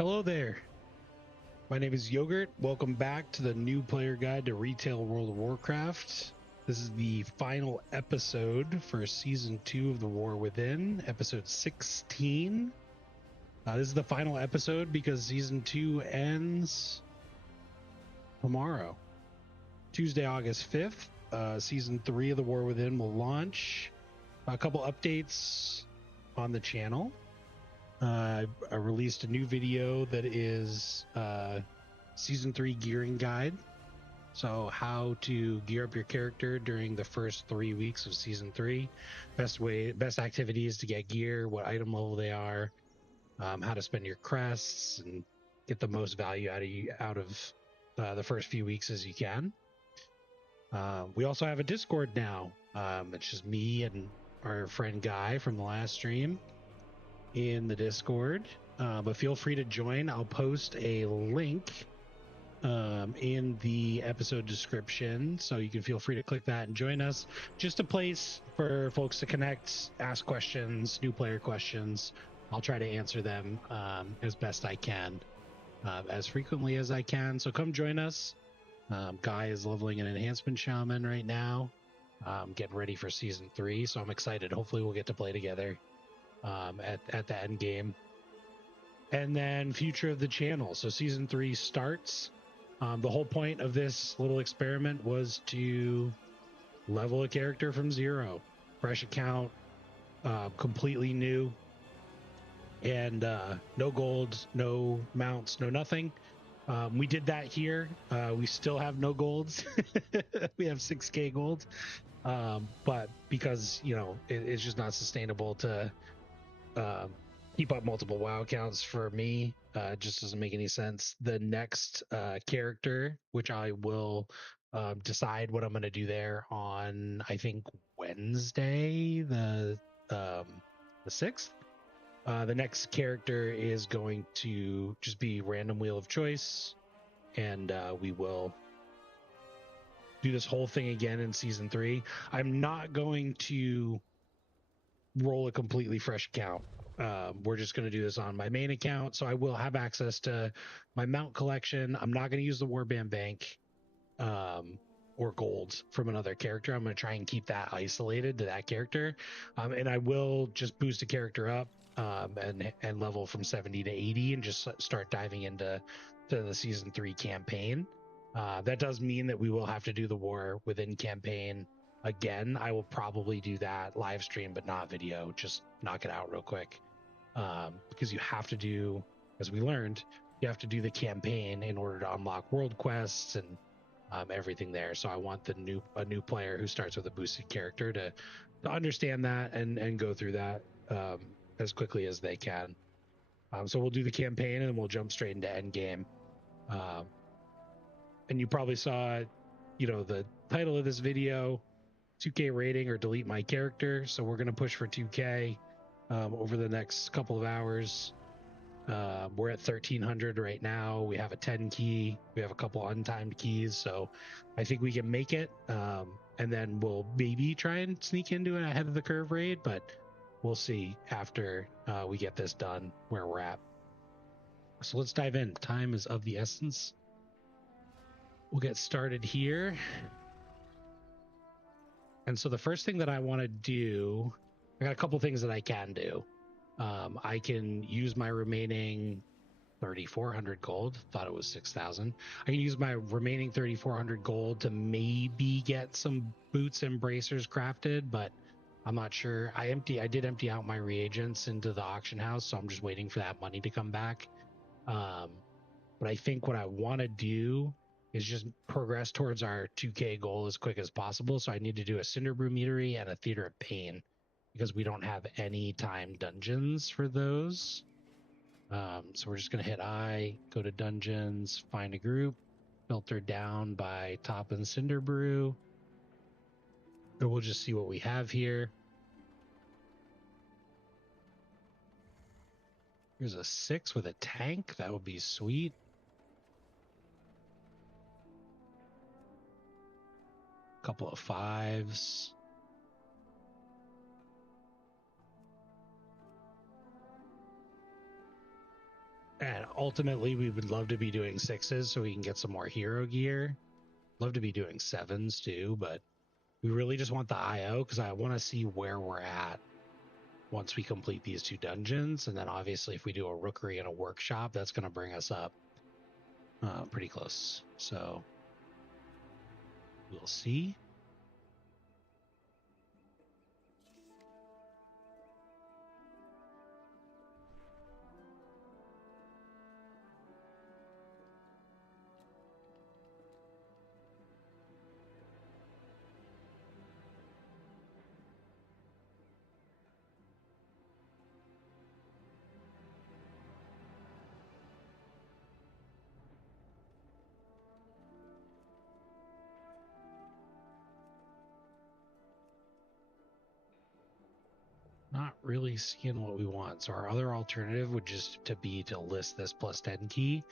Hello there. My name is Yogurt. Welcome back to the new player guide to Retail World of Warcraft. This is the final episode for season 2 of The War Within, episode 16. This is the final episode because season 2 ends tomorrow, Tuesday, August 5th. Season 3 of The War Within will launch. A couple updates on the channel. I released a new video that is season 3 gearing guide. So how to gear up your character during the first 3 weeks of season 3. Best activities to get gear, what item level they are, how to spend your crests and get the most value out of the first few weeks as you can. We also have a Discord now. It's just me and our friend Guy from the last stream in the Discord, but feel free to join. I'll post a link in the episode description, so you can feel free to click that and join us. Just a place for folks to connect, ask questions, new player questions. I'll try to answer them as best I can, as frequently as I can. So come join us. Guy is leveling an enhancement shaman right now, getting ready for season 3, so I'm excited. Hopefully we'll get to play together at the end game. And then future of the channel. So season 3 starts. The whole point of this little experiment was to level a character from 0, fresh account, completely new, and no gold, no mounts, no nothing. We did that here. We still have no golds. We have 6k gold, but because it's just not sustainable to keep up multiple WoW accounts for me. It just doesn't make any sense. The next character, which I will decide what I'm going to do there on, I think Wednesday, the 6th. The next character is going to just be random wheel of choice, and we will do this whole thing again in season 3. I'm not going to roll a completely fresh account. We're just going to do this on my main account, so I will have access to my mount collection. I'm not going to use the warband bank or golds from another character. I'm going to try and keep that isolated to that character, and I will just boost a character up and level from 70 to 80 and just start diving into the season 3 campaign. That does mean that we will have to do the War Within campaign again. I will probably do that live stream, but not video. Just knock it out real quick, because you have to do, as we learned, you have to do the campaign in order to unlock world quests and everything there. So I want a new player who starts with a boosted character to understand that and go through that as quickly as they can. So we'll do the campaign and then we'll jump straight into end game. And you probably saw, the title of this video, 2K rating or delete my character. So we're going to push for 2K over the next couple of hours. We're at 1300 right now. We have a 10 key. We have a couple untimed keys. So I think we can make it. And then we'll maybe try and sneak into an ahead of the curve raid, but we'll see after we get this done where we're at. So let's dive in. Time is of the essence. We'll get started here. And so the first thing that I want to do, I got a couple things that I can do. I can use my remaining 3,400 gold. Thought it was 6,000. I can use my remaining 3,400 gold to maybe get some boots and bracers crafted, but I'm not sure. I did empty out my reagents into the auction house, so I'm just waiting for that money to come back. But I think what I want to do is just progress towards our 2K goal as quick as possible. So I need to do a Cinderbrew Meadery and a Theater of Pain because we don't have any time dungeons for those. So we're just going to hit I, go to dungeons, find a group, filter down by top and Cinderbrew. And we'll just see what we have here. Here's a 6 with a tank. That would be sweet. Couple of 5s. And ultimately, we would love to be doing 6s so we can get some more hero gear. Love to be doing 7s too, but we really just want the IO because I want to see where we're at once we complete these 2 dungeons. And then obviously if we do a rookery and a workshop, that's going to bring us up pretty close. So we'll see. Not really seeing what we want. So our other alternative would just to be to list this plus 10 key,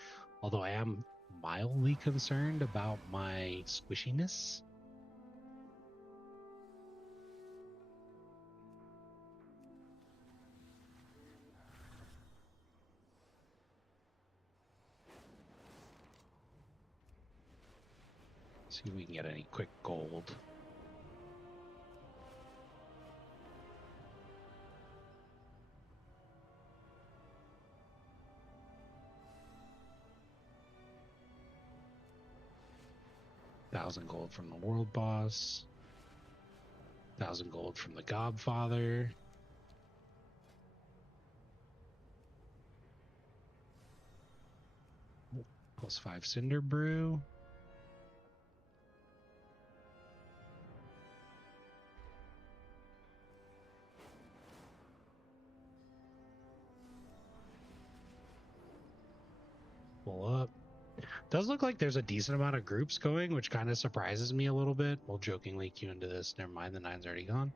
although I am mildly concerned about my squishiness. See if we can get any quick gold. $1,000 gold from the world boss. 1,000 gold from the Godfather. +5 Cinder Brew. Pull up. Does look like there's a decent amount of groups going, which kind of surprises me a little bit. We'll jokingly queue into this. Never mind, the 9's already gone.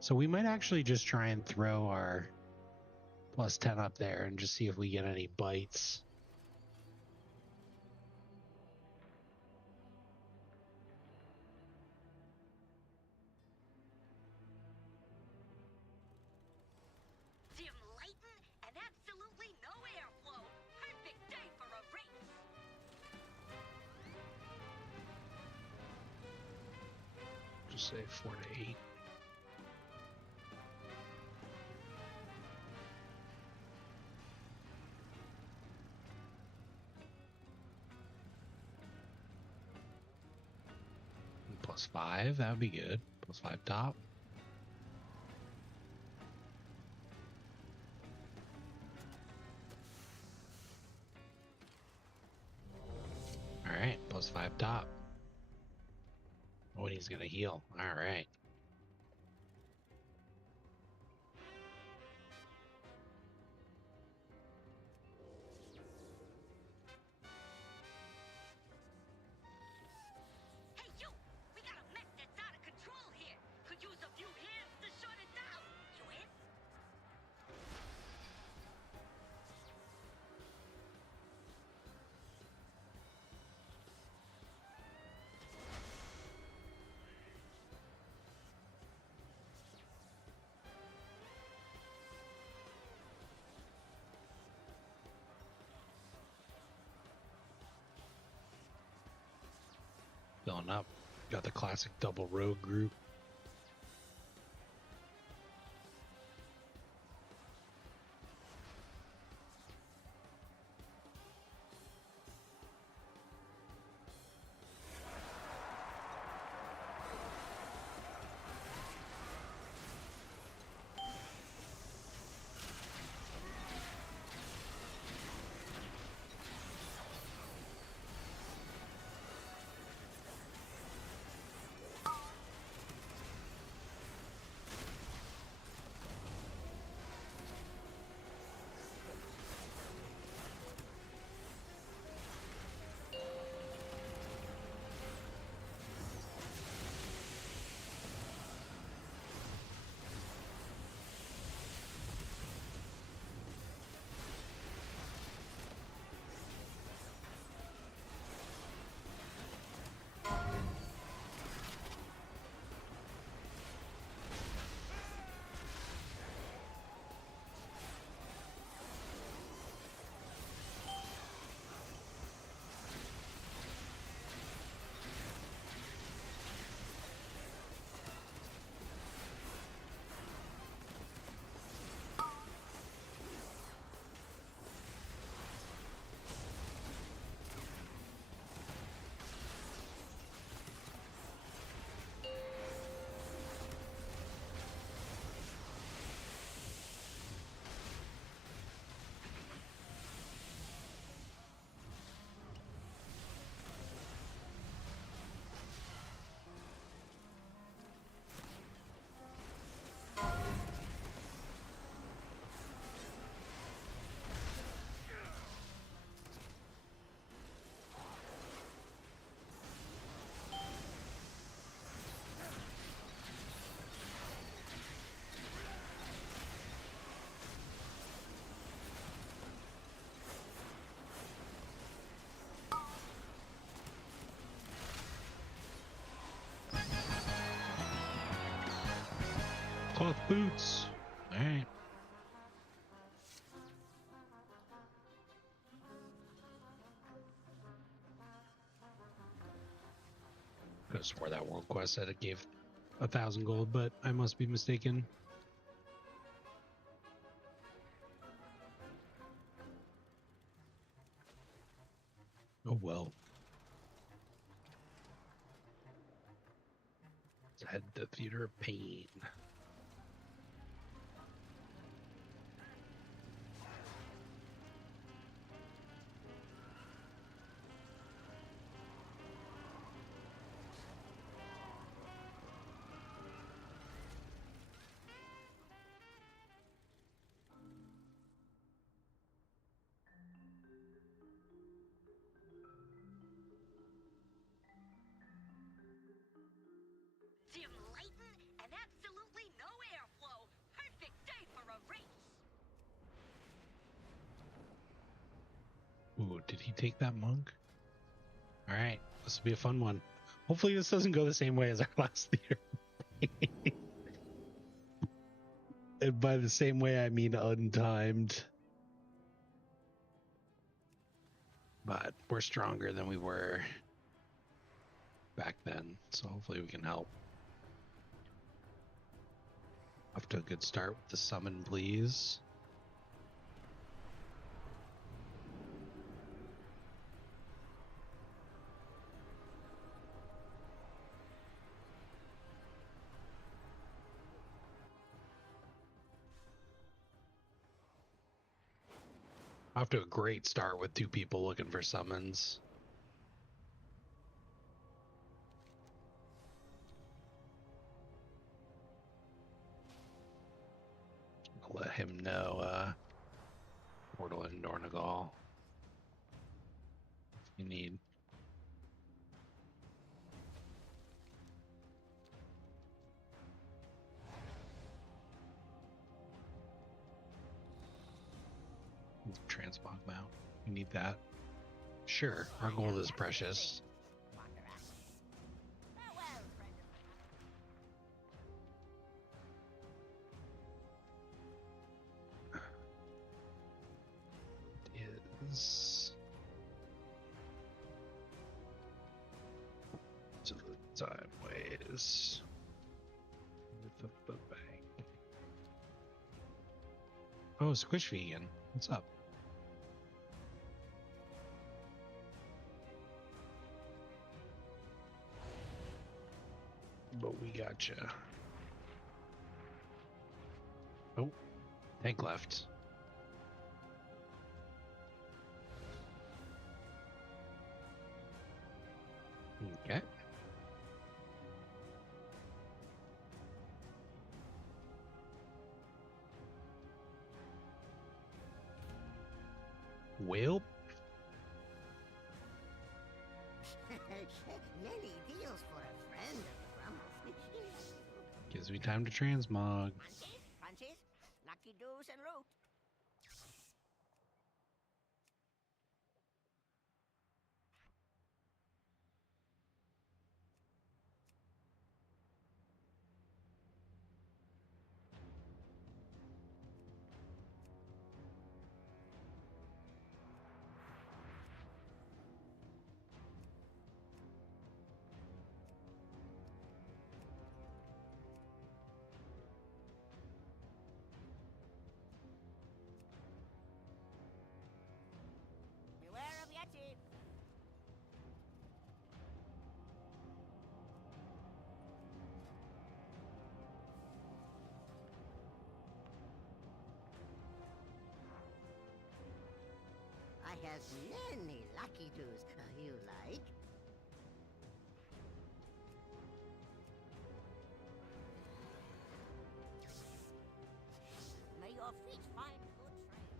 So we might actually just try and throw our +10 up there and just see if we get any bites. Dim lighting and absolutely no airflow. Perfect day for a race. Just say 4 to 8. +5, that would be good. +5 top. All right, +5 top. Oh, and he's gonna heal. All right. Hey you! We got a mech that's out of control here. Could use a few hands to shut it down. You in? Filling up. Got the classic double rogue group. boots. All right. Could have swore that world quest said it gave 1,000 gold, but I must be mistaken. Oh well. Let's head to Theater of Pain. Dim lighting and absolutely no airflow. Perfect day for a race. Ooh, did he take that monk? All right, this will be a fun one. Hopefully this doesn't go the same way as our last theater. And by the same way, I mean untimed. But we're stronger than we were back then, so hopefully we can help. Off to a good start with the summon, please. Off to a great start with 2 people looking for summons. I'll let him know, Portal and Dornegal. If you need. Transmog mount. You need that. Sure, our gold is precious. Farewell, friend of mine. Is to the time ways with the bank. Oh, Squish Vegan, what's up? But we gotcha. Oh, tank left. Okay. Well, Many deals for a friend of the Grumbles. gives me time to transmog. Francis, lucky do's and root. Beware of Yeti. I have many lucky do's. You like? May your feet find good trails.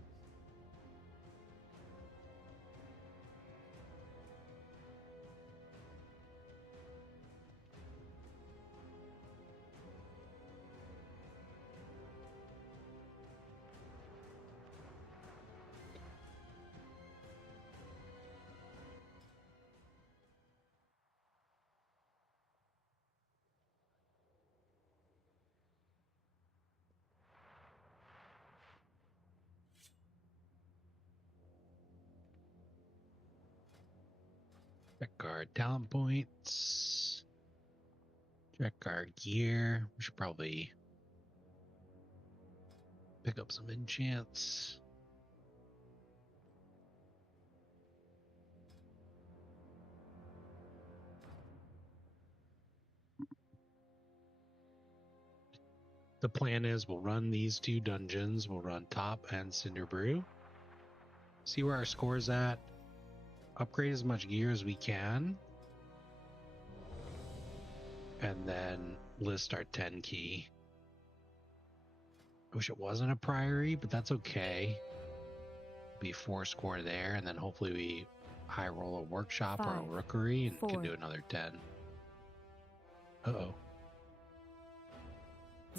our talent points. Check our gear. We should probably pick up some enchants. The plan is we'll run these 2 dungeons. We'll run Top and Cinder Brew. See where our score's at. Upgrade as much gear as we can. And then list our 10 key. I wish it wasn't a priory, but that's okay. Be 4 score there, and then hopefully we high roll a workshop or a 5, rookery and 4. can do another 10. Uh-oh.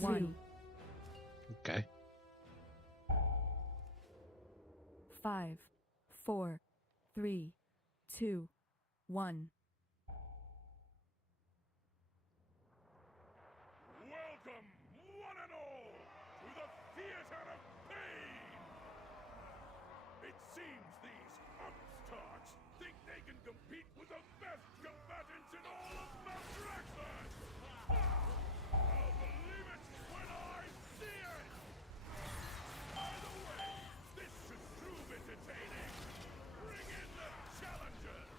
1, Okay. 5, 4, 3, 2, 1. Welcome, one and all, to the theater of pain! It seems these upstarts think they can compete with the best combatants in all of Maldraxxus! I'll believe it when I see it! By the way, this should prove entertaining! Bring in the challengers!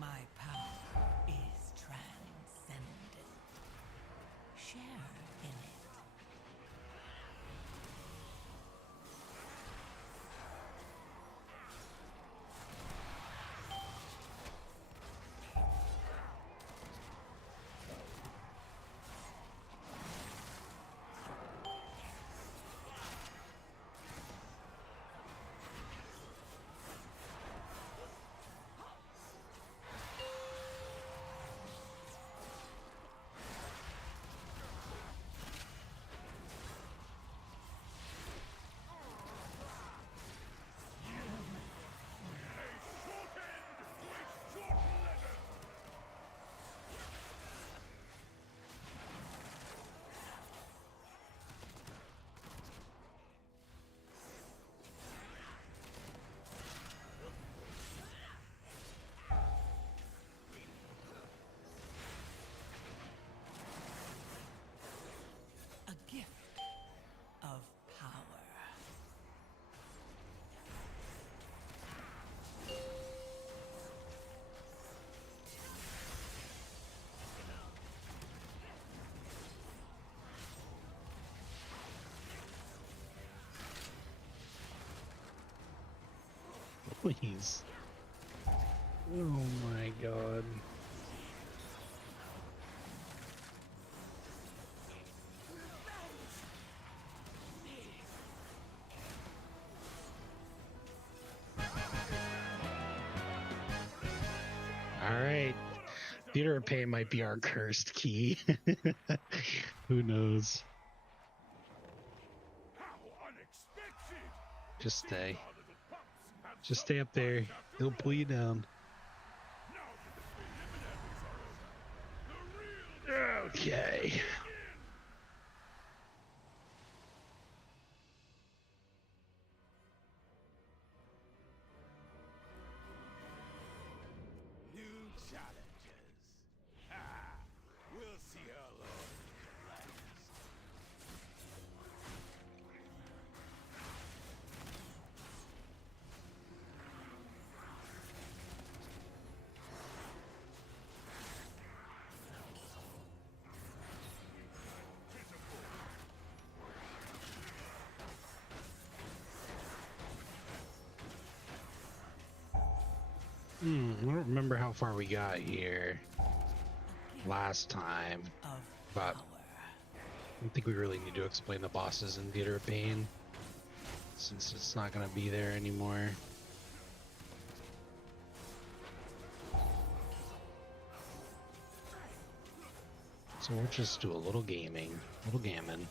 My power is transcendent. Share in it. A gift of power. Please. Oh my god. Alright. Theater of Pain might be our cursed key. Who knows? How unexpected! Just stay. Our little pups have Just some stay up there. fun after He'll all. pull you down. Now that the preliminaries are over, the real Okay. begin. New challenges. We'll see how long it lasts. I don't remember how far we got here last time, Of but power. I don't think we really need to explain the bosses in Theater of Pain, since it's not going to be there anymore. So we'll just do a little gaming, a little gammon.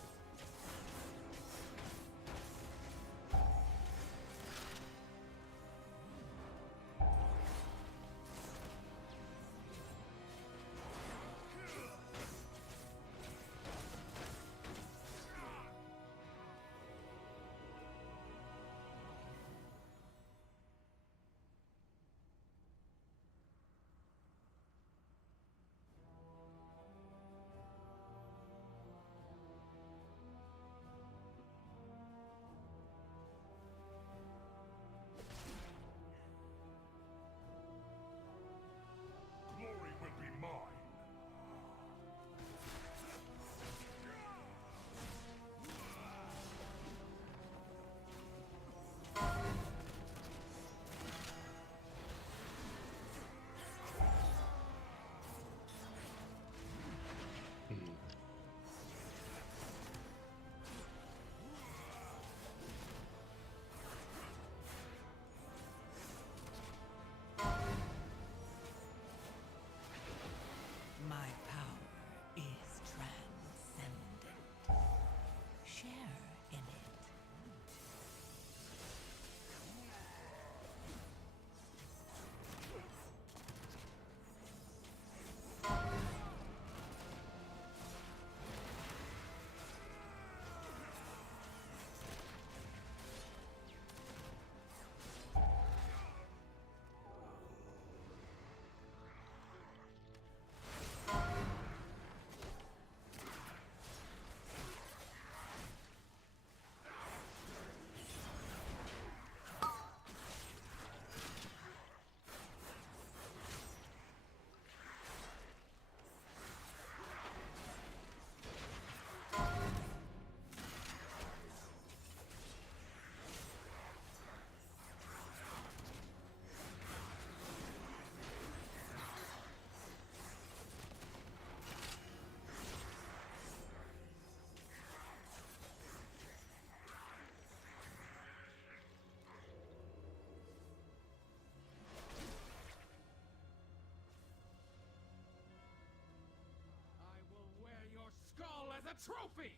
Glory will be mine. My power is transcendent. Share in it. I will wear your skull as a trophy!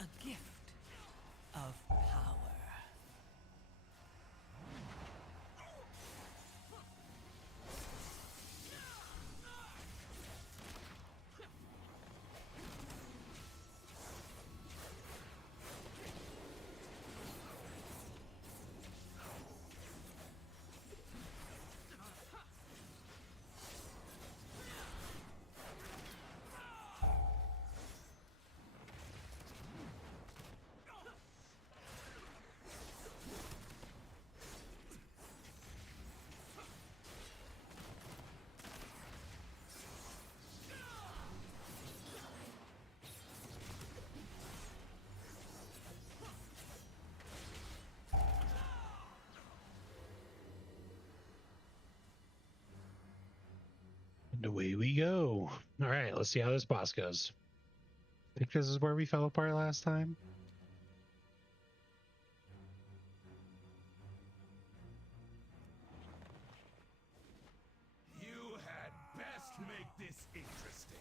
A gift of power. And away we go. All right, let's see how this boss goes. I think this is where we fell apart last time. You had best make this interesting.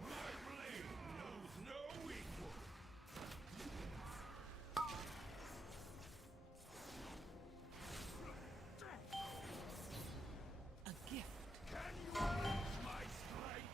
My blade knows no equal. A gift. Can you match my strength?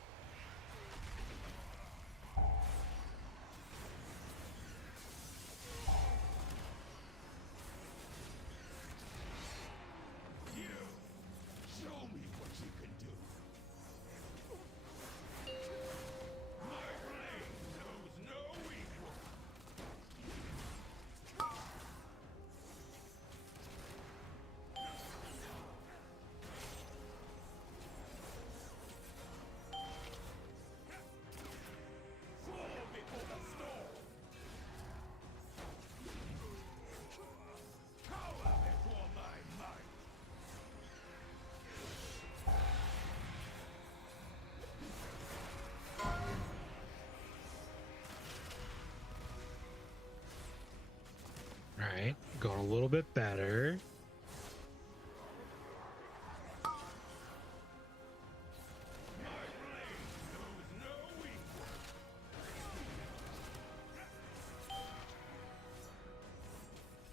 right, going a little bit better.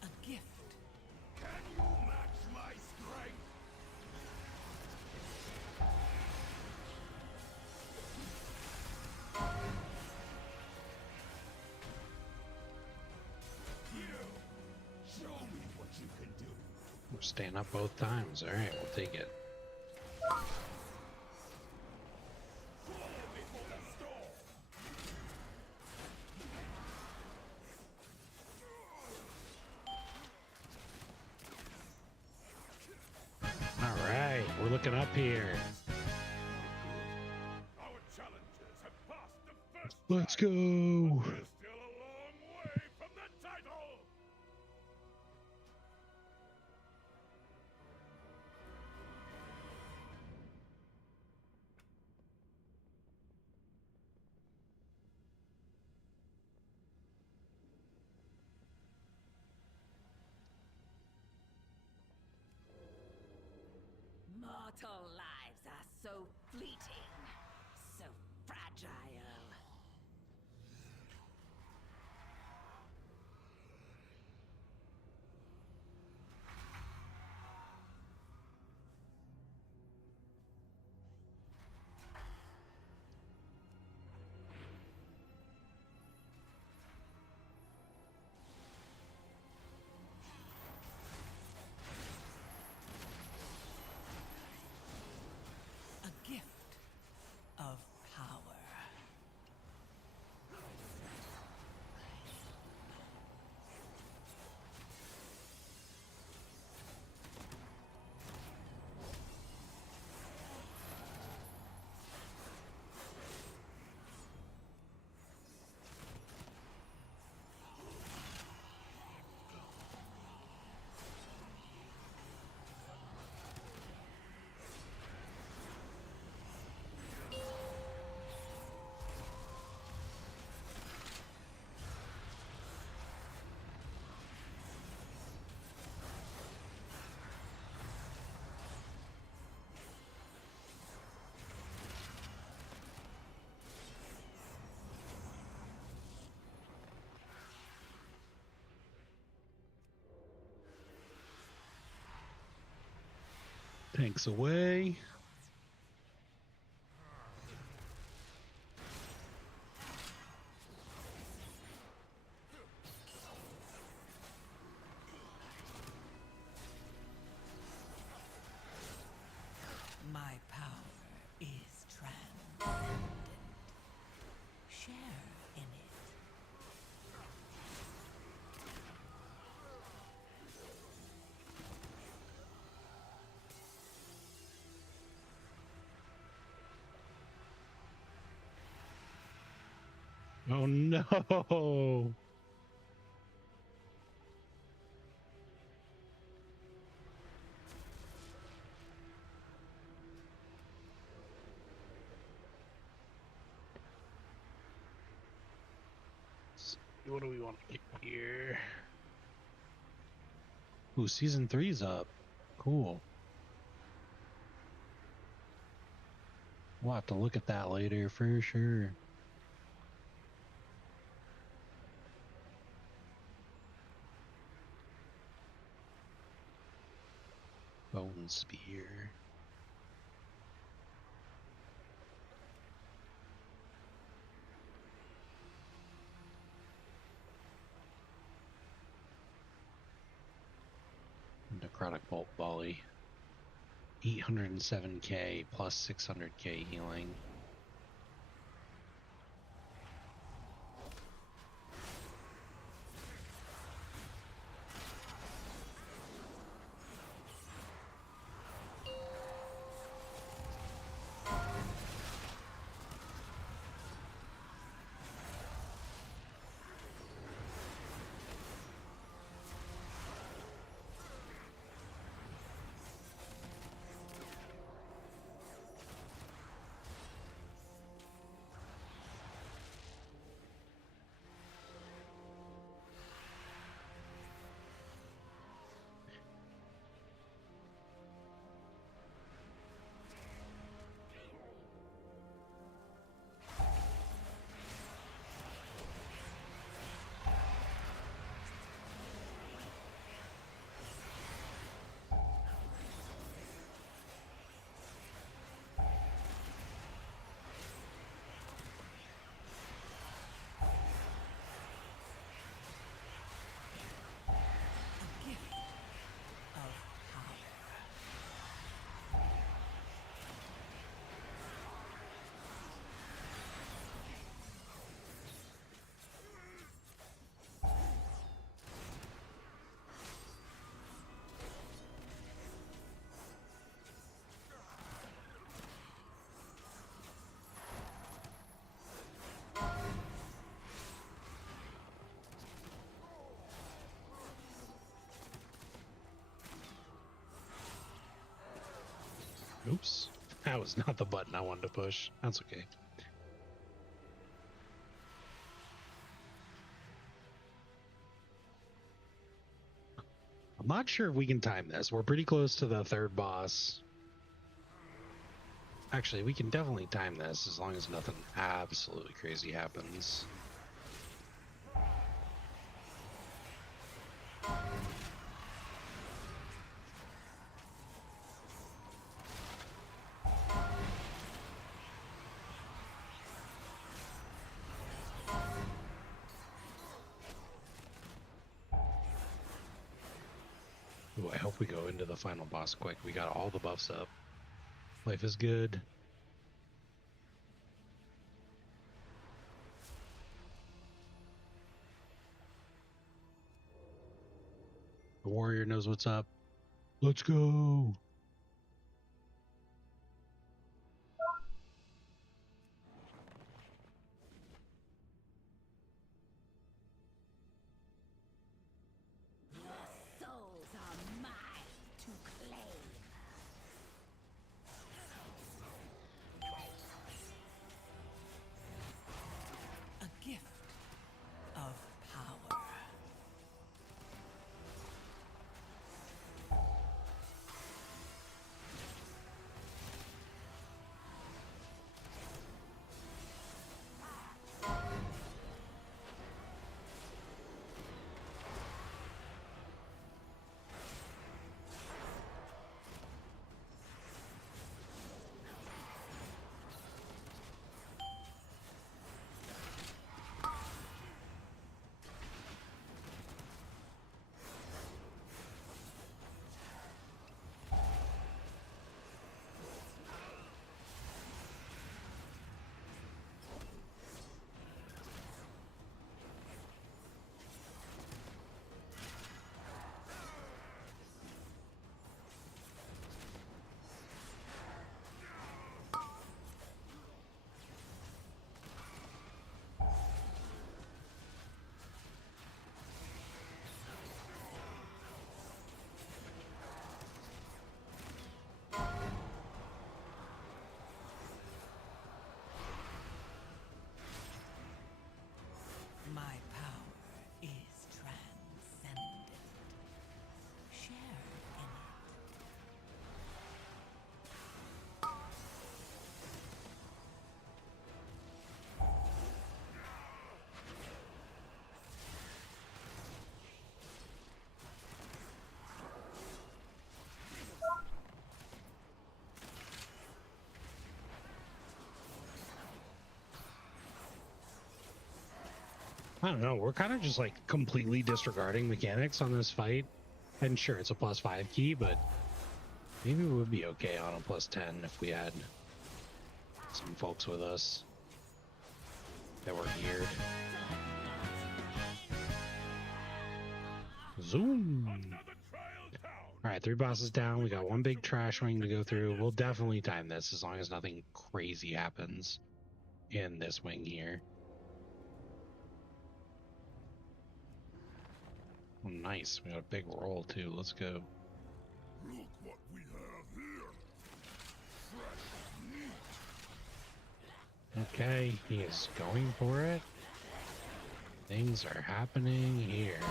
A gift. Can you match my strength? You show me what you can do. We're staying up both times. All right, we'll take it. Fall before the storm. All right, we're looking up here. Our challengers have passed the first. Let's test. go. We're still a long way from the title. Mortal lives are so fleeting, so fragile. A gift of power. Tanks away. My power is transcendent. Share in it. Oh no. What do we want to get here? Ooh, season 3's up. Cool. We'll have to look at that later for sure. Bone spear. Necrotic bolt volley. 807k plus 600k healing. Oops. That was not the button I wanted to push. That's okay. I'm not sure if we can time this. We're pretty close to the third boss. Actually, we can definitely time this as long as nothing absolutely crazy happens. Ooh, I hope we go into the final boss quick. We got all the buffs up. Life is good. The warrior knows what's up. Let's go. Souls are mine to claim. A gift of power. My power is transcendent. Share in it. I don't know. We're kind of just like completely disregarding mechanics on this fight. And sure, it's a +5 key, but maybe we would be okay on a +10 if we had some folks with us that were geared. Zoom. All right, 3 bosses down. We got 1 big trash wing to go through. We'll definitely time this as long as nothing crazy happens in this wing here. Oh, nice. We got a big roll too. Let's go. Look what we have here. Fresh meat. Okay, he is going for it. Things are happening here.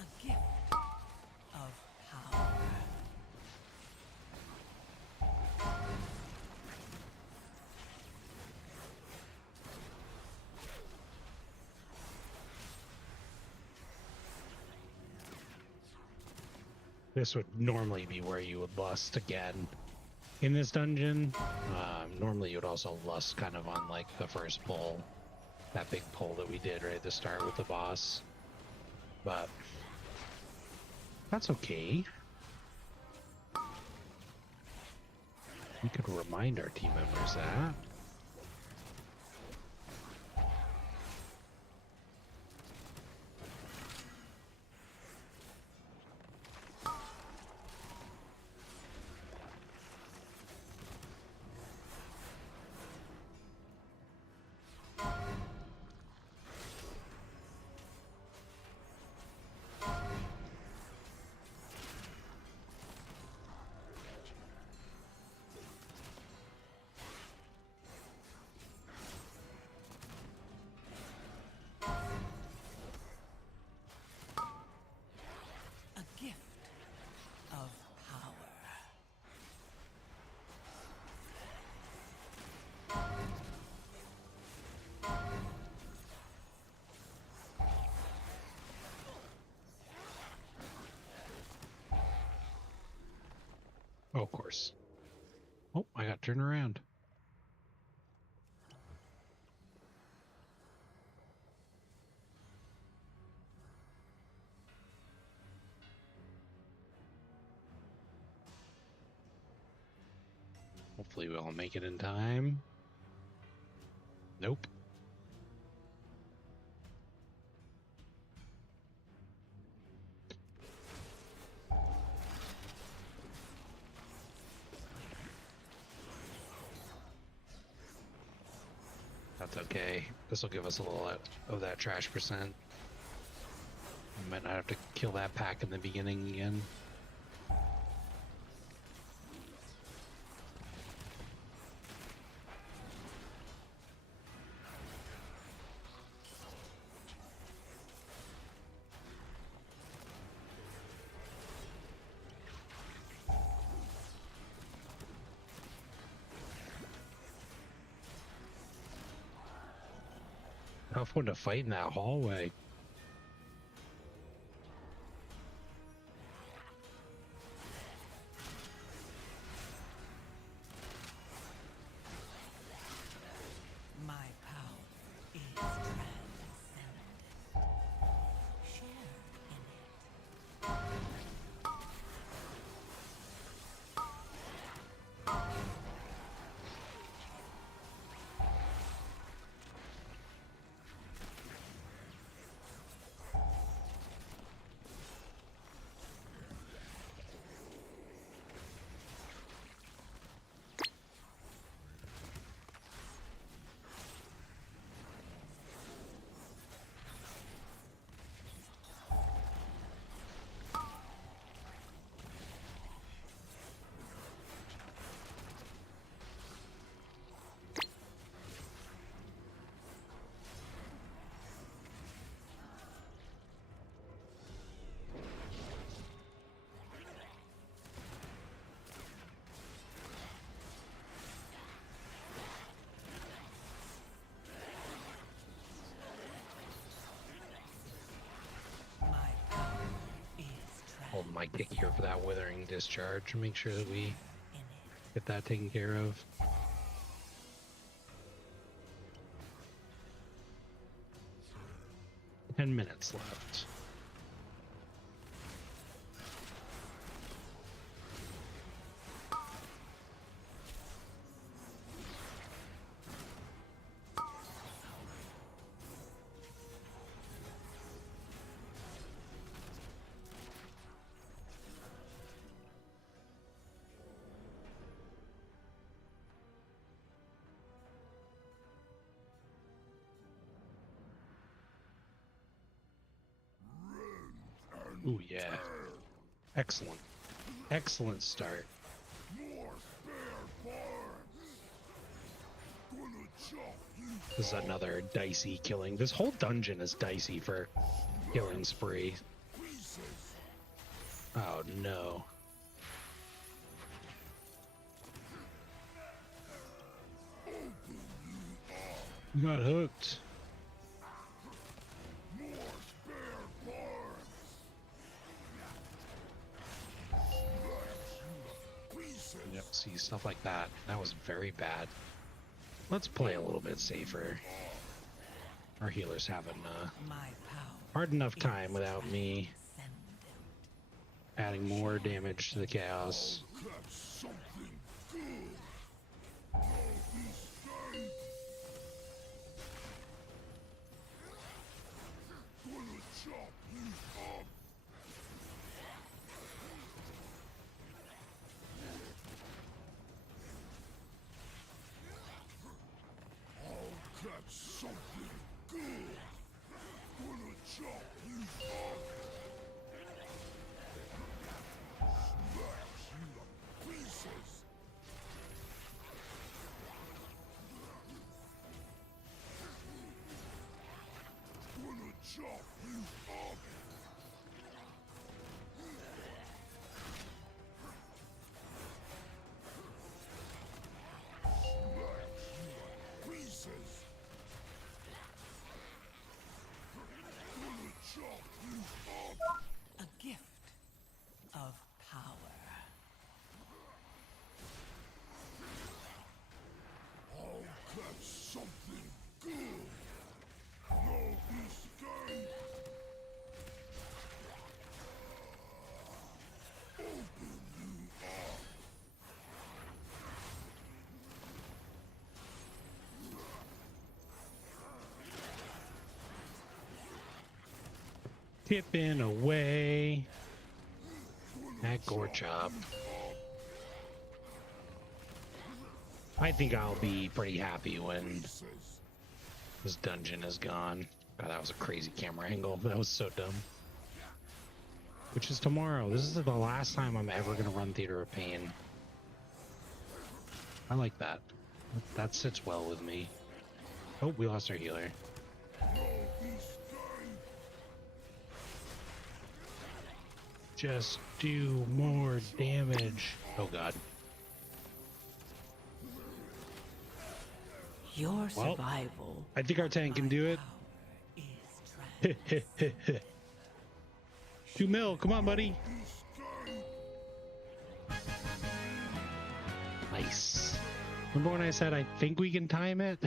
A gift of power. This would normally be where you would lust again in this dungeon. Normally you would also lust kind of on like the first pull, that big pull that we did right at the start with the boss, but that's okay. We could remind our team members that. Oh, of course. Oh, I got turned around. Hopefully we'll make it in time. Nope. That's okay. This will give us a little of that trash percent. We might not have to kill that pack in the beginning again. Tough one to fight in that hallway. My power is transcendent. Share in it. My power is Hold my kick here for that withering discharge and make sure that we in it. get that taken care of. Ten minutes left. Ooh, yeah. Excellent. Excellent start. More spare parts. Gonna chop you This is another dicey killing. This whole dungeon is dicey for killing spree. pieces. Oh no. You got hooked. More spare parts. Pieces. Yep, see, stuff like that. That was very bad. Let's play a little bit safer. Our healer's having My power hard enough time without me transcendent. adding more damage to the chaos. Catch something good. I'll be safe. Gonna chop you up. I'll catch something good. Gonna chop you up. Smash you to pieces. Gonna chop you up. Smash you to pieces. Gonna chop you up. A gift of power. Chipping away at Gorchop. I think I'll be pretty happy when this dungeon is gone. God, that was a crazy camera angle. That was so dumb. Which is tomorrow. This is the last time I'm ever going to run Theater of Pain. I like that. That sits well with me. Oh, we lost our healer. Just do more damage. Oh, God. Your Well, survival. I think our tank can do it. Is trans. 2 mil, come on, buddy. Nice. Remember when I said I think we can time it?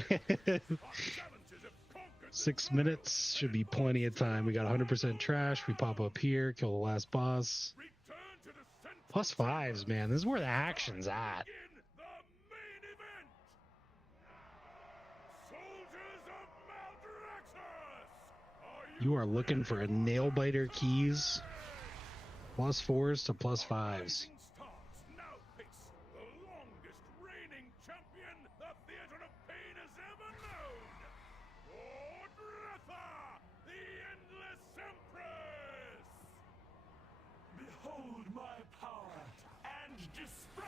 6 minutes should be plenty of time. We got 100% trash. We pop up here, kill the last boss. +5s, man. This is where the action's at. You are looking for a nail biter keys. +4s to +5s. Behold my power and despair!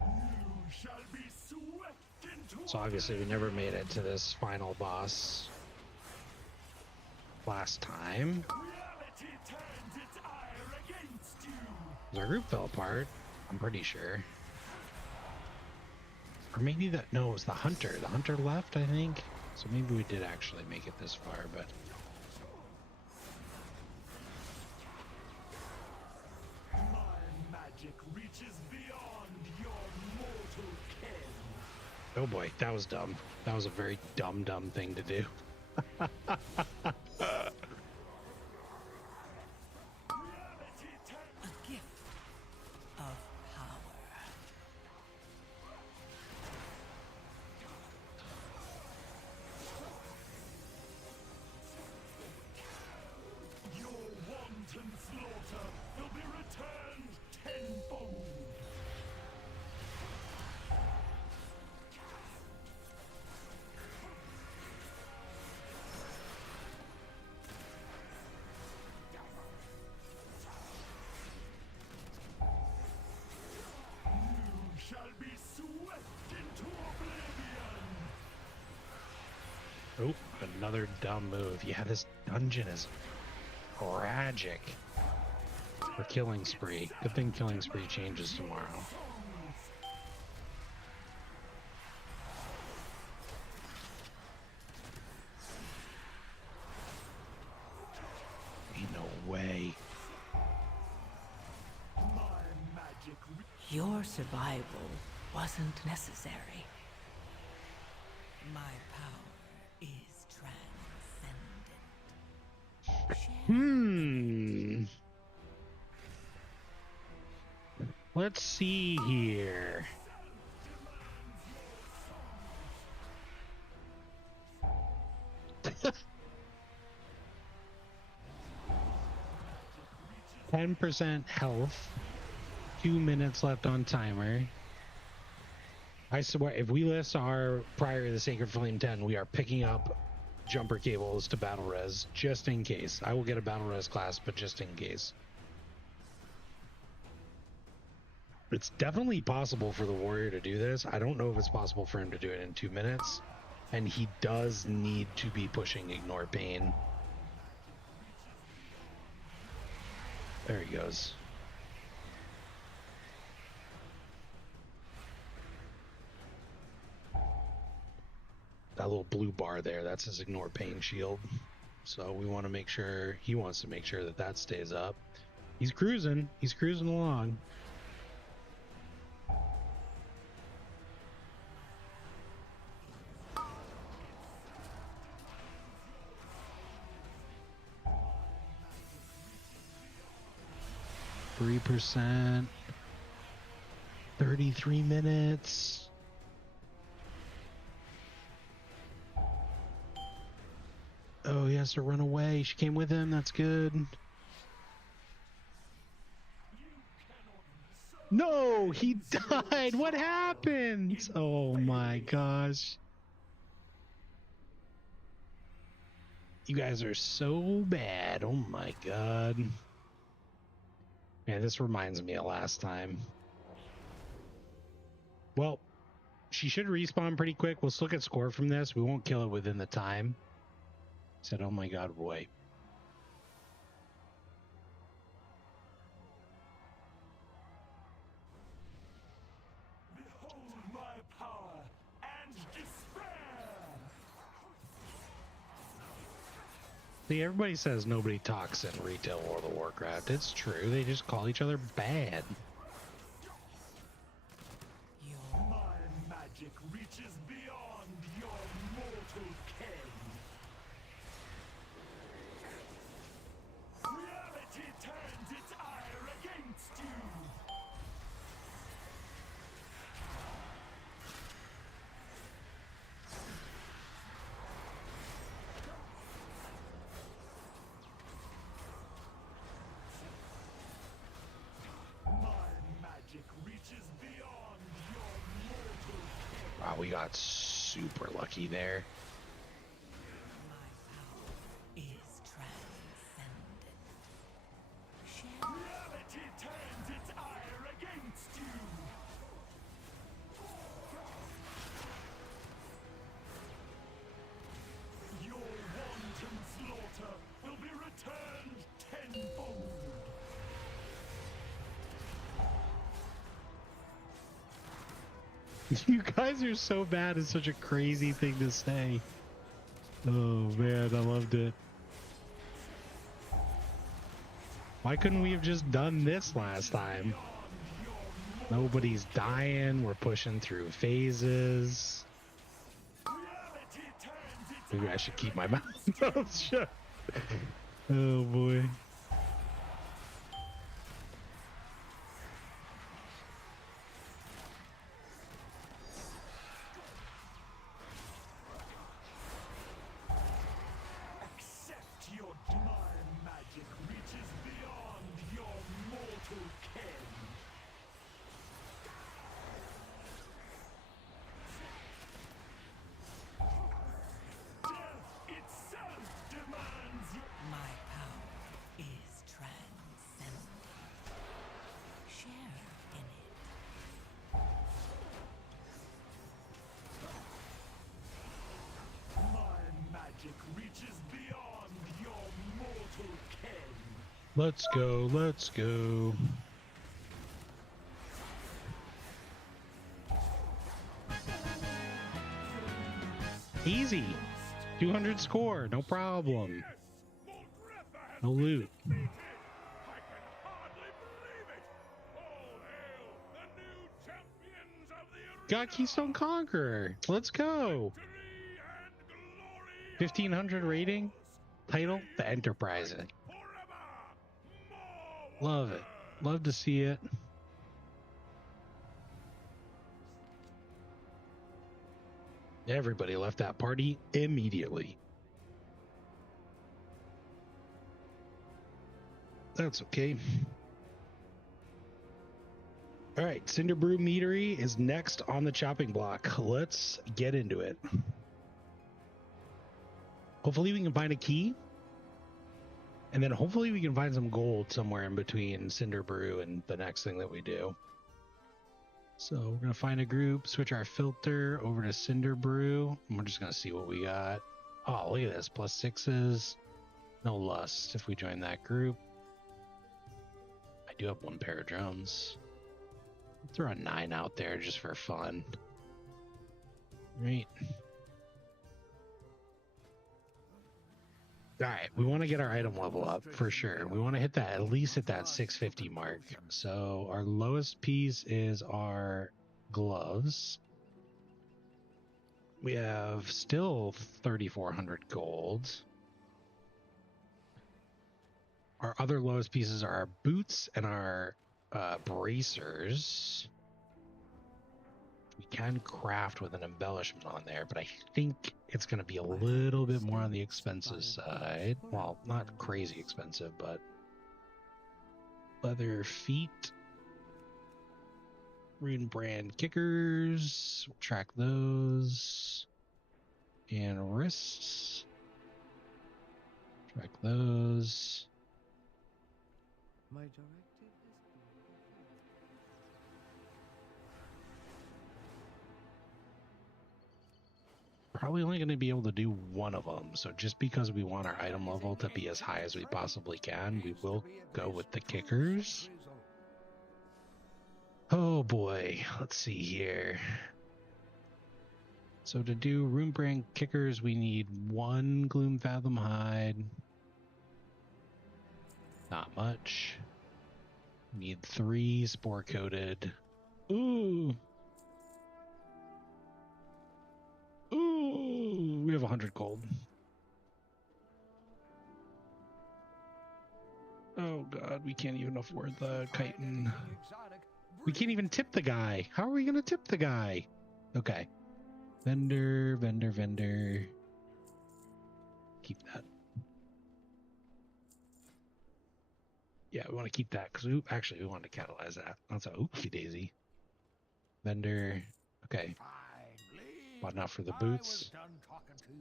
You shall be swept into So obviously we never made it to this final boss last time. reality turns its ire against you. Our group fell apart, I'm pretty sure. Or maybe that, no, it was the hunter. The hunter left, I think. So maybe we did actually make it this far, but My magic reaches beyond your mortal ken. oh boy, that was dumb. That was a very dumb thing to do. Reality turns A gift of power. your wanton slaughter will be returned tenfold. You shall be swept into oblivion. Oh, another dumb move. Yeah, this dungeon is tragic. For Killing Spree. Good thing Killing Spree changes tomorrow. Ain't no way. My magic Your survival wasn't necessary. My power is transcendent. Let's see here. %, health. 2 minutes left on timer. I swear, if we list our prior to the Sacred Flame 10, we are picking up jumper cables to battle res just in case. I will get a battle res class, but just in case. It's definitely possible for the warrior to do this. I don't know if it's possible for him to do it in 2 minutes. And he does need to be pushing Ignore Pain. There he goes. That little blue bar there, that's his Ignore Pain shield. So we want to make sure, he wants to make sure that that stays up. He's cruising along. 3%. 33 minutes. Oh, he has to run away. She came with him. That's good. No, he died. What happened? Oh my gosh. You guys are so bad. Oh my god. Man, this reminds me of last time. Well, she should respawn pretty quick. We'll still get score from this. We won't kill it within the time. Said, oh my god, Roy. Behold my power and despair! See, everybody says nobody talks in retail World of Warcraft. It's true. They just call each other bad. My magic reaches beyond your mortal ken. Reality turns its ire against you. My magic reaches beyond your mortal ken. Wow, we got super lucky there. My power is transcendent. Share Reality turns its ire against you. Your wanton slaughter will be returned tenfold. You guys are so bad. It's such a crazy thing to say. Oh man, I loved it. Why couldn't we have just done this last time? Nobody's dying. We're pushing through phases. Reality turns its Maybe I should keep my mouth shut. Oh boy. accept your divine magic reaches beyond your mortal ken. Death itself demands my power is transcendent. Share in it. my magic reaches beyond your mortal ken. Let's go. Let's go. Easy. 200 score. No problem. Yes, Warcraft has No been loot. defeated. I can hardly believe it. All hail the new champions of the arena. Got Keystone Conqueror. Let's go. Victory and glory 1500 rating. Title, The Enterprise. forever. More Love it. Love to see it. Everybody left that party immediately. That's okay. All right, Cinder Brew Meadery is next on the chopping block. Let's get into it. Hopefully we can find a key. And then hopefully we can find some gold somewhere in between Cinder Brew and the next thing that we do. So we're going to find a group, switch our filter over to Cinder Brew. And we're just going to see what we got. Oh, look at this. +6s. No lust if we join that group. I do have one pair of drones. Throw a 9 out there just for fun. Right. All right, we want to get our item level up for sure. We want to hit that, at least hit that 650 mark. So our lowest piece is our gloves. We have still 3,400 gold. Our other lowest pieces are our boots and our bracers. We can craft with an embellishment on there, but I think it's going to be a little bit more on the expensive side. Well, not crazy expensive, but leather feet, rune brand kickers, we'll track those, and wrists, track those. My directive is being fulfilled. Probably only going to be able to do one of them, so just because we want our item level to be as high as we possibly can, we will go with the kickers. Oh boy, let's see here. So to do rune brand kickers, we need 1 Gloom Fathom hide. Not much. We need 3 spore coated. Ooh. Ooh, we have 100 gold. Oh god, we can't even afford the chitin. We can't even tip the guy. How are we gonna tip the guy? Okay. Vendor. Keep that. Yeah, we want to keep that because we want to catalyze that. That's a oopsie daisy. Vendor. Okay. But not for the boots.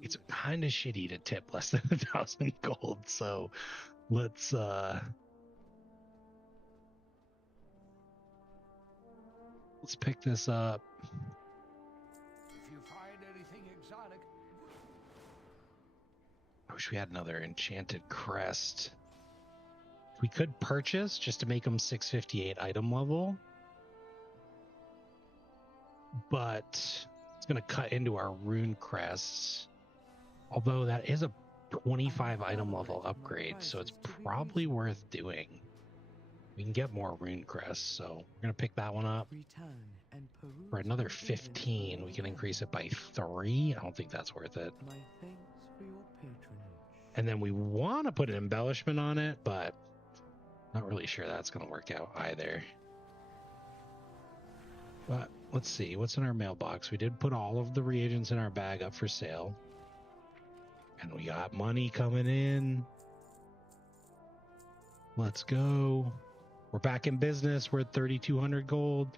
It's kind of shitty to tip less than 1,000 gold, so let's pick this up. If you find anything exotic, I wish we had another enchanted crest. We could purchase just to make them 658 item level, but it's going to cut into our rune crests. Although that is a 25 item level upgrade, so it's probably worth doing. We can get more rune crests, so we're going to pick that one up. For another 15, we can increase it by 3. I don't think that's worth it. My thanks for your patronage. And then we want to put an embellishment on it, but not really sure that's going to work out either. But let's see, what's in our mailbox? We did put all of the reagents in our bag up for sale. And we got money coming in. Let's go. We're back in business. We're at 3,200 gold.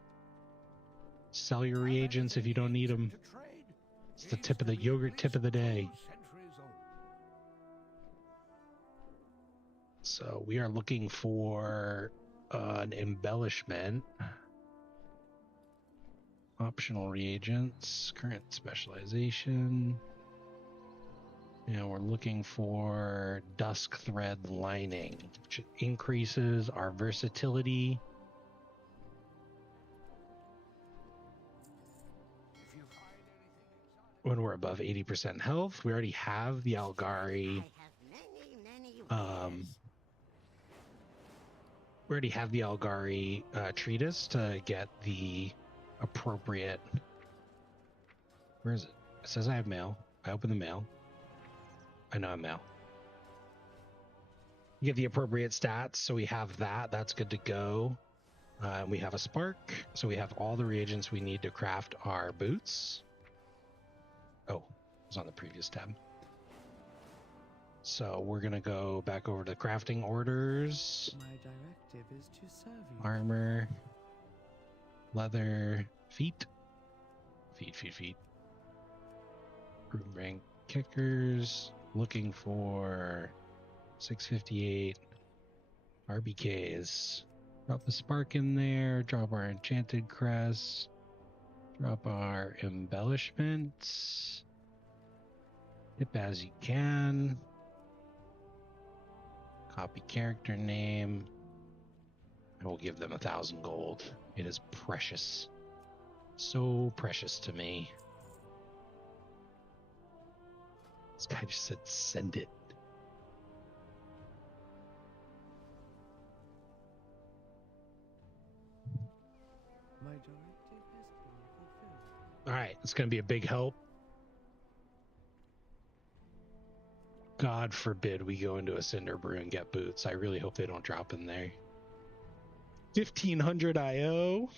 Sell your reagents if you don't need them. It's the tip of the yogurt tip of the day. So we are looking for an embellishment. Optional reagents, current specialization. And we're looking for dusk thread lining, which increases our versatility. When we're above 80% health, we already have the Algari. We already have the Algari treatise to get the appropriate. Where is it? It says I have mail. I open the mail. I know I'm mail. You get the appropriate stats, so we have that. That's good to go. We have a spark, so we have all the reagents we need to craft our boots. Oh, it was on the previous tab. So we're gonna go back over to crafting orders. My directive is to serve you. Armor, leather, feet. Root rank kickers. Looking for 658 RBKs. Drop the spark in there. Drop our enchanted crest. Drop our embellishments. Tip as you can. Copy character name. I will give them 1,000 gold. It is precious. So precious to me. This guy just said, send it. My directive is being fulfilled. All right, it's going to be a big help. God forbid we go into a Cinder Brew and get boots. I really hope they don't drop in there. 1500 IO.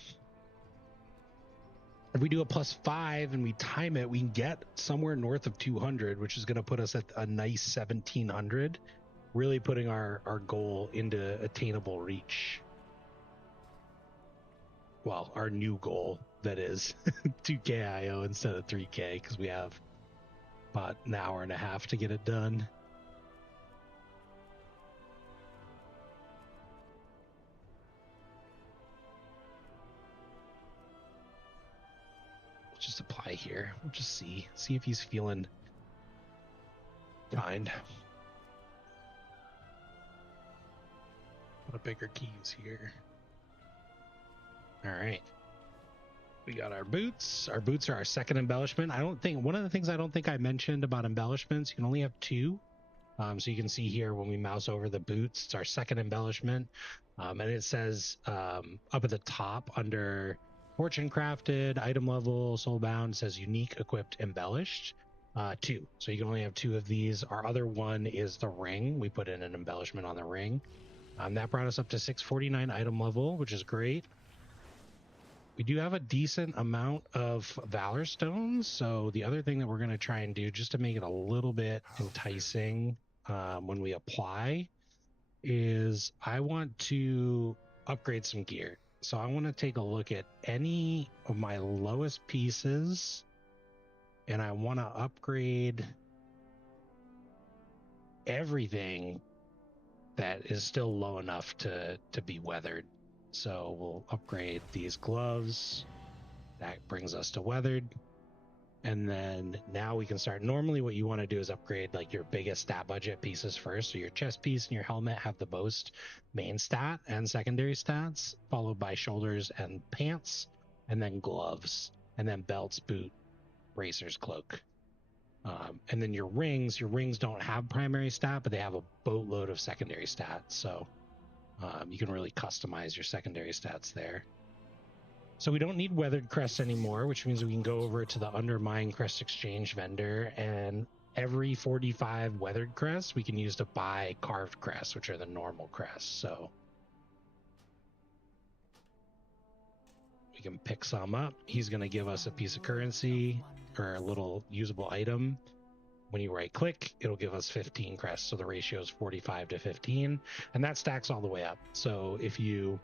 If we do a +5 and we time it, we can get somewhere north of 200, which is going to put us at a nice 1700, really putting our goal into attainable reach. Well, our new goal, that is 2k IO instead of 3k, because we have about an hour and a half to get it done. Just apply here. We'll just see if he's feeling kind. Put a bigger keys here. All right. We got our boots. Our boots are our second embellishment. One of the things I don't think I mentioned about embellishments, you can only have 2. So you can see here when we mouse over the boots, it's our second embellishment. And it says up at the top under Fortune Crafted, item level, soulbound, says unique, equipped, embellished. 2. So you can only have 2 of these. Our other one is the ring. We put in an embellishment on the ring. That brought us up to 649 item level, which is great. We do have a decent amount of Valor Stones. So the other thing that we're going to try and do, just to make it a little bit enticing when we apply, is I want to upgrade some gear. So I want to take a look at any of my lowest pieces, and I want to upgrade everything that is still low enough to be weathered. So we'll upgrade these gloves. That brings us to weathered. And then now we can start. Normally what you want to do is upgrade like your biggest stat budget pieces first. So your chest piece and your helmet have the most main stat and secondary stats, followed by shoulders and pants, and then gloves, and then belts, boot, racer's cloak. And then your rings don't have primary stat, but they have a boatload of secondary stats. So you can really customize your secondary stats there. So we don't need weathered crests anymore, which means we can go over to the Undermine Crest Exchange vendor, and every 45 weathered crests we can use to buy carved crests, which are the normal crests. So we can pick some up. He's going to give us a piece of currency or a little usable item. When you right click, it'll give us 15 crests. So the ratio is 45 to 15, and that stacks all the way up. So if you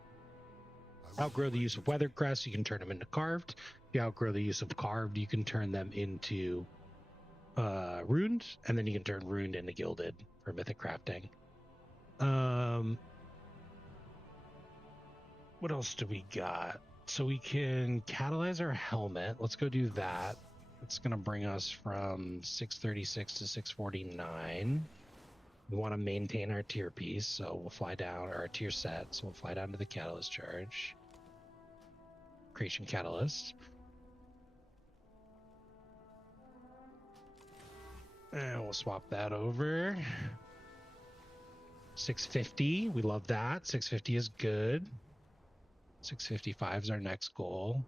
outgrow the use of weathered crests, you can turn them into carved. If you outgrow the use of carved, you can turn them into ruined, and then you can turn ruined into gilded for mythic crafting. What else do we got? So we can catalyze our helmet. Let's go do that. It's going to bring us from 636 to 649. We want to maintain our tier piece, so we'll fly down, or our tier set, so we'll fly down to the catalyst charge. Creation catalyst. And we'll swap that over. 650, we love that. 650 is good. 655 is our next goal.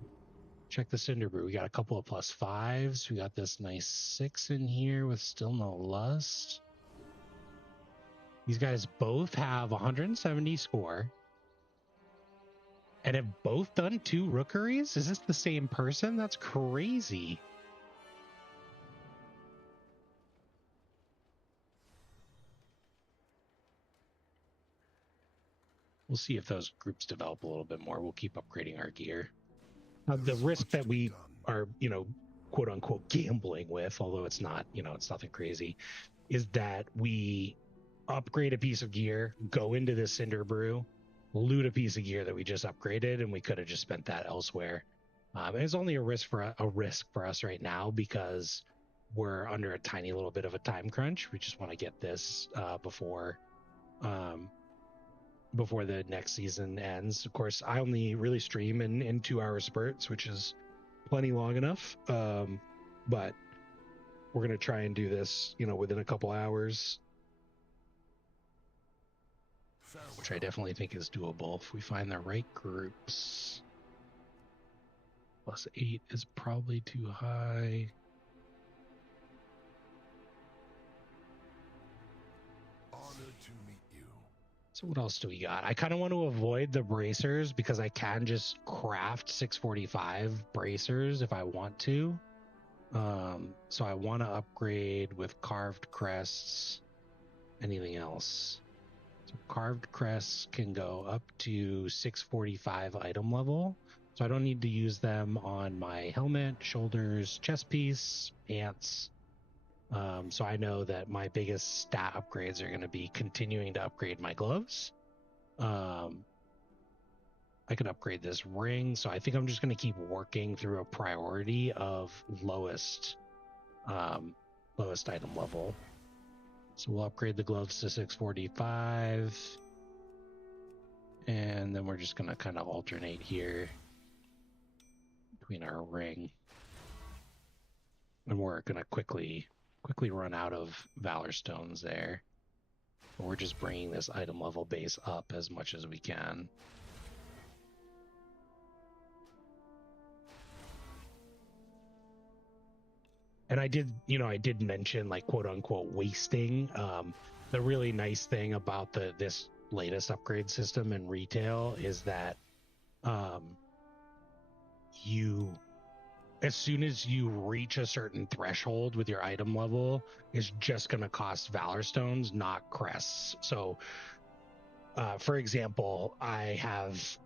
Check the Cinder Brew. We got a couple of +5s. We got this nice 6 in here with still no lust. These guys both have 170 score and have both done 2 rookeries. Is this the same person? That's crazy. We'll see if those groups develop a little bit more. We'll keep upgrading our gear. The risk that we are, quote unquote gambling with, although it's not, it's nothing crazy, is that we upgrade a piece of gear, go into this Cinder Brew, loot a piece of gear that we just upgraded, and we could have just spent that elsewhere. And it's only a risk for us right now because we're under a tiny little bit of a time crunch. We just want to get this before the next season ends. Of course, I only really stream in 2-hour spurts, which is plenty long enough. But we're going to try and do this, within a couple hours, which I definitely think is doable if we find the right groups. +8 is probably too high. So what else do we got? I kind of want to avoid the bracers because I can just craft 645 bracers if I want to. So I want to upgrade with carved crests. Anything else? So carved crests can go up to 645 item level. So I don't need to use them on my helmet, shoulders, chest piece, pants. So I know that my biggest stat upgrades are going to be continuing to upgrade my gloves. I can upgrade this ring, so I think I'm just going to keep working through a priority of lowest item level. So we'll upgrade the gloves to 645, and then we're just going to kind of alternate here between our ring, and we're going to quickly run out of Valor Stones there. But we're just bringing this item level base up as much as we can. And I did mention, like, quote unquote wasting. The really nice thing about this latest upgrade system in retail is that as soon as you reach a certain threshold with your item level, it's just going to cost Valor Stones, not crests. So, for example, I have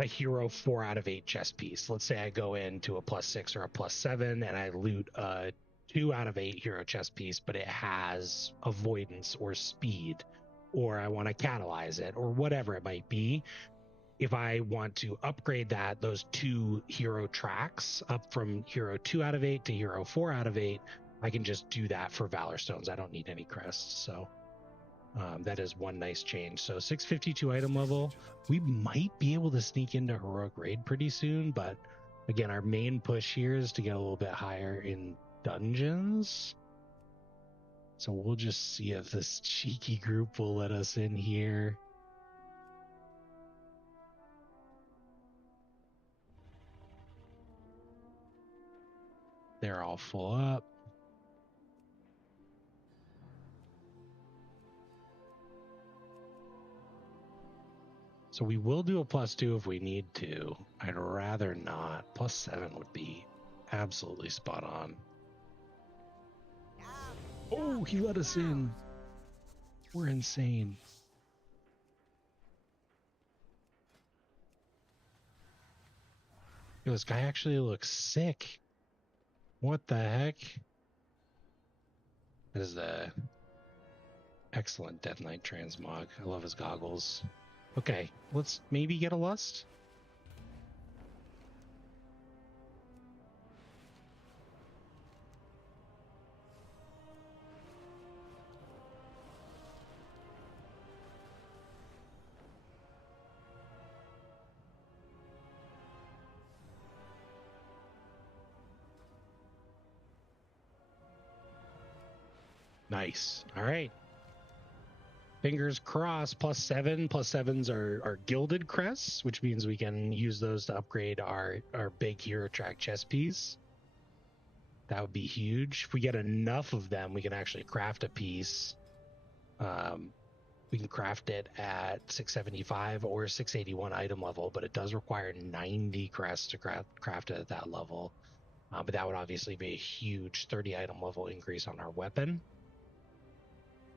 a hero 4 out of 8 chest piece. Let's say I go into a +6 or a +7 and I loot a 2 out of 8 hero chest piece, but it has avoidance or speed, or I want to catalyze it, or whatever it might be. If I want to upgrade those 2 hero tracks up from hero 2 out of 8 to hero 4 out of 8, I can just do that for Valor Stones. I don't need any crests. So that is one nice change. So 652 item level. We might be able to sneak into Heroic Raid pretty soon, but again, our main push here is to get a little bit higher in dungeons. So we'll just see if this cheeky group will let us in here. They're all full up. So we will do a +2 if we need to. I'd rather not. +7 would be absolutely spot on. Oh, he let us in. We're insane. Yo, this guy actually looks sick. What the heck? That is a excellent Death Knight transmog. I love his goggles. Okay, let's maybe get a lust. Nice. All right. Fingers crossed. +7. +7s are gilded crests, which means we can use those to upgrade our big hero track chest piece. That would be huge. If we get enough of them, we can actually craft a piece. We can craft it at 675 or 681 item level, but it does require 90 crests to craft it at that level. But that would obviously be a huge 30 item level increase on our weapon.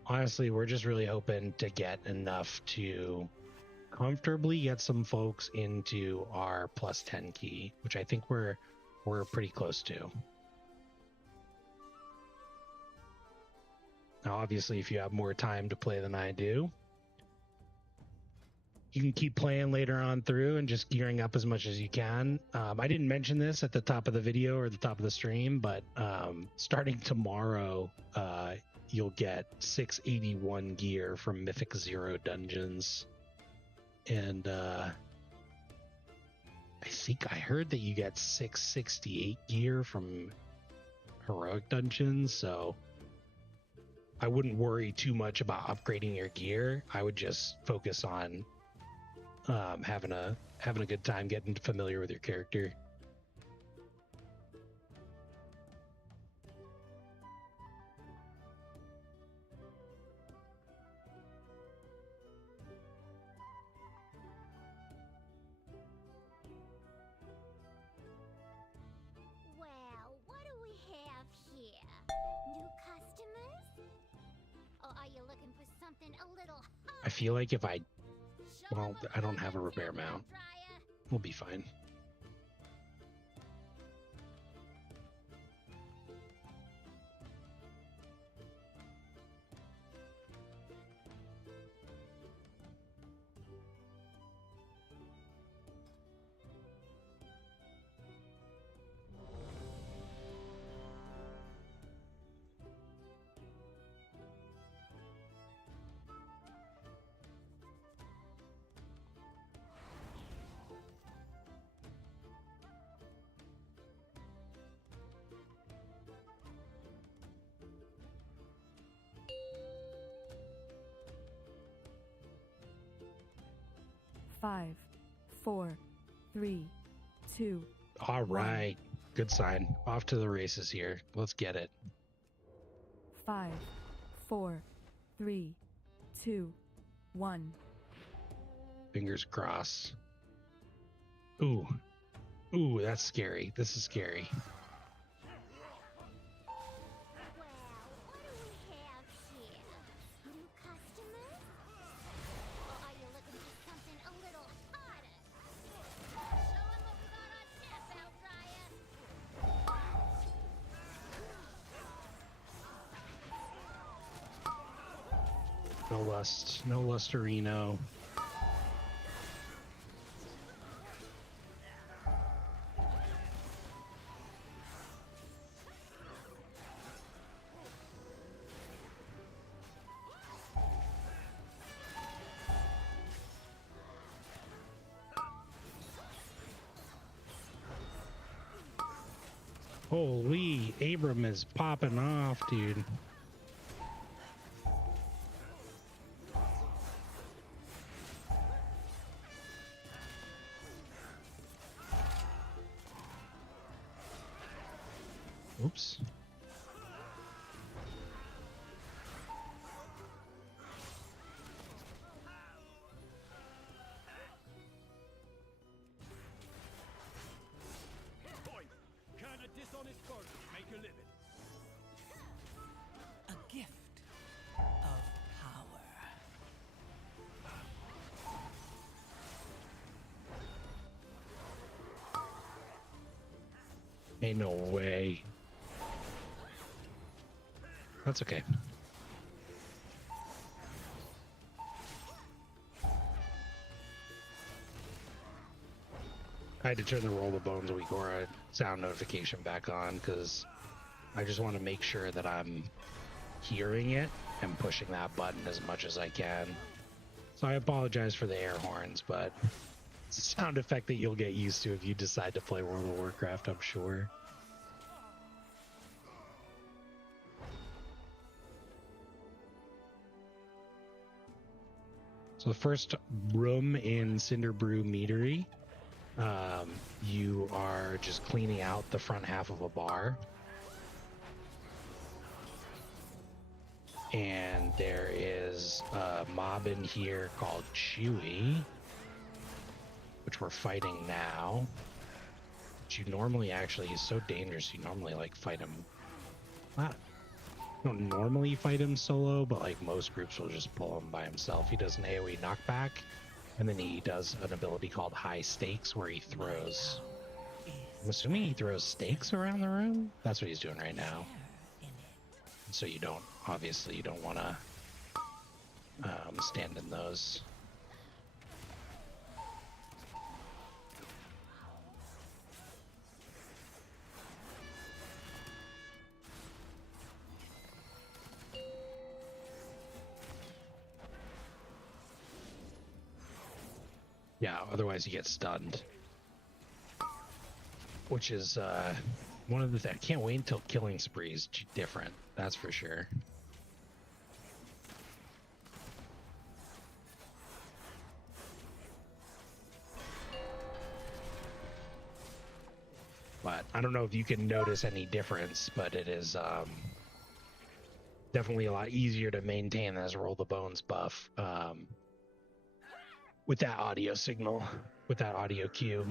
Honestly, we're just really hoping to get enough to comfortably get some folks into our +10 key, which I think we're pretty close to. Now, obviously, if you have more time to play than I do, you can keep playing later on through and just gearing up as much as you can. I didn't mention this at the top of the video or the top of the stream, but starting tomorrow, you'll get 681 gear from Mythic 0 dungeons. And I think I heard that you get 668 gear from heroic dungeons, so I wouldn't worry too much about upgrading your gear. I would just focus on having a good time getting familiar with your character. something a little I feel like if I, Show well, 'em what I don't we have a can repair do, mount. Drya. We'll be fine. Five, four, three, two, All right. Good sign. Off to the races here. Let's get it. 5, 4, 3, 2, 1. Fingers crossed. Ooh. Ooh, that's scary. This is scary. Well, what do we have here? New customers? Or are you looking for something a little hotter? Show 'em what we got on tap, Drya. No lust. No lusterino. Holy, Abram is popping off, dude. Oops. Point. Can a dishonest foe make a living? A gift of power. Ain't no way. That's okay. I had to turn the Roll the Bones Week Aura sound notification back on because I just want to make sure that I'm hearing it and pushing that button as much as I can. So I apologize for the air horns, but it's a sound effect that you'll get used to if you decide to play World of Warcraft, I'm sure. So the first room in Cinderbrew Meadery, you are just cleaning out the front half of a bar. And there is a mob in here called Chewy, which we're fighting now. But you normally actually, he's so dangerous, you normally like fight him. Not, you don't normally fight him solo, but like most groups will just pull him by himself. He does an AoE knockback, and then he does an ability called High Stakes where he throws, I'm assuming he throws stakes around the room? That's what he's doing right now. So you don't, obviously you don't want to stand in those. Yeah, otherwise you get stunned. Which is one of the things. I can't wait until Killing Spree is different. That's for sure. But I don't know if you can notice any difference, but it is definitely a lot easier to maintain as Roll the Bones buff with that audio signal, with that audio cue.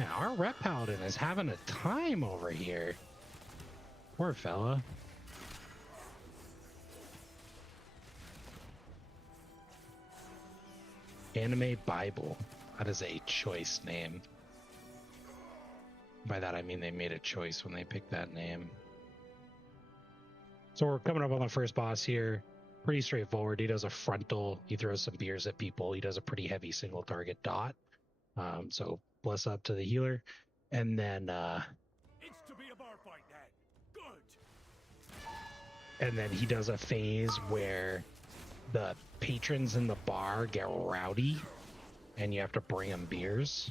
Yeah, our rep paladin is having a time over here. Poor fella. Anime Bible. That is a choice name. By that I mean they made a choice when they picked that name. So we're coming up on the first boss here. Pretty straightforward. He does a frontal. He throws some beers at people. He does a pretty heavy single target dot. So bless up to the healer. And then It's to be a bar fight, Dad. Good. and then he does a phase where the patrons in the bar get rowdy and you have to bring them beers.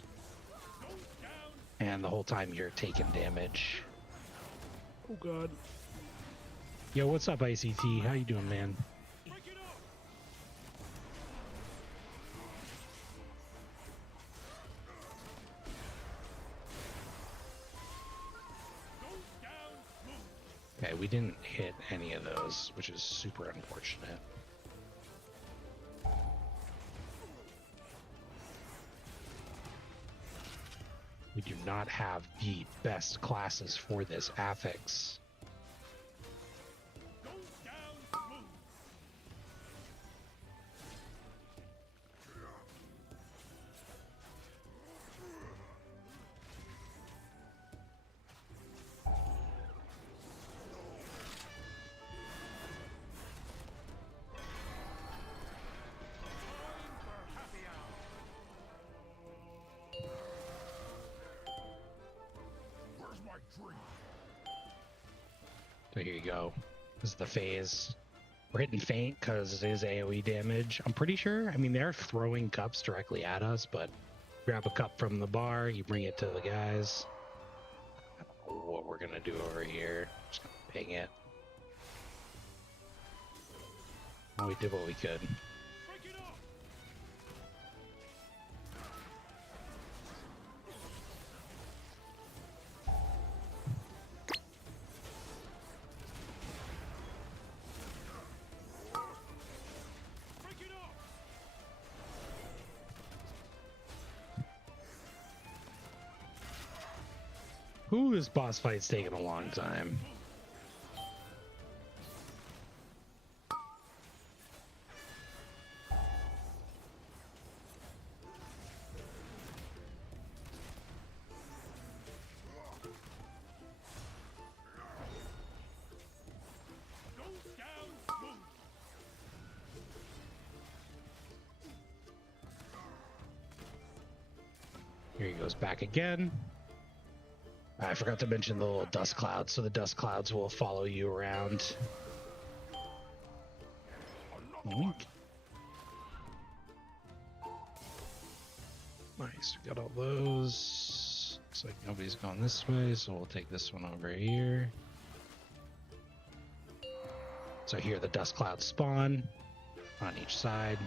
And the whole time you're taking damage. Oh god. Yo, what's up, ICT? How you doing, man? Break it up. Go down smooth. Okay, we didn't hit any of those, which is super unfortunate. We do not have the best classes for this affix. Go down smooth. Where's my drink? So here you go. This is the phase. We're hitting faint because it is AoE damage. I'm pretty sure. I mean, they're throwing cups directly at us, but grab a cup from the bar, you bring it to the guys. I don't know what we're gonna do over here. Just gonna ping it. Well, we did what we could. Break it up. Break it up. Ooh, this boss fight's taking a long time. Go down smooth. Here he goes back again. I forgot to mention the little dust clouds, so the dust clouds will follow you around. Wink. Nice, we got all those. Looks like nobody's gone this way, so we'll take this one over here. So here the dust clouds spawn on each side.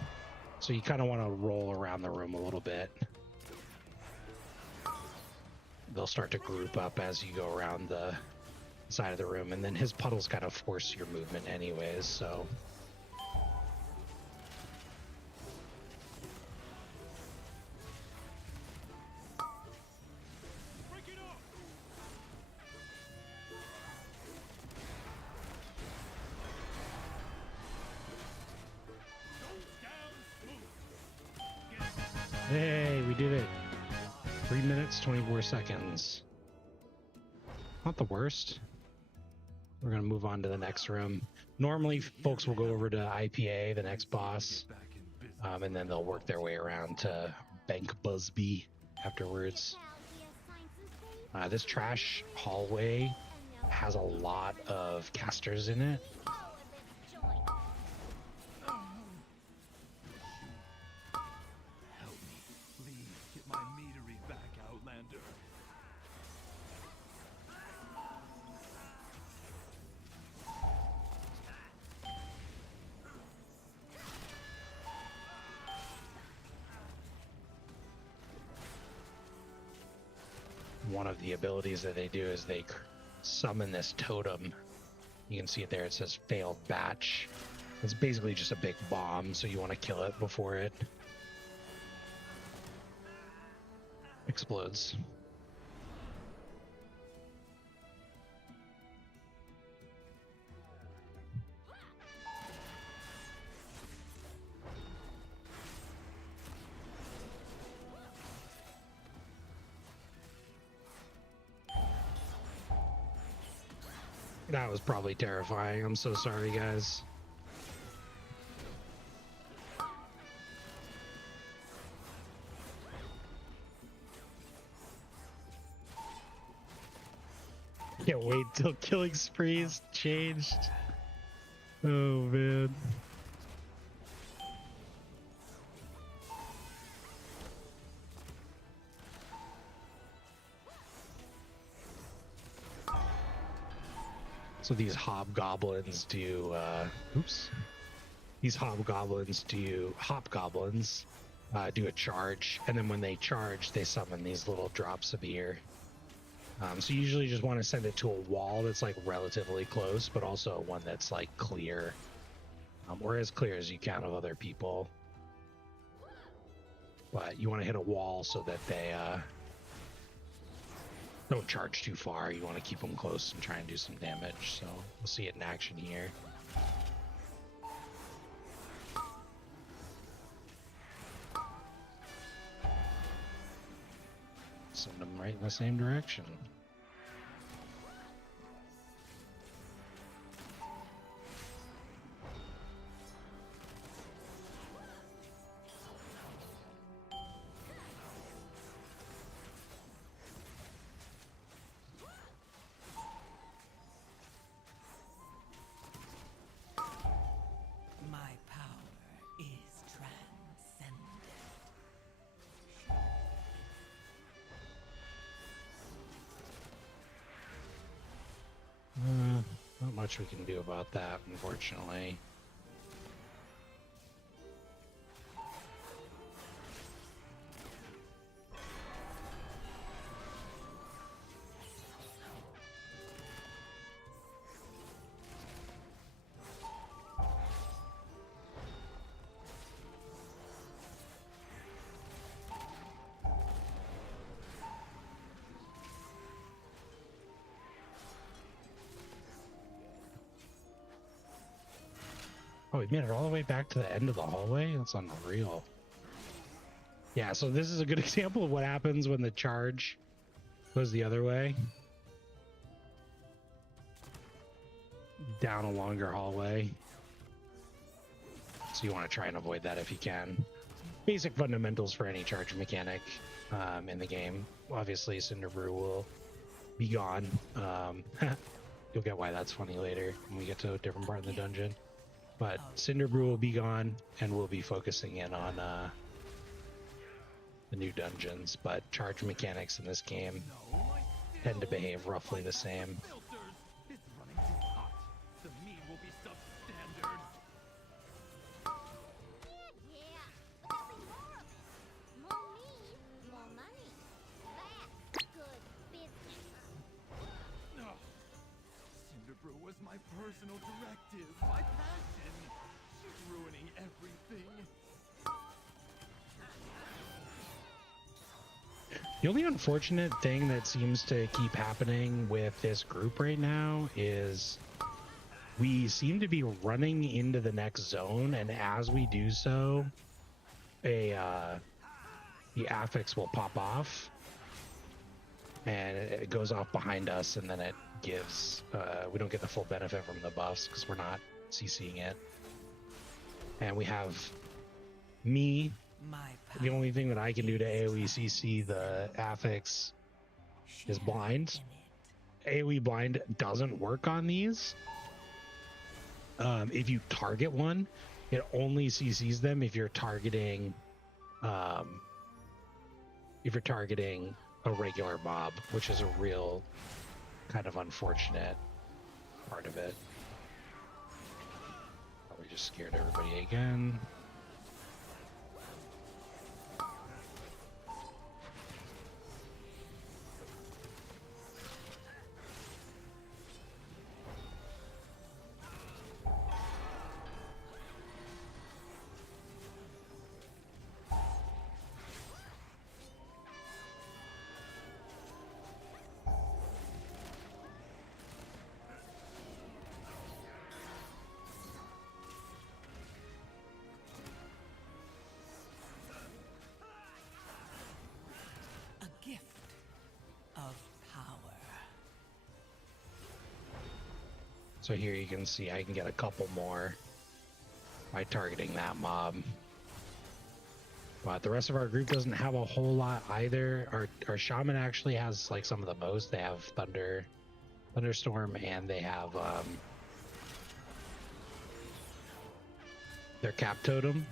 So you kind of want to roll around the room a little bit. They'll start to group up as you go around the side of the room, and then his puddles kind of force your movement anyways, so. Break it up. Go down smooth. Hey, we did it. 3 minutes, 24 seconds. Not the worst. We're going to move on to the next room. Normally, folks will go over to IPA, the next boss, and then they'll work their way around to Bank Busby afterwards. This trash hallway has a lot of casters in it. Help me, please. Get my meadery back, Outlander. One of the abilities that they do is they summon this totem. You can see it there. It says failed batch. It's basically just a big bomb, so you want to kill it before it explodes. That was probably terrifying. I'm so sorry, guys. Can't wait till killing sprees changed. Oh man. So these hobgoblins do these hobgoblins do do a charge, and then when they charge they summon these little drops of ear. So you usually just want to send it to a wall that's like relatively close, but also one that's like clear, or as clear as you can of other people. But you want to hit a wall so that they don't charge too far. You want to keep them close and try and do some damage. So we'll see it in action here. Send them right in the same direction. My power is transcendent. Not much we can do about that, unfortunately. Oh, we made it all the way back to the end of the hallway? That's unreal. Yeah, so this is a good example of what happens when the charge goes the other way. Down a longer hallway. So you want to try and avoid that if you can. Basic fundamentals for any charge mechanic in the game. Obviously, Cinderbrew will be gone. You'll get why that's funny later when we get to a different part of the dungeon. But Cinderbrew will be gone, and we'll be focusing in on the new dungeons. But charge mechanics in this game tend to behave roughly the same. It's running too hot. The mead will be substandard. Yeah, but there'll be more of it. More meat, more money. That's good business. Ugh. Cinderbrew was my personal directive, my passion. She's ruining everything. The only unfortunate thing that seems to keep happening with this group right now is we seem to be running into the next zone, and as we do so, the affix will pop off, and it goes off behind us, and then it gives we don't get the full benefit from the buffs because we're not CCing it. And we have me. My The power only thing that I can do to AoE CC the affix is blind. AoE blind doesn't work on these. If you target one, it only CCs them if you're targeting a regular mob, which is a real kind of unfortunate part of it. Probably just scared everybody again. So here you can see I can get a couple more by targeting that mob. But the rest of our group doesn't have a whole lot either. Our shaman actually has like some of the most. They have thunderstorm, and they have their cap totem.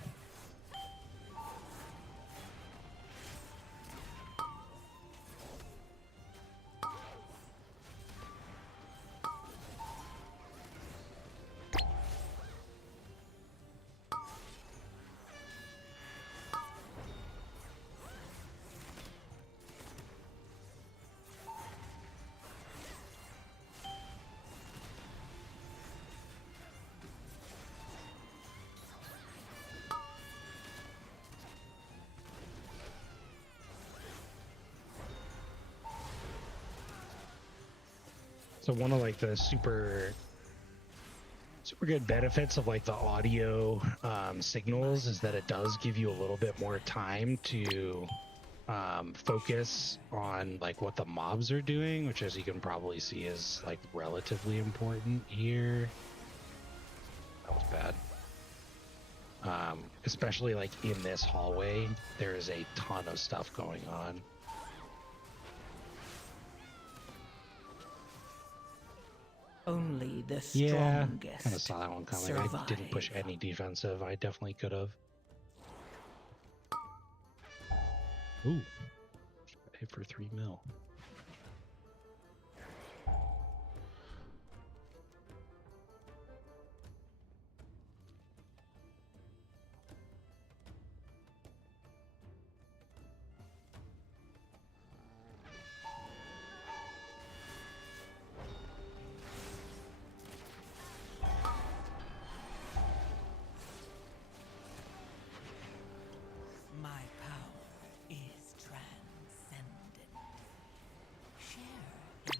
So one of like the super good benefits of like the audio signals is that it does give you a little bit more time to focus on like what the mobs are doing, which, as you can probably see, is like relatively important here. That was bad. Especially like in this hallway, there is a ton of stuff going on. Only the Yeah, strongest. kind of saw that one coming. I didn't push survive. any defensive. I definitely could have. Ooh, hit for 3 mil. My power is transcendent. Share in it.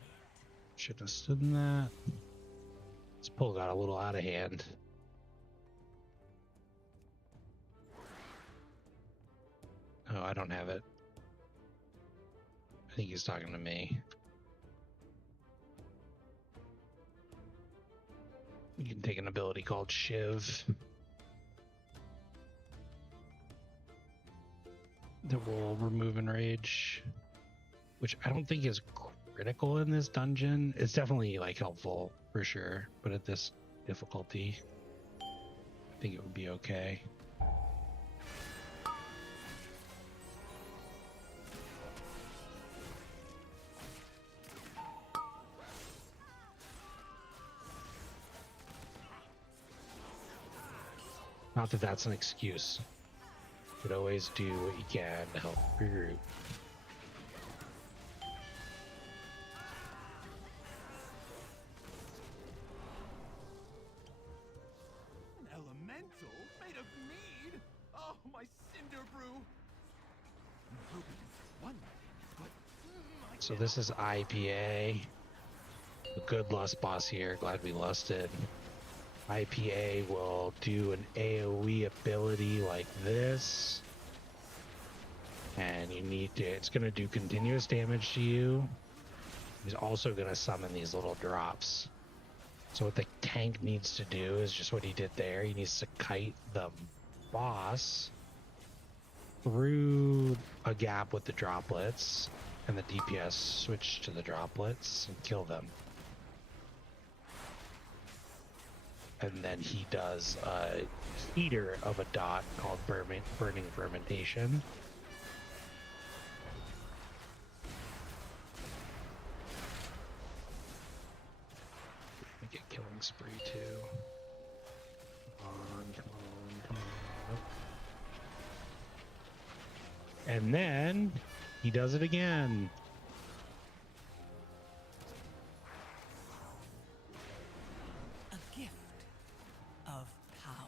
Should have stood in that. This pull got a little out of hand. Oh, I don't have it. I think he's talking to me. You can take an ability called Shiv that will remove enrage, which I don't think is critical in this dungeon. It's definitely like helpful for sure, but at this difficulty, I think it would be okay. Not that that's an excuse. You could always do what you can to help your group. An elemental made of mead? Oh, my cinder brew! I'm hoping it's one, but I So this is IPA. A good lust boss here. Glad we lusted. IPA will do an AoE ability like this. And you need to, it's going to do continuous damage to you. He's also going to summon these little drops. So what the tank needs to do is just what he did there. He needs to kite the boss through a gap with the droplets, and the DPS switch to the droplets and kill them. And then he does a heater of a dot called burning fermentation. Make it killing spree too. Come on, come on, come on. And then he does it again. A gift of power.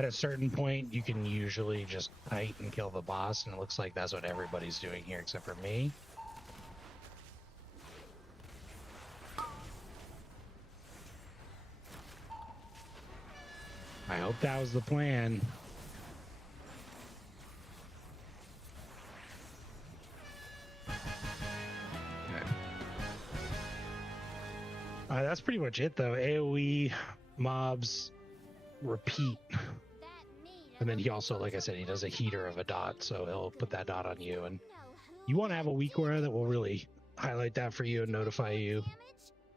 At a certain point, you can usually just kite and kill the boss, and it looks like that's what everybody's doing here except for me. I hope that was the plan. Okay. That's pretty much it, though. AoE, mobs, repeat. And then he also, like I said, he does a heater of a dot, so he'll put that dot on you. And you want to have a weak aura that will really highlight that for you and notify you.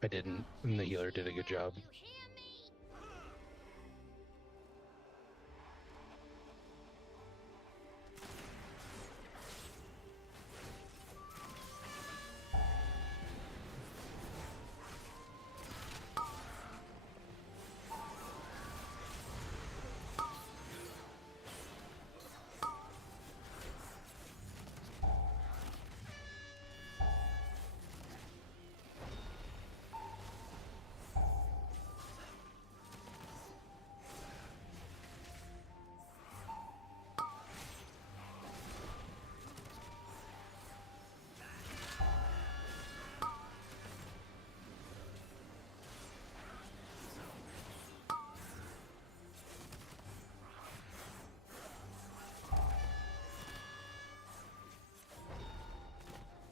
I didn't, and the healer did a good job.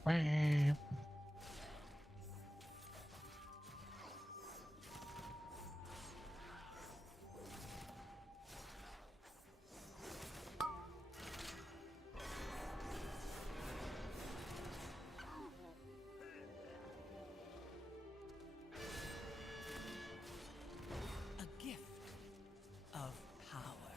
Wah. A gift of power.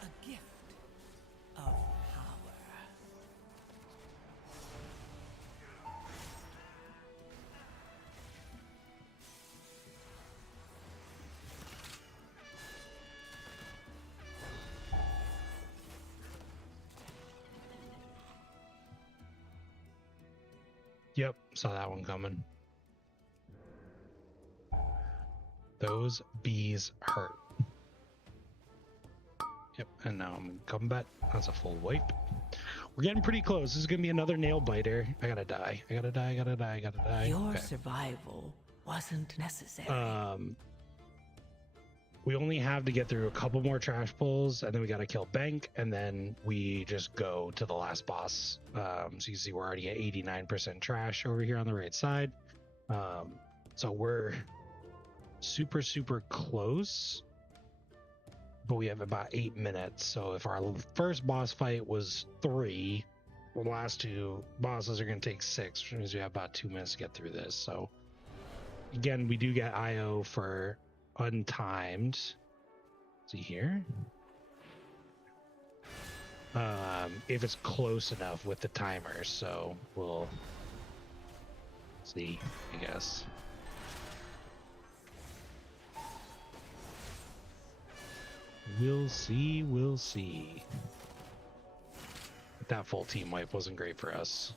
A gift of power. Yep, saw that one coming. Those bees hurt. Yep, and now I'm in combat. That's a full wipe. We're getting pretty close. This is gonna be another nail biter. I gotta die. I gotta die. I gotta die. I gotta die. Your Okay. survival wasn't necessary. We only have to get through a couple more trash pulls, and then we gotta kill Bank, and then we just go to the last boss. So you can see we're already at 89% trash over here on the right side. So we're super, super close, but we have about 8 minutes. So if our first boss fight was 3, well, the last 2 bosses are going to take 6, which means we have about 2 minutes to get through this. So again, we do get IO for untimed. See here. If it's close enough with the timer, so we'll see, I guess. We'll see, we'll see. That full team wipe wasn't great for us.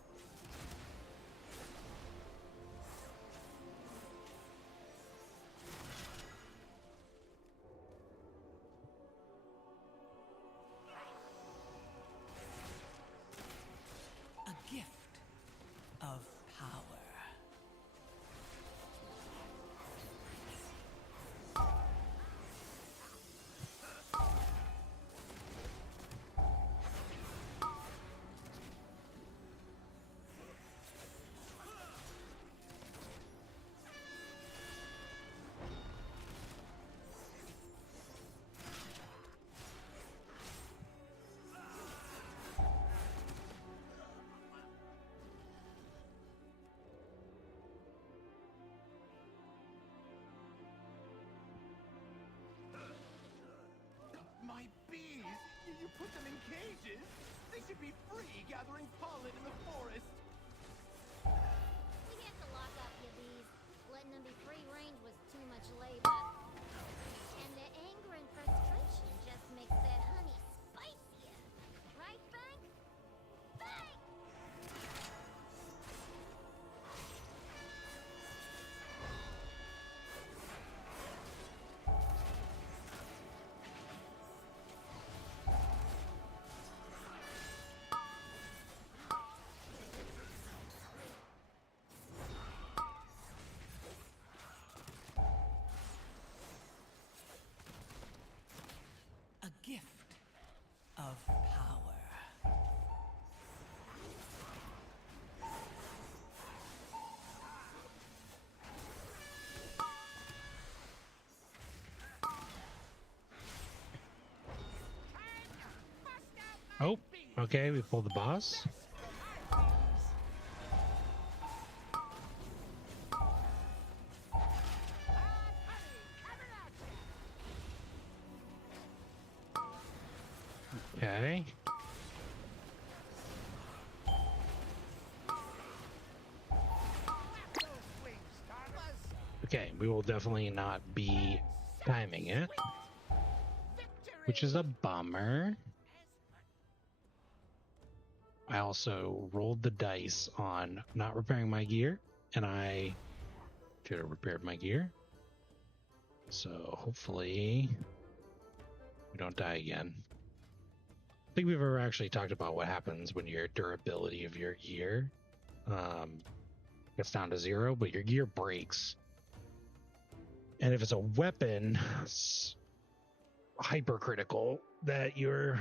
you put them in cages? They should be free gathering pollen in the forest. We had to lock up your bees. Letting them be free range was too much labor. And their anger and frustration just makes that honey spicier. Right, Bank? Bank! A gift of power. Oh, okay, we pulled the boss. Okay. Okay, we will definitely not be timing it, which is a bummer. I also rolled the dice on not repairing my gear, and I should have repaired my gear. So hopefully we don't die again. I think we've ever actually talked about what happens when your durability of your gear gets down to 0, but your gear breaks. And if it's a weapon, it's hypercritical that your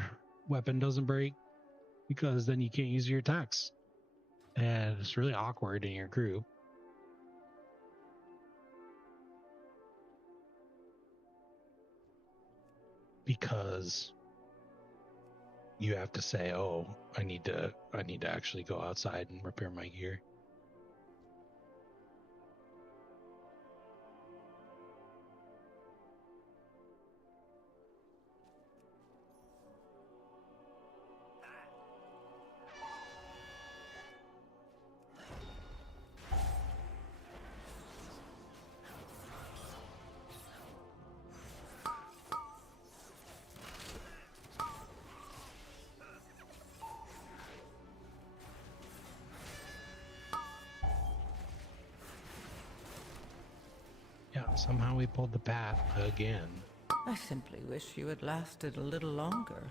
weapon doesn't break, because then you can't use your attacks. And it's really awkward in your group. Because you have to say, oh, I need to actually go outside and repair my gear. Yeah, somehow we pulled the path again. I simply wish you had lasted a little longer.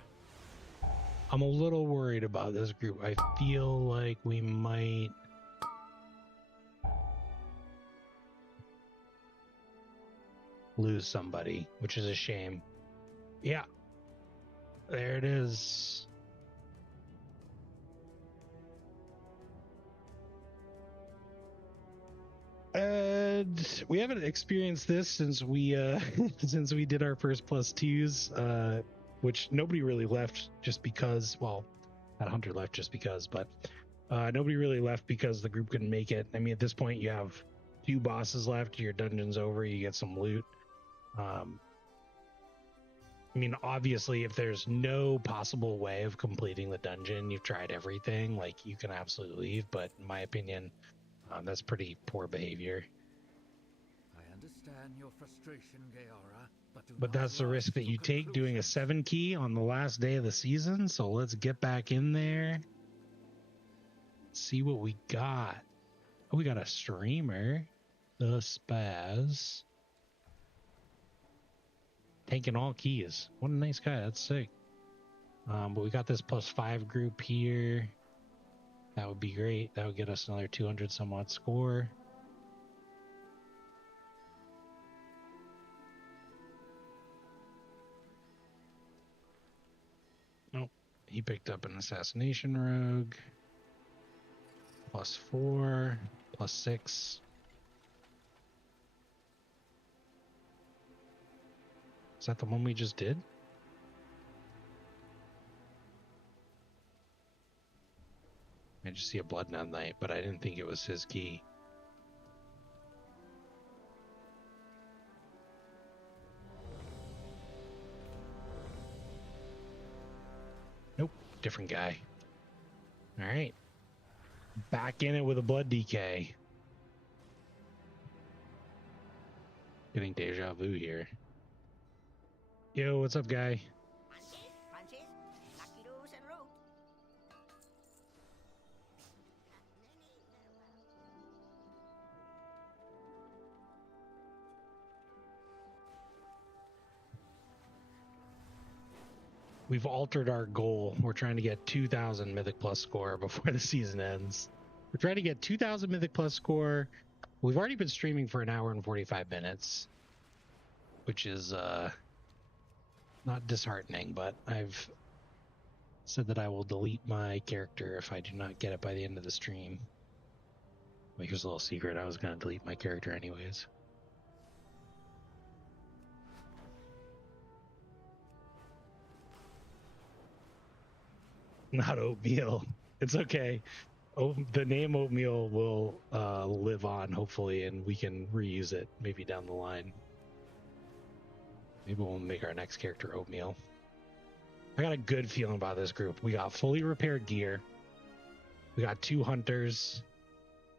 I'm a little worried about this group. I feel like we might lose somebody, which is a shame. Yeah, there it is. And we haven't experienced this since we since we did our first +2s, which nobody really left just because, well, that hunter left just because, but nobody really left because the group couldn't make it. I mean, at this point you have 2 bosses left, your dungeon's over, you get some loot. I mean, obviously, if there's no possible way of completing the dungeon, you've tried everything, like, you can absolutely leave, but in my opinion, that's pretty poor behavior. I understand your frustration, Gaora, But that's the risk that you take doing a 7 key on the last day of the season, so let's get back in there. See what we got. Oh, we got a streamer. The Spaz. Taking all keys. What a nice guy. That's sick. But we got this +5 group here. That would be great. That would get us another 200 some odd score. Nope. He picked up an assassination rogue. +4, +6. Is that the one we just did? I just see a Blood Nun Knight, but I didn't think it was his key. different guy. All right. Back in it with a blood DK. Getting deja vu here. Yo, what's up, guy? Punches, punches, lucky doos and root. We've altered our goal. We're trying to get 2,000 Mythic Plus score before the season ends. We're trying to get 2,000 Mythic Plus score. We've already been streaming for an hour and 45 minutes, which is not disheartening, but I've said that I will delete my character if I do not get it by the end of the stream. Well, here's a little secret. I was going to delete my character anyways. Not Oatmeal. It's okay. Oh, the name Oatmeal will live on, hopefully, and we can reuse it maybe down the line. Maybe we'll make our next character Oatmeal. I got a good feeling about this group. We got fully repaired gear. We got 2 hunters.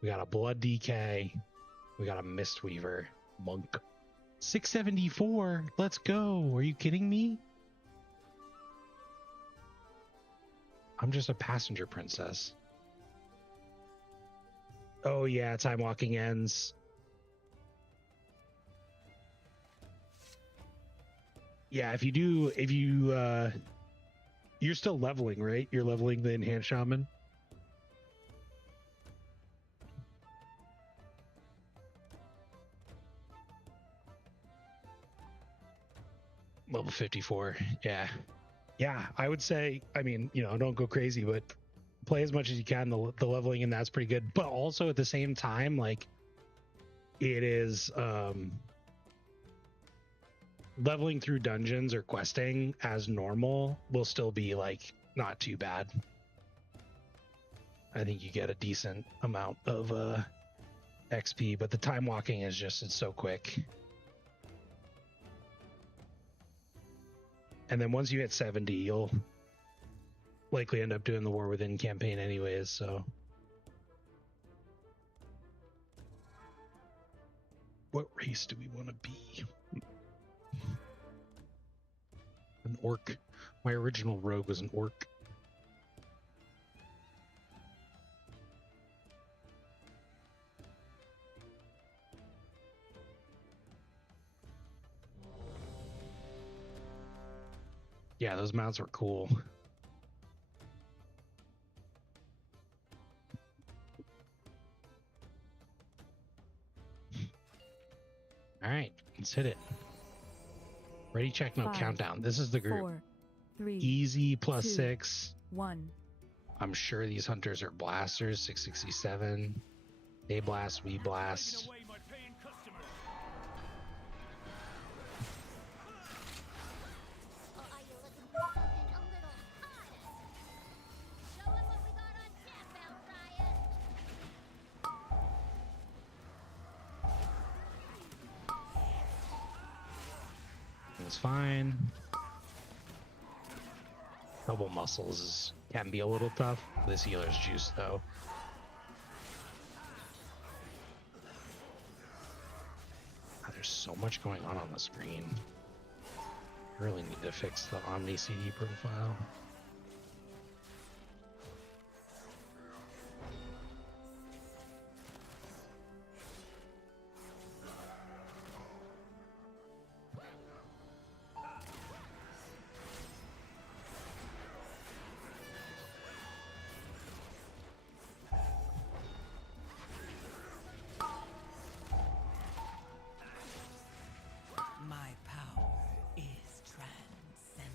We got a blood DK. We got a Mistweaver monk. 674. Let's go. Are you kidding me? I'm just a passenger princess. Oh yeah, time walking ends. Yeah, you're still leveling, right? You're leveling the enhanced shaman. Level 54. Yeah. Yeah, I would say, I mean, don't go crazy, but play as much as you can. The leveling and that's pretty good. But also at the same time, like, it is leveling through dungeons or questing as normal will still be like not too bad. I think you get a decent amount of XP, but the time walking is just, it's so quick. And then once you hit 70, you'll likely end up doing the War Within campaign anyways, so. What race do we want to be? An orc. My original rogue was an orc. Yeah, those mounts were cool. All right, let's hit it. Ready, check, no, 5, countdown. This is the group. 4, 3, Easy plus 2, 6. 1. I'm sure these hunters are blasters. 667. They blast, we blast. Away my paying customers. Or are you looking for something a little hotter? Show 'em what we got on tap, Ryan. It's fine. Double muscles can be a little tough. This healer's juice, though. God, there's so much going on the screen. I really need to fix the Omni CD profile. My power is transcendent.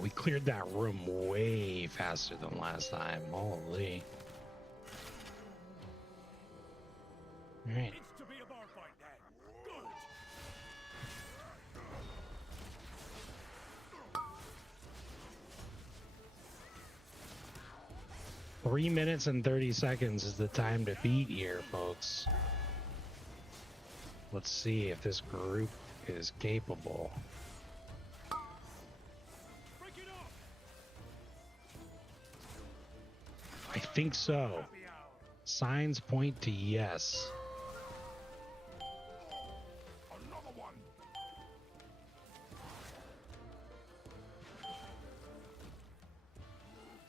we cleared that room way faster than last time. Holy. All right. It's to be a bar fight then. Good. 3 minutes and 30 seconds is the time to beat here, folks. Let's see if this group is capable. Break it up. I think so. Happy hour. Signs point to yes. Another one.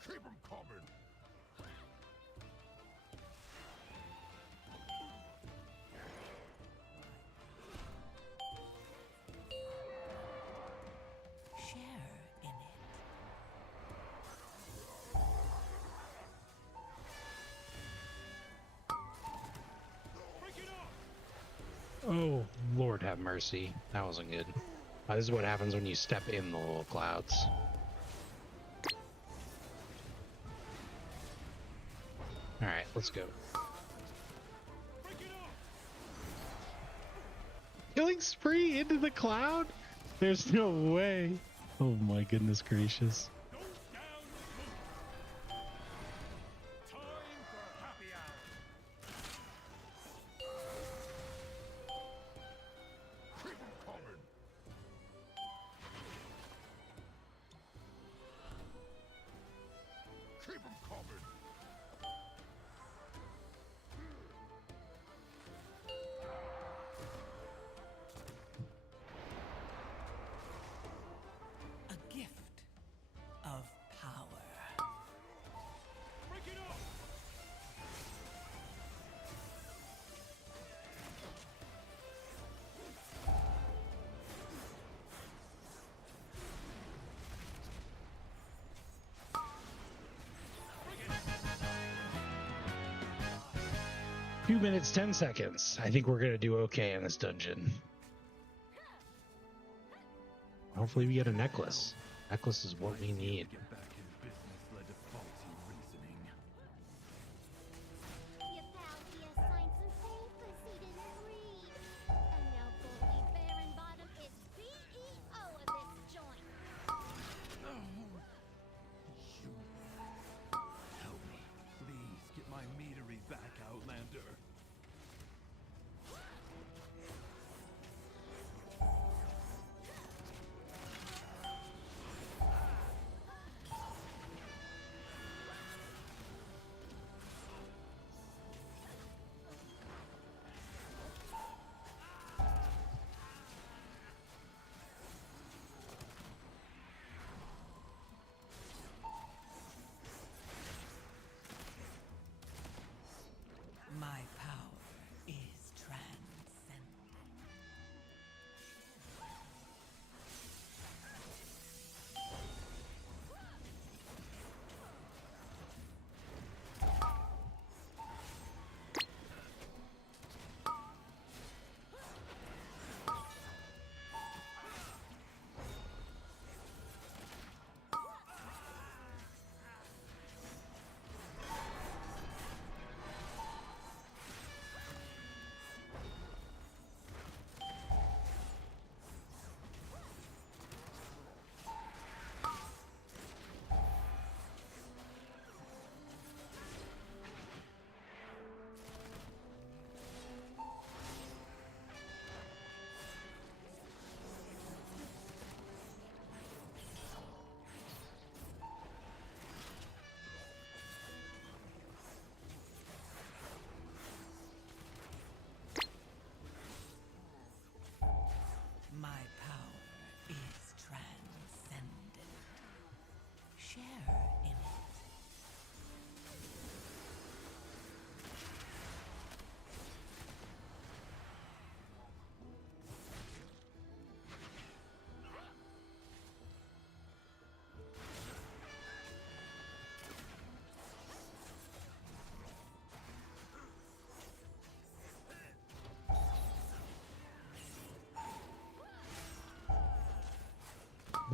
Keep 'em coming. Share in it. Break it up. Oh, Lord have mercy. That wasn't good. This is what happens when you step in the little clouds. All right, let's go. Break it up. Killing spree into the cloud? There's no way. Oh my goodness gracious. Go down the moon. Time for happy hour. Keep 'em coming. Keep 'em coming. A gift of power. Break it up. Break it. 2 minutes, 10 seconds. I think we're going to do okay in this dungeon. Hopefully we get a necklace. Necklace is what we need. Get back in business led to faulty reasoning. Your pal here signed some papers he didn't read. And now Goldie Baron-Bottom is CEO of this joint. Help me. Please get my meadery back, Outlander. My power is transcendent. My power is transcendent. Share in it.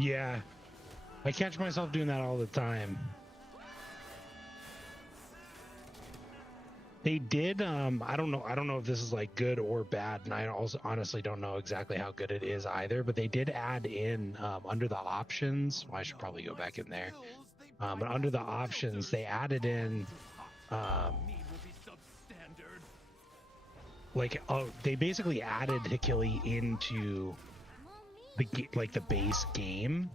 Yeah. I catch myself doing that all the time. They did, I don't know if this is like good or bad, and I also honestly don't know exactly how good it is either, but they did add in under the options, well, I should probably go back in there, but under the options, they added in like, they basically added Hikili into the base game,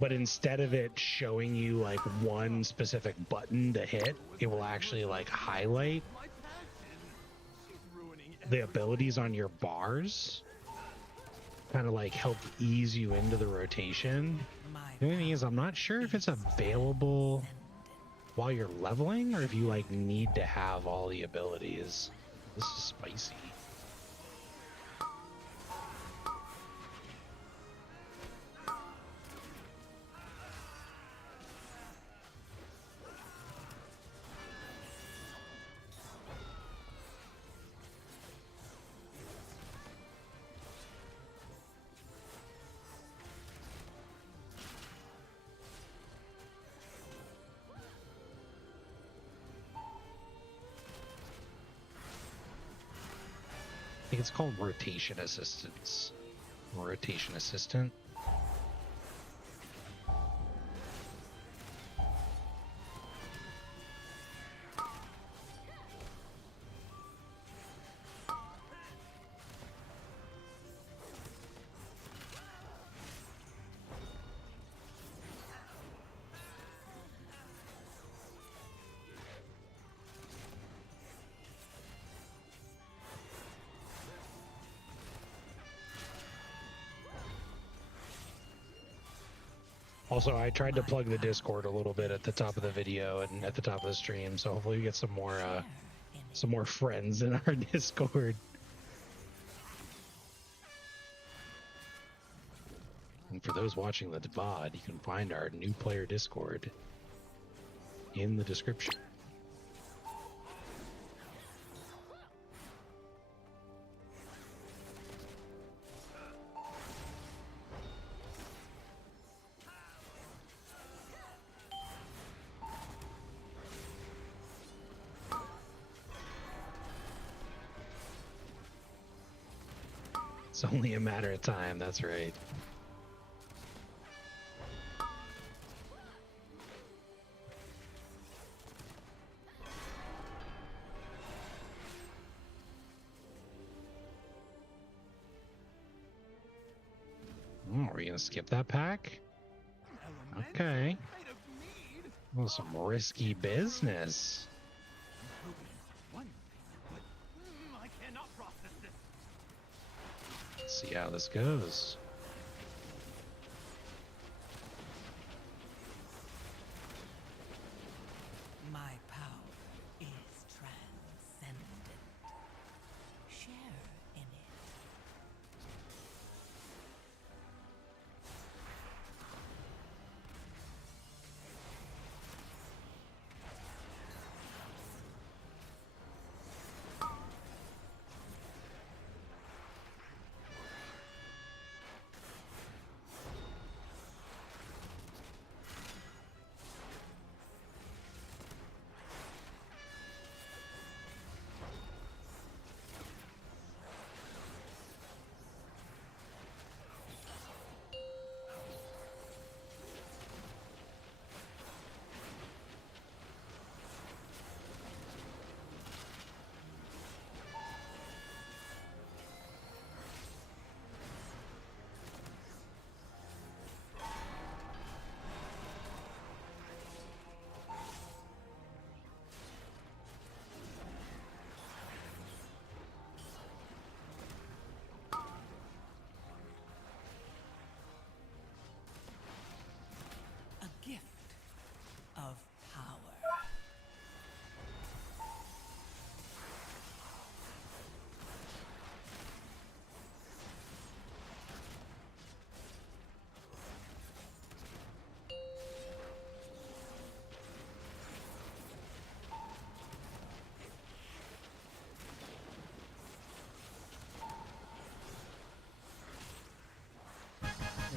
but instead of it showing you like one specific button to hit, it will actually like highlight the abilities on your bars, kind of like help ease you into the rotation. The only thing is, I'm not sure if it's available while you're leveling or if you like need to have all the abilities. This is spicy. I think it's called rotation assistance. Rotation assistant. Also, I tried to plug the Discord a little bit at the top of the video and at the top of the stream, so hopefully we get some more friends in our Discord. And for those watching the VOD, you can find our new player Discord in the description. It's only a matter of time, that's right. Oh, are we gonna skip that pack? Okay. Well, some risky business. Let's see how this goes. My power is transcendent. Share in it. A gift of power.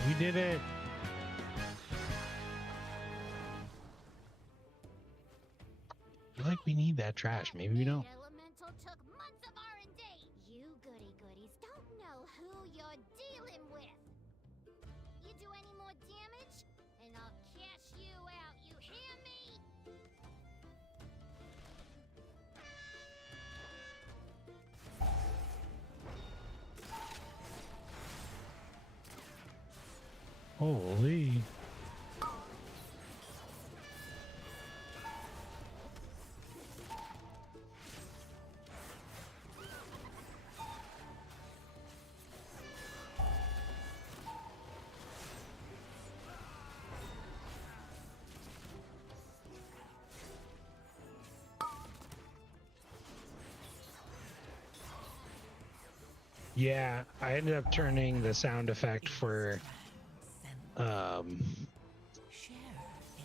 We did it. we need that trash. Maybe we don't. Elemental took months of R&D. You goody goodies don't know who you're dealing with. You do any more damage, and I'll cash you out. You hear me? Holy. Yeah, I ended up turning the sound effect for the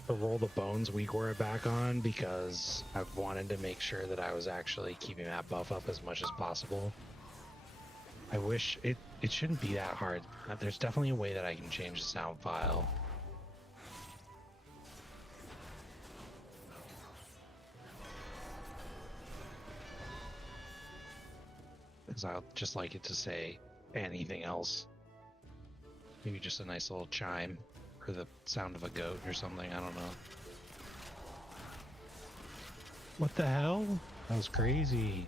Roll the Bones weak aura back on because I wanted to make sure that I was actually keeping that buff up as much as possible. I wish it shouldn't be that hard. There's definitely a way that I can change the sound file. Because I'll just like it to say anything else. Maybe just a nice little chime or the sound of a goat or something. I don't know. What the hell? That was crazy.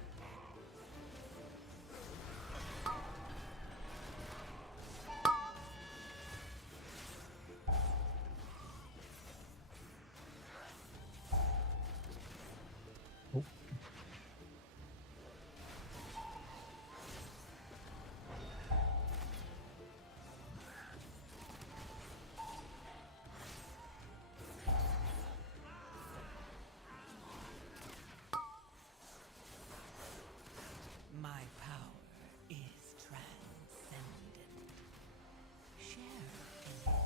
My power is transcendent. Share in it.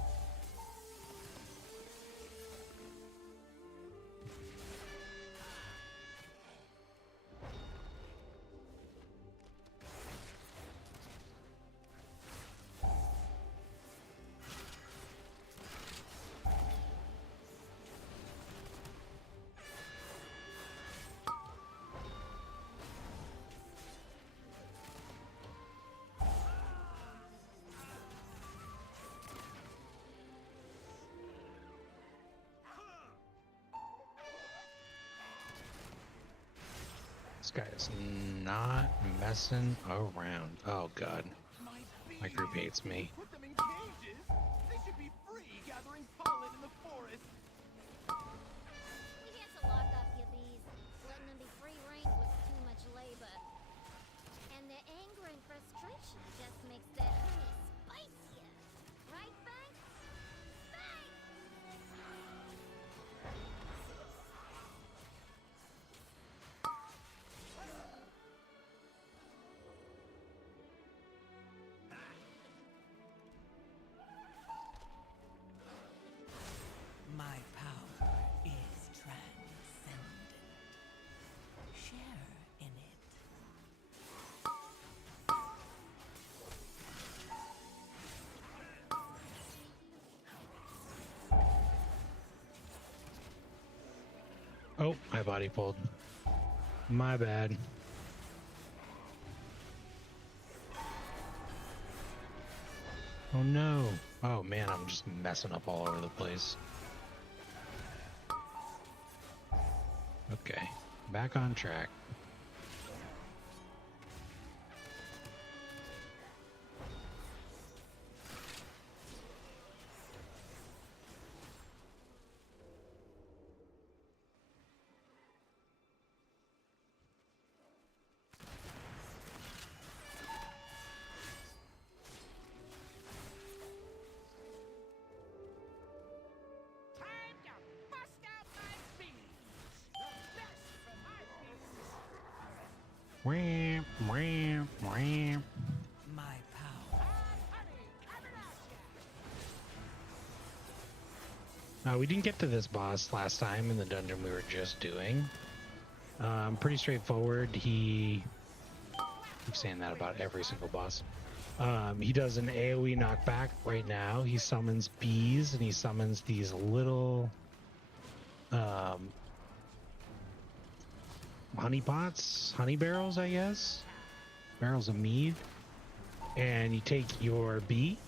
This guy is not messing around. Oh god. My group hates me. Put them in cages. They should be free gathering pollen in the forest. We had to lock up your bees. Letting them be free range was too much labor. And their anger and frustration just makes their honey spicier. Right, Bank? Bank! My power is transcendent. Share in it. Oh, my body pulled. My bad. Oh no. Oh man, I'm just messing up all over the place. Okay, back on track. Time to bust out my bees. The best from my bees. Wham, wham, wham. My power. Honey, coming at ya. We didn't get to this boss last time in the dungeon we were just doing. Pretty straightforward. I keep saying that about every single boss. He does an AoE knockback right now. He summons bees and he summons these little honey pots, honey barrels, I guess. Barrels of mead. And you take your bee,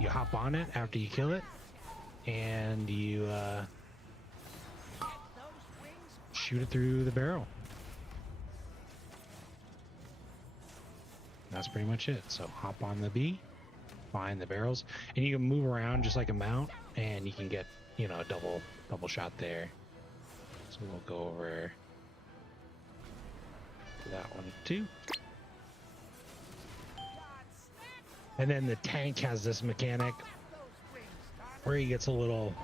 you hop on it after you kill it, and you shoot it through the barrel. That's pretty much it. So hop on the bee, find the barrels, and you can move around just like a mount, and you can get, you know, a double shot there. So we'll go over to that one too. And then the tank has this mechanic where he gets a little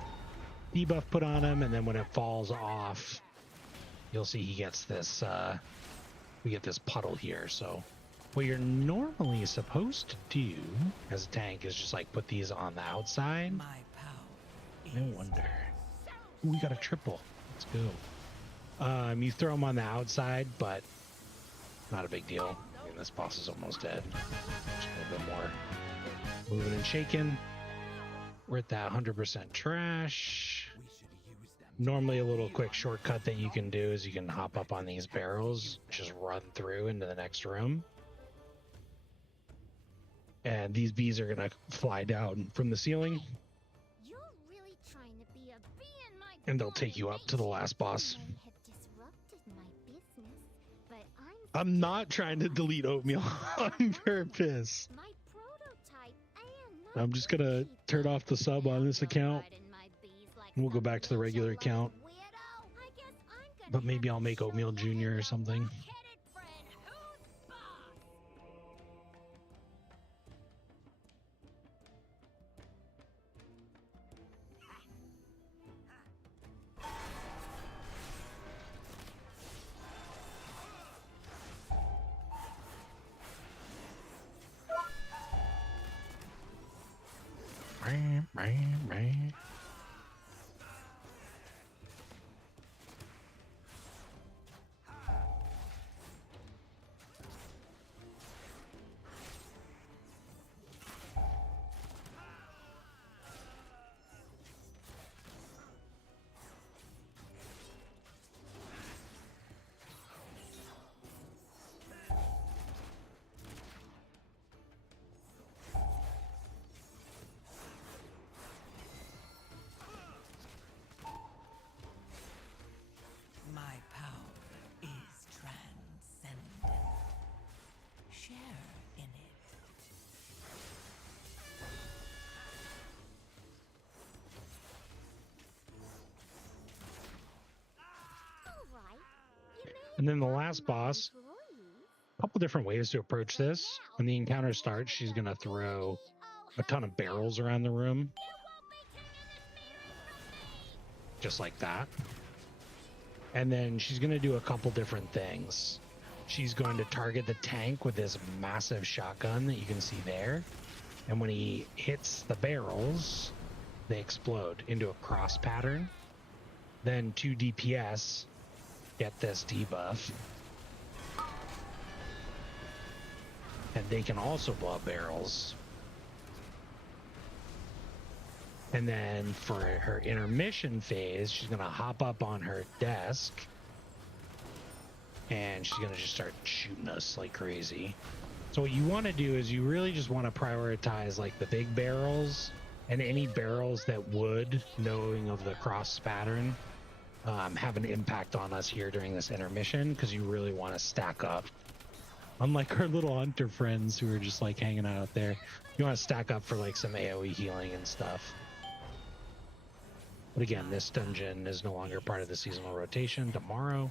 debuff put on him, and then when it falls off, you'll see he gets this, we get this puddle here. So what you're normally supposed to do as a tank is just like put these on the outside. My power. No wonder. Ooh, we got a triple. Let's go. You throw them on the outside, but not a big deal. I mean, this boss is almost dead. Just a little bit more moving and shaking. We're at that 100% trash. Normally a little quick shortcut that you can do is you can hop up on these barrels, just run through into the next room. And these bees are going to fly down from the ceiling. You're really trying to be a bee in my And they'll take you up to the last boss. You may have disrupted my business, but I'm not trying to delete Oatmeal on purpose. my prototype and I'm just gonna turn off the sub on this account. And we'll go back to the regular account. But maybe I'll make Oatmeal Jr. or something. My power is transcendent. Share in it. And then the last boss, a couple different ways to approach this. When the encounter starts, she's going to throw a ton of barrels around the room. Just like that. And then she's going to do a couple different things. She's going to target the tank with this massive shotgun that you can see there. And when he hits the barrels, they explode into a cross pattern. Then 2 DPS get this debuff. And they can also blow up barrels. And then for her intermission phase, she's going to hop up on her desk. And she's going to just start shooting us like crazy. So what you want to do is you really just want to prioritize like the big barrels and any barrels that would, knowing of the cross pattern, have an impact on us here during this intermission, because you really want to stack up. Unlike our little hunter friends who are just like hanging out there, you want to stack up for like some AoE healing and stuff. But again, this dungeon is no longer part of the seasonal rotation. Tomorrow,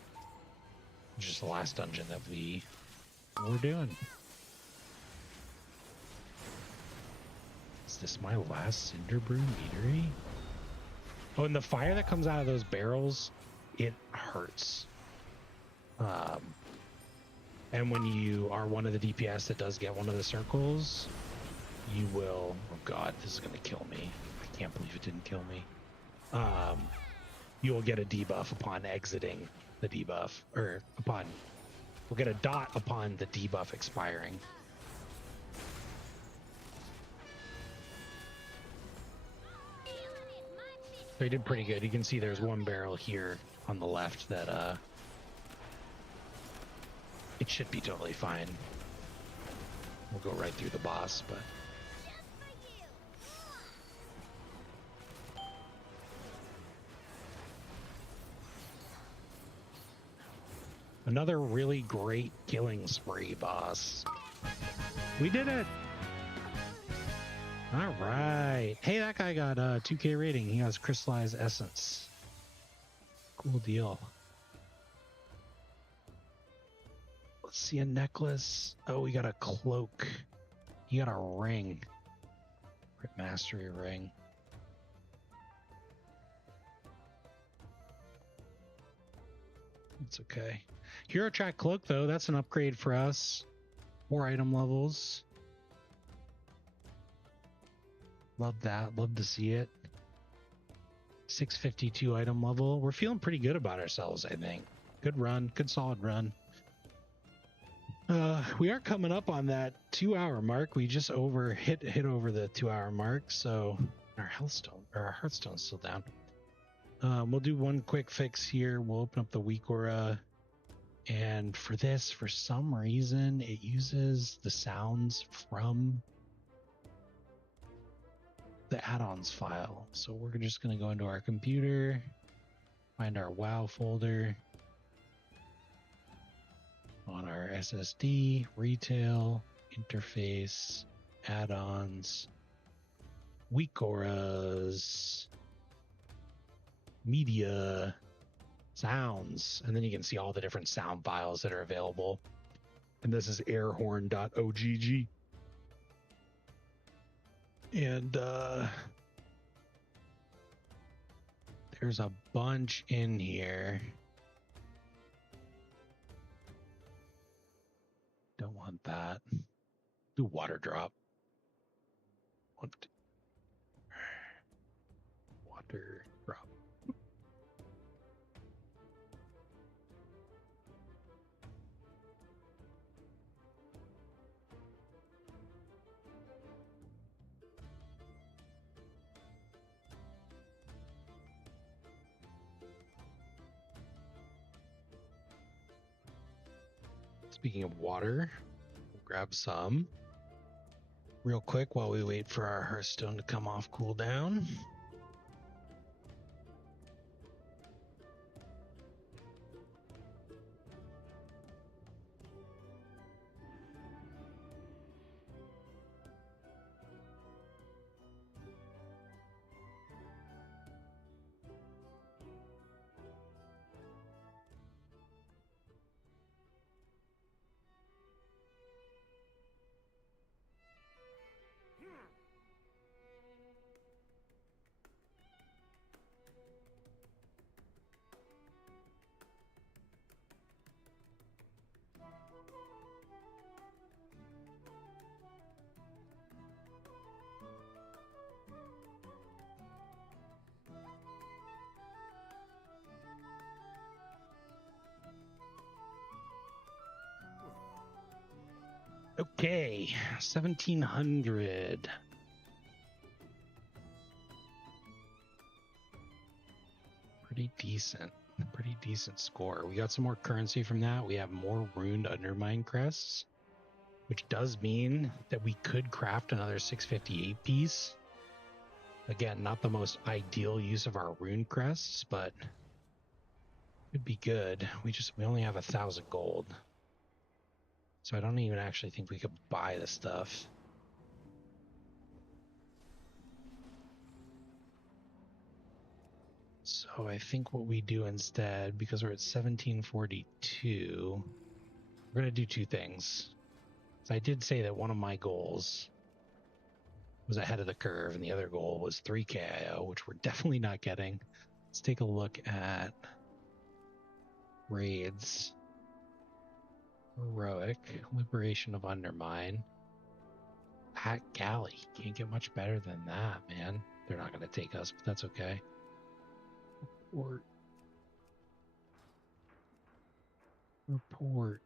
just the last dungeon that we're doing. Is this my last Cinder Brew meadery? Oh, and the fire that comes out of those barrels, it hurts. And when you are one of the DPS that does get one of the circles, you will... Oh god, this is going to kill me. I can't believe it didn't kill me. You will get a debuff upon exiting the debuff, or upon... We'll get a dot upon the debuff expiring. So he did pretty good. You can see there's one barrel here on the left that It should be totally fine. We'll go right through the boss, but Just for you. another really great killing spree boss. We did it! All right. Hey, that guy got a 2K rating. He has crystallized essence. Cool deal. Let's see a necklace. Oh, we got a cloak. You got a ring. Crit mastery ring. It's okay. Hero track cloak though, that's an upgrade for us. More item levels. Love that. Love to see it. 652 item level. We're feeling pretty good about ourselves, I think. Good run. Good solid run. We are coming up on that 2-hour mark. We just hit over the 2-hour mark, so our hearthstone's still down. We'll do one quick fix here. We'll open up the weak aura, and for this, for some reason, it uses the sounds from the add-ons file. So we're just going to go into our computer, find our WoW folder. On our SSD, retail, interface, add-ons, weak auras, media, sounds, and then you can see all the different sound files that are available. And this is airhorn.ogg. And there's a bunch in here. Don't want that. Do water drop. Water drop. Speaking of water, we'll grab some real quick while we wait for our Hearthstone to come off cooldown. Okay, 1700. Pretty decent score. We got some more currency from that. We have more runed undermine crests, which does mean that we could craft another 658 piece. Again, not the most ideal use of our rune crests, but it'd be good. We only have 1,000 gold. So I don't even actually think we could buy the stuff. So I think what we do instead, because we're at 1742, we're going to do two things. So I did say that one of my goals was ahead of the curve, and the other goal was 3 KIO, which we're definitely not getting. Let's take a look at raids. Heroic, Liberation of Undermine. Pat Galley. Can't get much better than that, man. They're not going to take us, but that's okay. Report.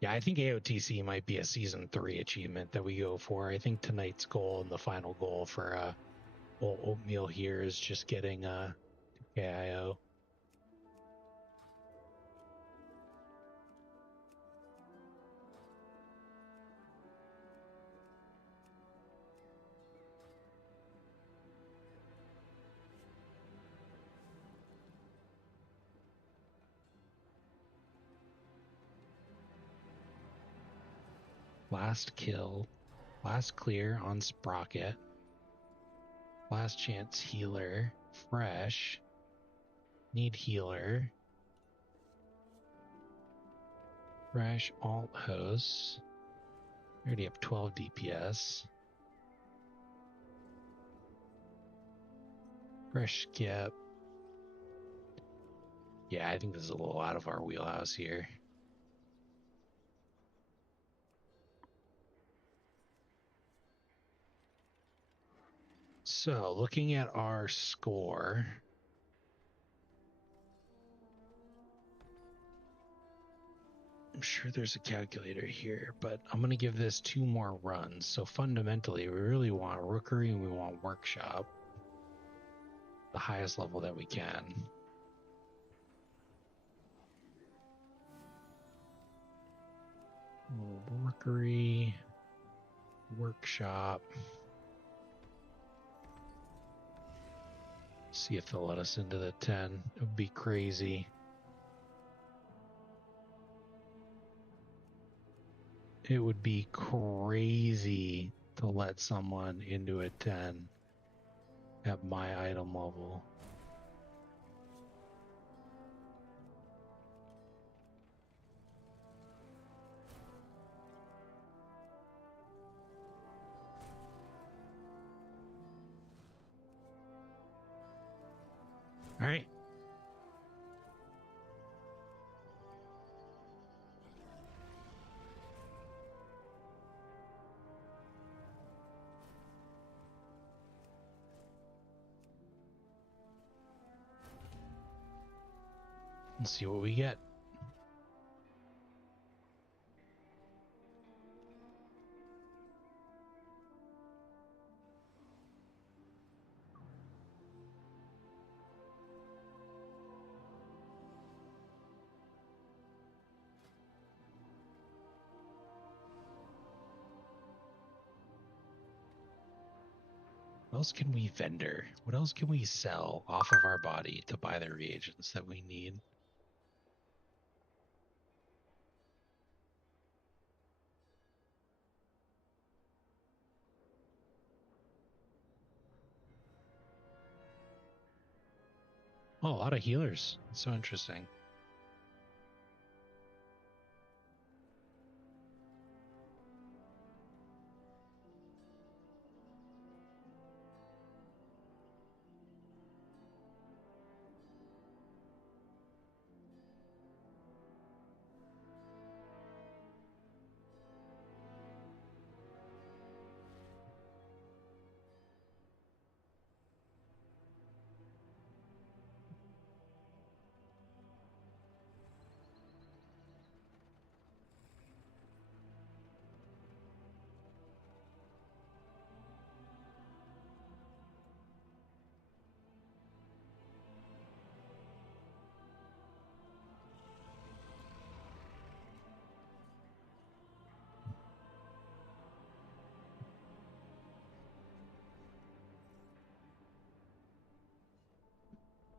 Yeah, I think AOTC might be a Season 3 achievement that we go for. I think tonight's goal and the final goal for Oatmeal here is just getting KIO. Last kill. Last clear on Sprocket. Last chance healer. Fresh. Need healer. Fresh alt hosts. Already have 12 DPS. Fresh skip. Yeah, I think this is a little out of our wheelhouse here. So, looking at our score, I'm sure there's a calculator here, but I'm going to give this 2 more runs. So, fundamentally, we really want Rookery and we want Workshop, the highest level that we can. Rookery, Workshop. See if they'll let us into the 10. It would be crazy. It would be crazy to let someone into a 10 at my item level. All right. Let's see what we get. What else can we vendor? What else can we sell off of our body to buy the reagents that we need? Oh, a lot of healers. That's so interesting.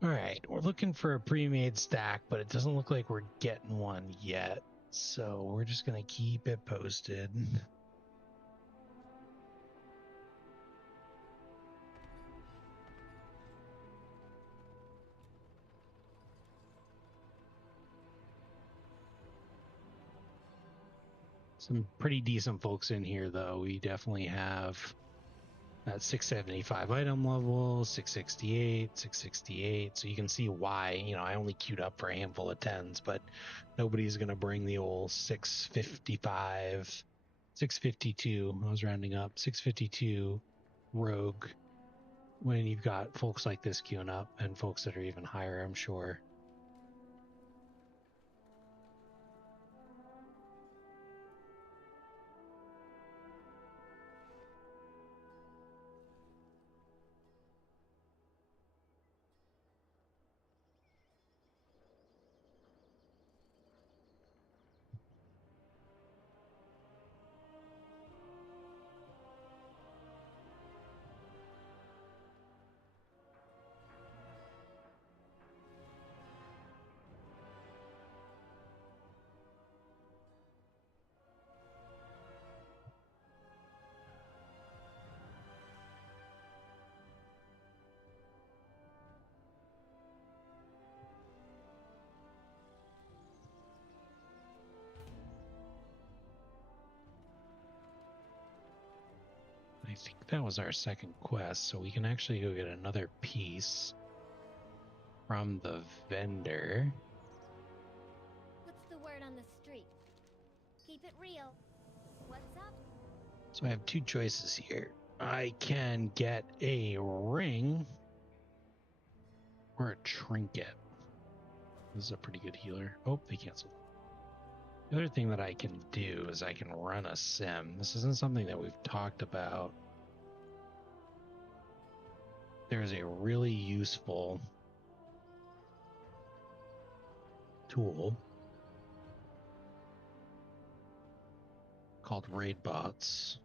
All right, we're looking for a pre-made stack, but it doesn't look like we're getting one yet. So we're just going to keep it posted. Some pretty decent folks in here, though. We definitely have that 675 item level, 668, 668. So you can see why, I only queued up for a handful of 10s, but nobody's going to bring the old 655, 652. I was rounding up 652 rogue when you've got folks like this queuing up and folks that are even higher, I'm sure. I think that was our second quest, so we can actually go get another piece from the vendor. What's the word on the street? Keep it real. What's up? So I have two choices here. I can get a ring or a trinket. This is a pretty good healer. Oh, they canceled. The other thing that I can do is I can run a sim. This isn't something that we've talked about. There's a really useful tool called raid bots.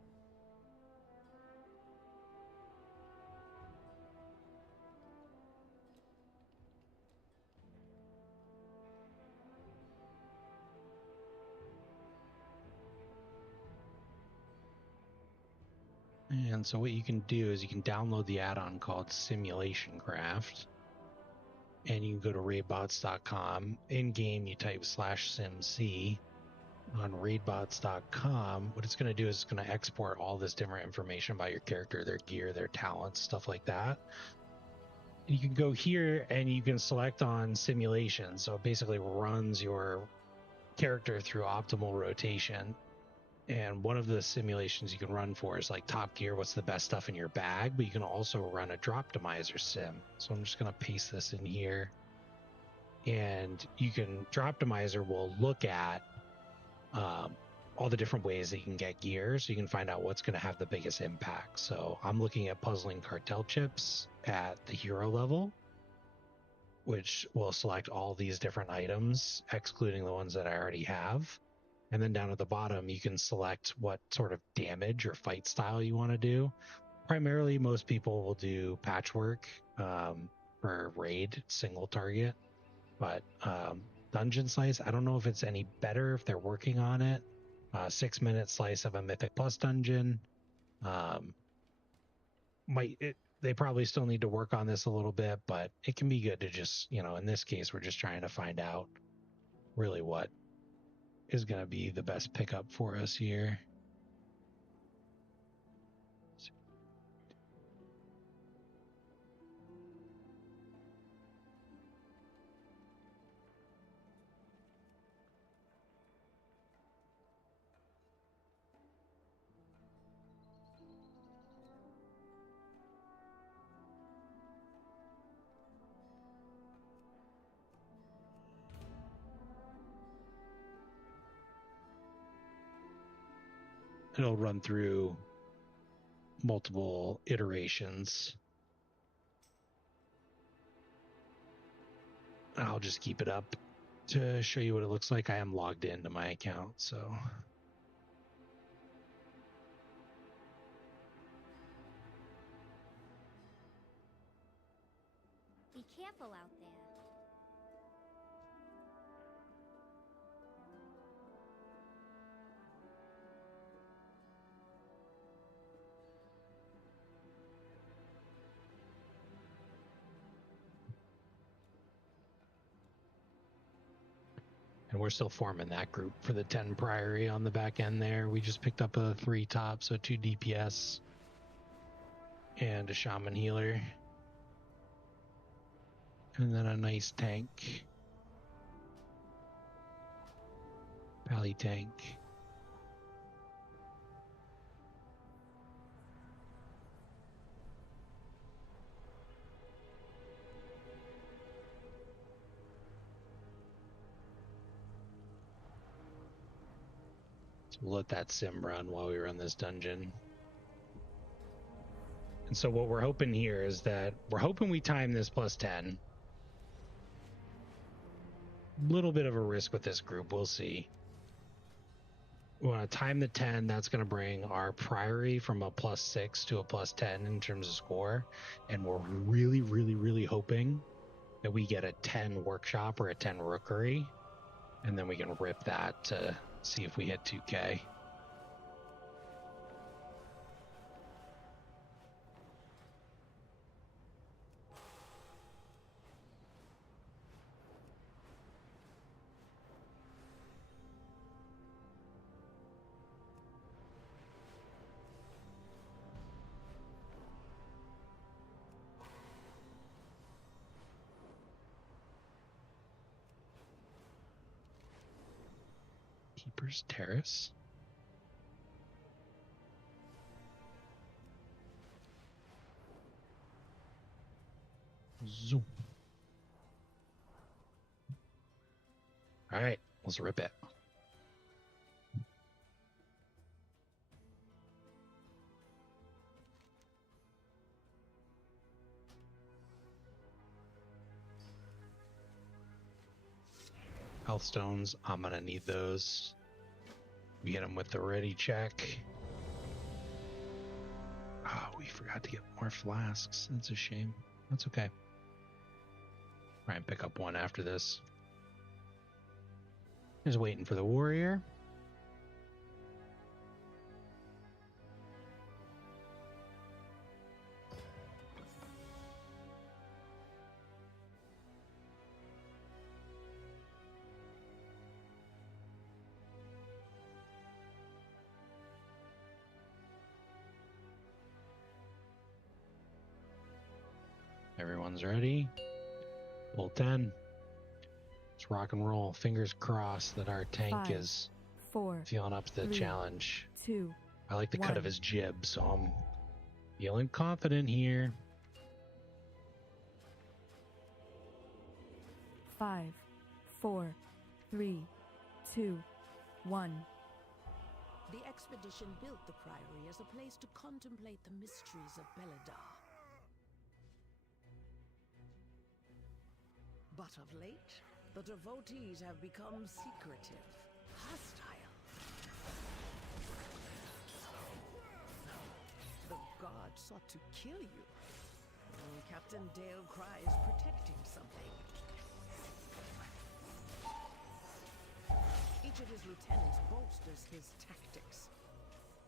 And so what you can do is you can download the add-on called Simulation Craft, and you can go to raidbots.com. In game, you type /simc on raidbots.com. What it's going to do is it's going to export all this different information about your character, their gear, their talents, stuff like that. And you can go here and you can select on simulation. So it basically runs your character through optimal rotation. And one of the simulations you can run for is like top gear, what's the best stuff in your bag, but you can also run a droptimizer sim. So I'm just going to paste this in here. And you can, droptimizer will look at all the different ways that you can get gear, so you can find out what's going to have the biggest impact. So I'm looking at puzzling cartel chips at the hero level, which will select all these different items, excluding the ones that I already have. And then down at the bottom, you can select what sort of damage or fight style you want to do. Primarily, most people will do patchwork for raid, single target. But dungeon slice, I don't know if it's any better, if they're working on it. 6-minute slice of a mythic plus dungeon. They probably still need to work on this a little bit, but it can be good to just, in this case, we're just trying to find out really what is going to be the best pickup for us here. It'll run through multiple iterations. I'll just keep it up to show you what it looks like. I am logged into my account, so. Be careful out there. And we're still forming that group for the 10 Priory on the back end there. We just picked up a 3 top, so 2 DPS and a Shaman healer. And then a nice tank. Pally tank. So we'll let that sim run while we run this dungeon. And so what we're hoping here is that we're hoping we time this plus 10. Little bit of a risk with this group, we'll see. We want to time the 10. That's going to bring our Priory from a plus 6 to a plus 10 in terms of score. And we're really, really, really hoping that we get a 10 workshop or a 10 rookery. And then we can rip that to see if we hit 2K. Reaper's Terrace. Zoom. All right, let's rip it. Health stones, I'm gonna need those. We hit them with the ready check. Oh, we forgot to get more flasks. That's a shame. That's okay. Try and pick up one after this. Just waiting for the warrior. Everyone's ready. Pull 10. Let's rock and roll. Fingers crossed that our tank 5, is 4, feeling up to the 3, challenge. 2, I like the cut of 1. his jib, so I'm feeling confident here. 5, 4, 3, 2, 1. The expedition built the Priory as a place to contemplate the mysteries of Belladar. But of late, the devotees have become secretive, hostile. The guard sought to kill you. Captain Dale cries protecting something. Each of his lieutenants bolsters his tactics.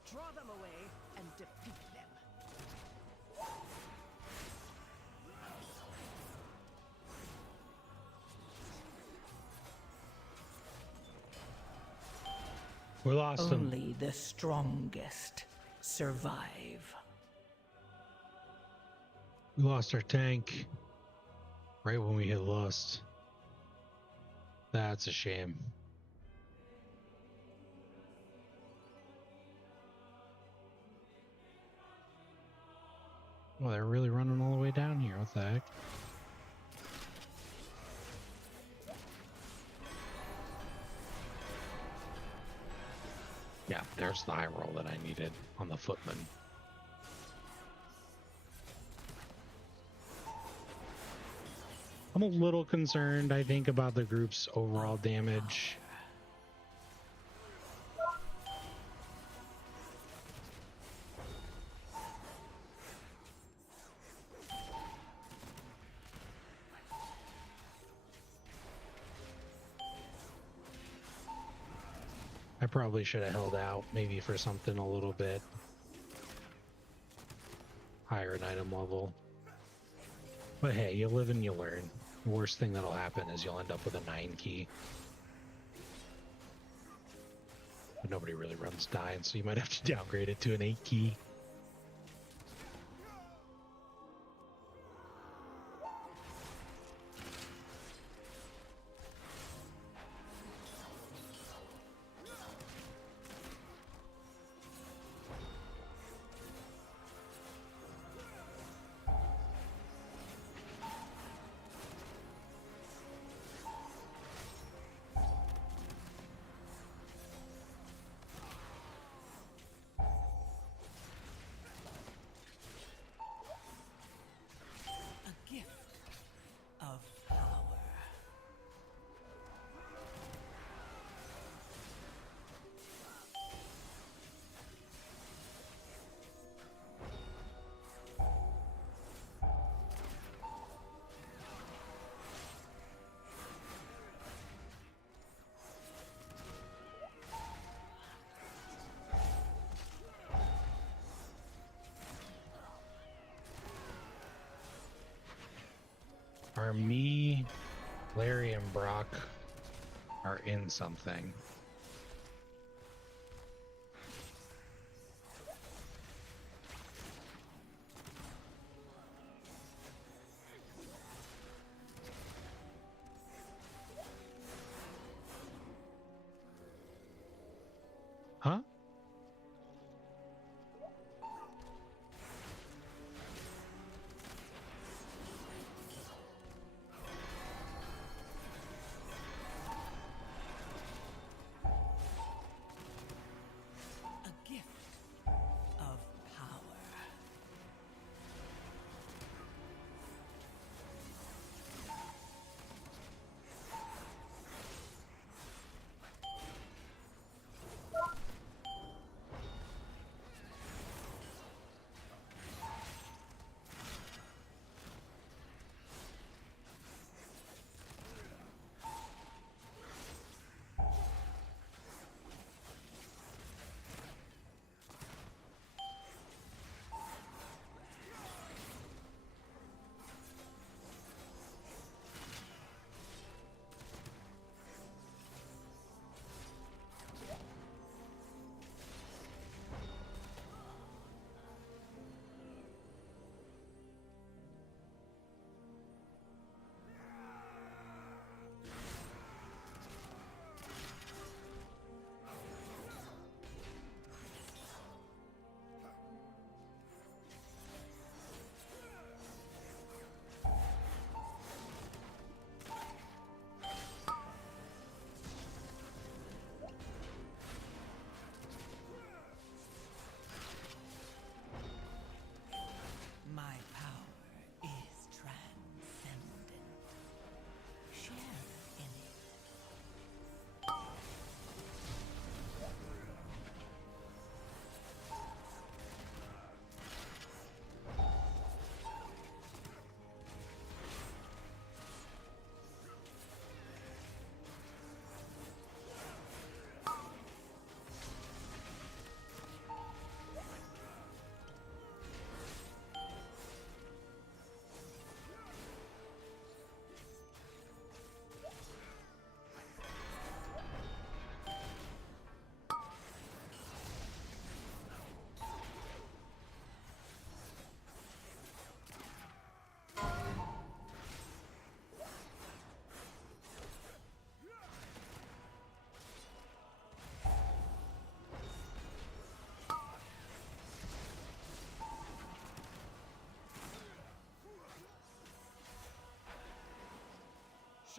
Draw them away and defeat them. We lost him. Only the strongest survive. We lost our tank right when we hit lust. That's a shame. Well, they're really running all the way down here. What the heck? Yeah, there's the high roll that I needed on the footman. I'm a little concerned, I think, about the group's overall damage. I probably should have held out maybe for something a little bit higher in item level. But hey, you live and you learn. The worst thing that'll happen is you'll end up with a 9 key. But nobody really runs dying, so you might have to downgrade it to an 8 key. A gift of power. Are me, Larry, and Brock are in something.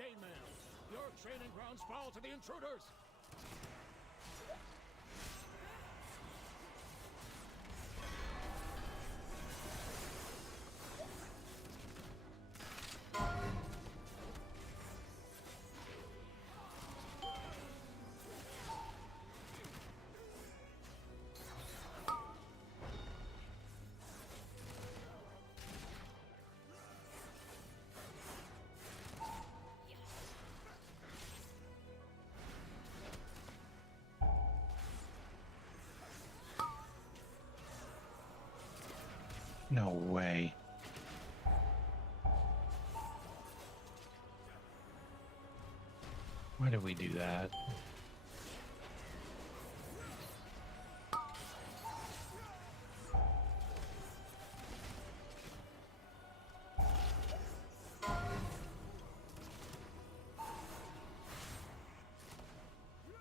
chainmail. Your training grounds fall to the intruders. No way. Why did we do that?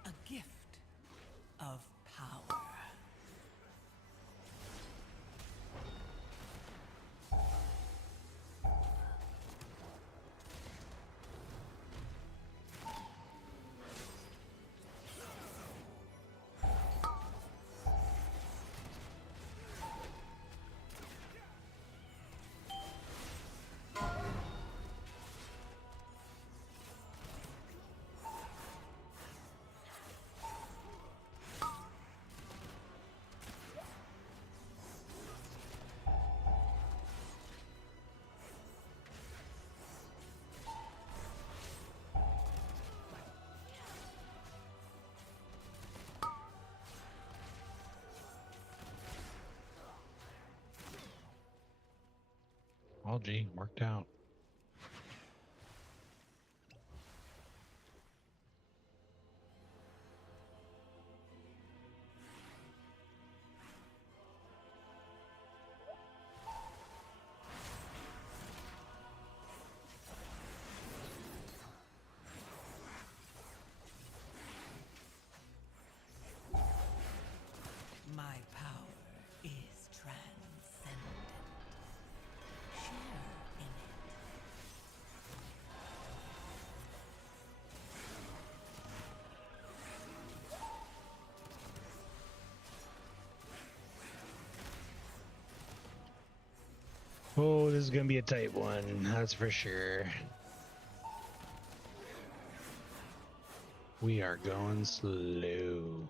A gift of power. Well, gee, worked out. My power is transcendent. Share in it. Oh, this is gonna be a tight one, that's for sure. We are going slow.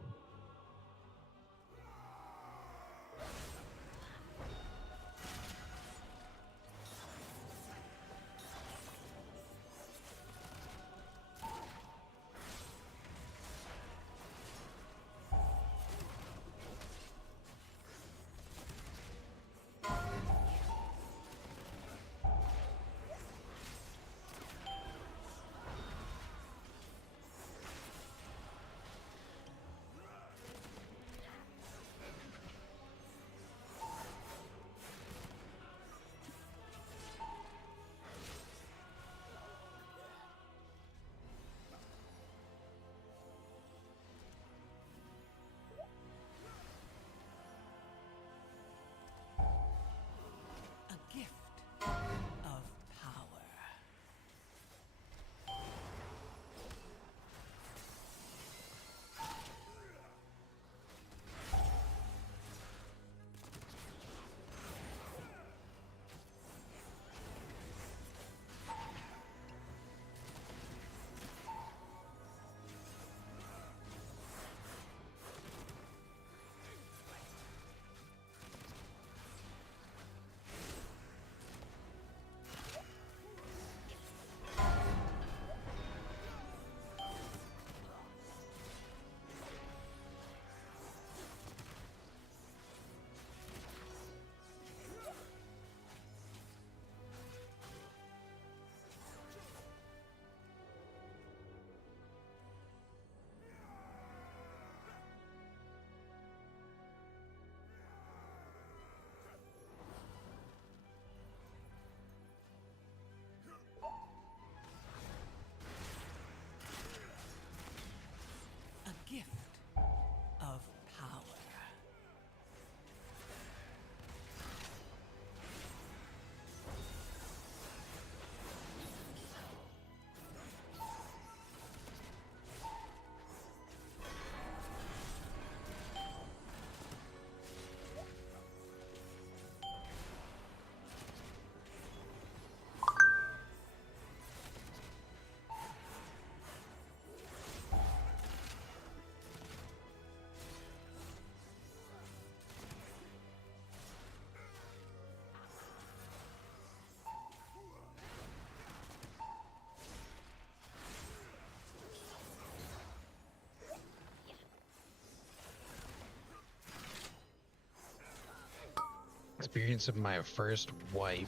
experience of my first wipe,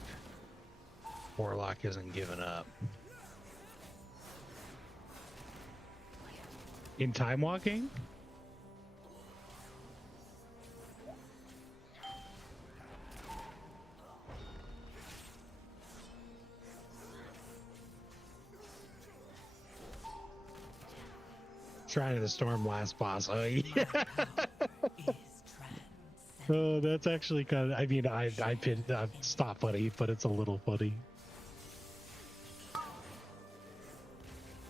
Warlock isn't giving up. In time walking? Shrine of the Storm last boss. Oh yeah. Oh, that's actually kind of. I mean, I it's not funny, but it's a little funny.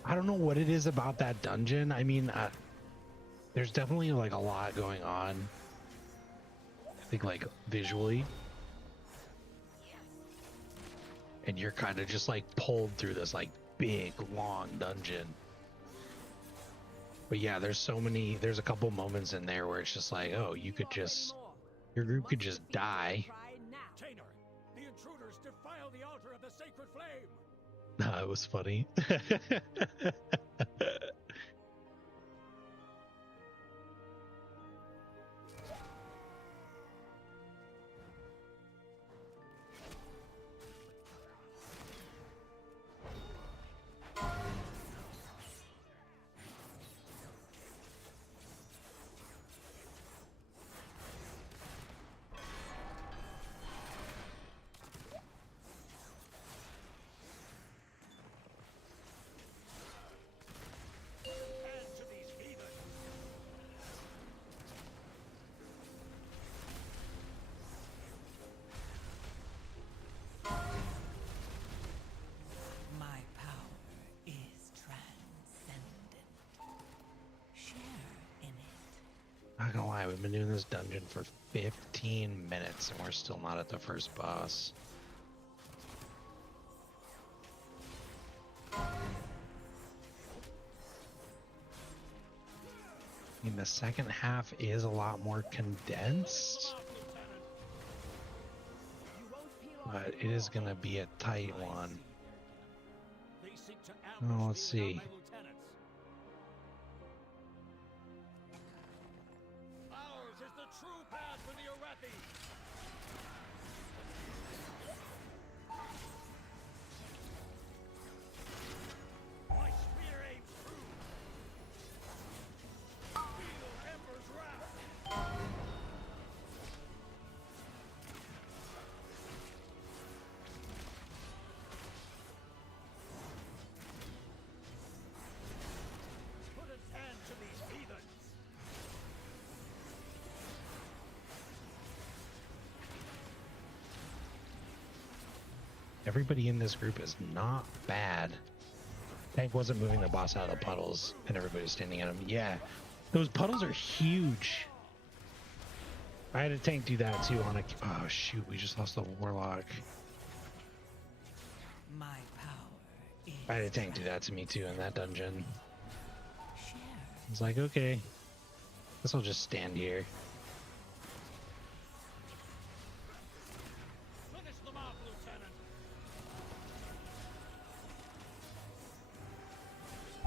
I don't know what it is about that dungeon. I mean, there's definitely like a lot going on. I think like visually, and you're kind of just like pulled through this like big long dungeon. But yeah, there's a couple moments in there where it's just like, oh, you could just, your group could just die. Tainer, the intruders defile the altar of the sacred flame. Nah, it was funny. And to these heathens. My power is transcendent. Share in it. Not gonna lie, we've been doing this dungeon for 15 minutes and we're still not at the first boss. I mean, the second half is a lot more condensed, but it is gonna be a tight one. They seek to Oh, let's see. my lieutenants. Ours is the true path for the Arathi. My spear aims true. Feel Ember's wrath. Put an end to these heathens. Everybody in this group is not bad. Tank wasn't moving the boss out of the puddles and everybody's standing at him. Yeah, those puddles are huge. I had a tank do that too on a... Oh shoot, we just lost the Warlock. My power is I had a tank do that to me too in that dungeon. share. It's like, okay, guess I'll just stand here. Finish them off, Lieutenant.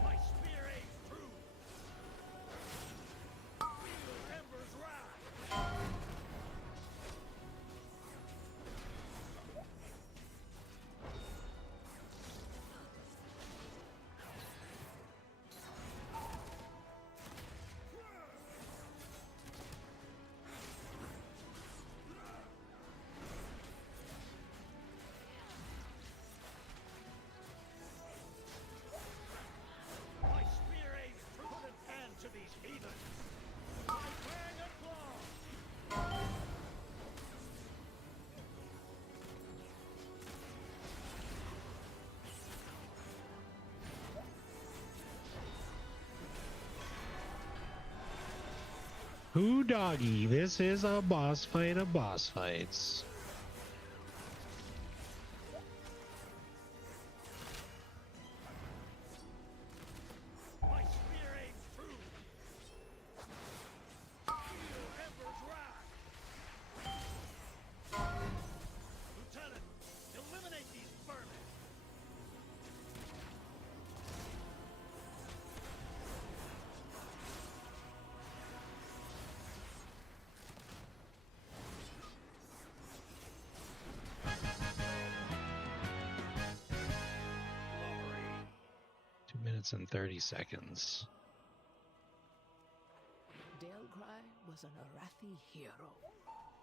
My spear aims true. Feel Ember's wrath. My spear aims true. Put an end to these heathens. My fang and claw. Who doggy? This is a boss fight of boss fights. My spear aims true. Feel Ember's wrath. Lieutenant, eliminate these vermin. minutes and 30 seconds. Delgrai was an Arathi hero.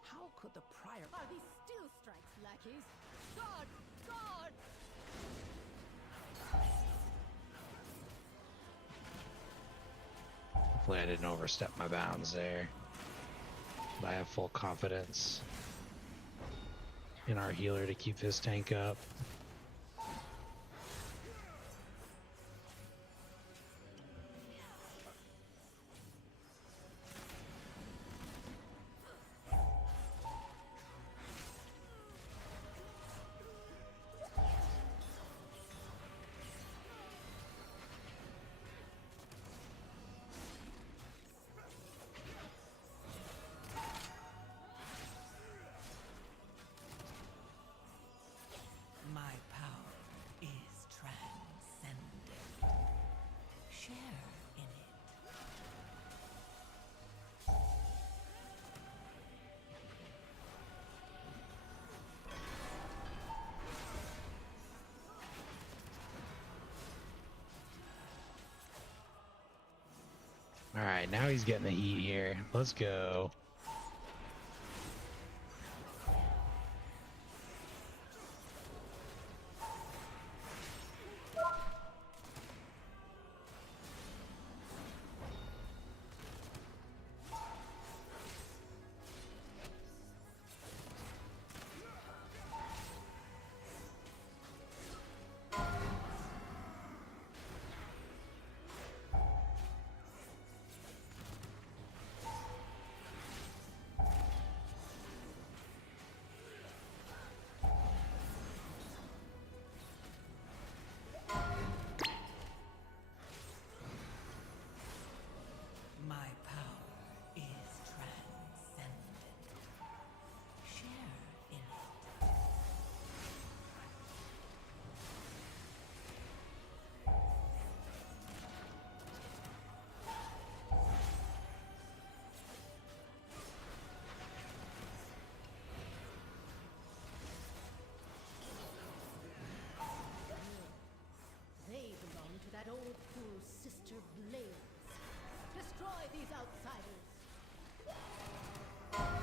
How could the prior... Are these still strikes, lackeys? Guard! Guard! Hopefully I didn't overstep my bounds there. But I have full confidence in our healer to keep this tank up. My power is transcendent. Share in it. All right, now he's getting the heat here. Let's go. My power is transcendent. Share in it. They belong to that old fool Sister Blaze. Destroy these outsiders.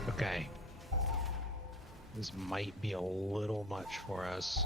Okay. This might be a little much for us.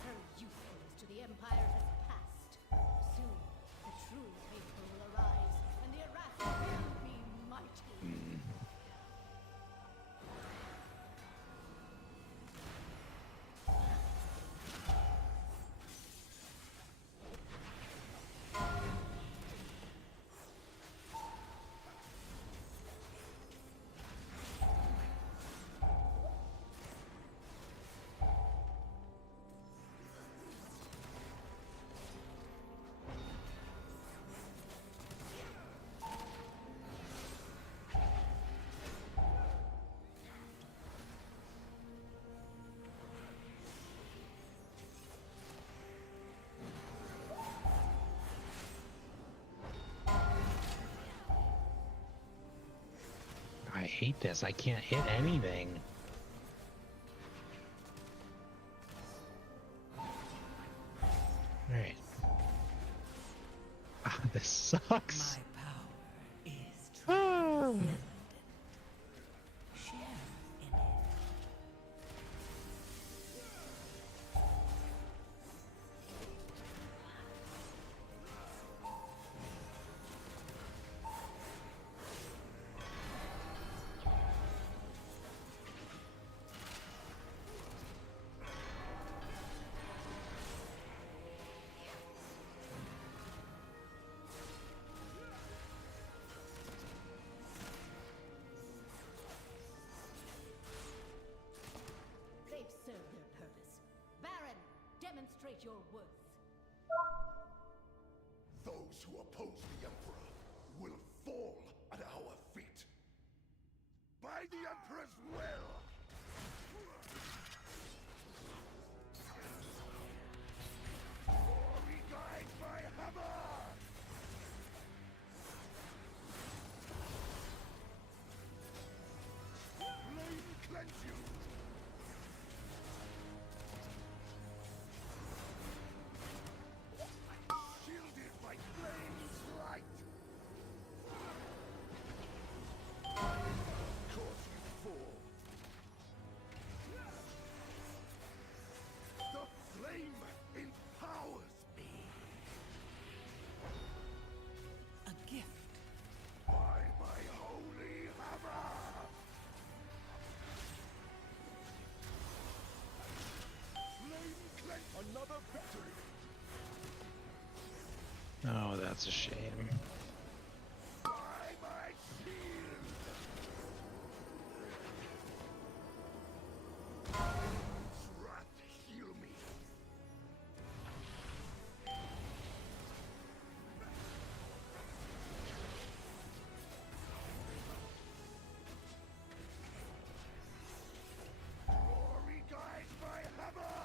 Her usefulness to the Empire has passed. Soon, the true faithful will arise, and the Arathi will be mighty. I hate this. I can't hit anything. Alright. Ah, this sucks. My power is Ah. transcendent. Share in it. They've served their purpose. Baron, demonstrate your worth. Those who oppose the Emperor will fall at our feet. the Emperor's will! Glory guide my hammer! Flame cleanse you! Shielded by flame's light! Of course you fall! The flame empowers me! A gift. By my holy hammer! Flame cleanse! Another victory! Oh, that's a shame. By my shield! Wrath heal me! Glory guide my hammer!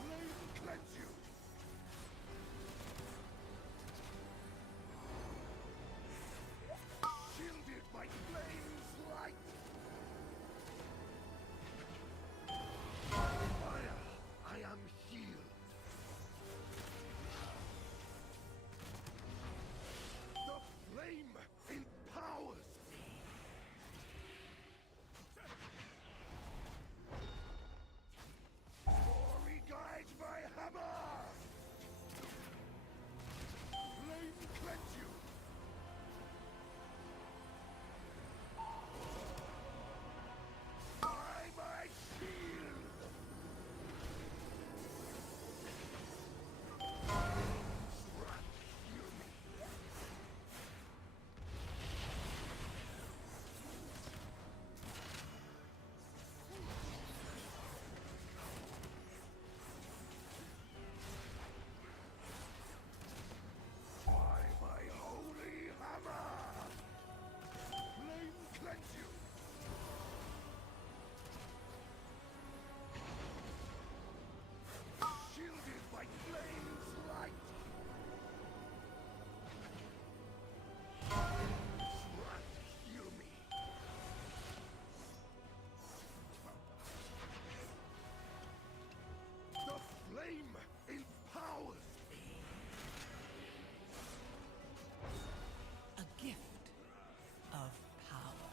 Flame cleanse you! Shielded by flame's light! Fire! I am healed! The flame empowers me! Glory guide my hammer! Flame cleanse you! By my shield! Flame's wrath heal me! By my holy hammer! Flame cleanse you! Shielded by flame's light! Flame's wrath heal me! The flame empowers me! A gift of power.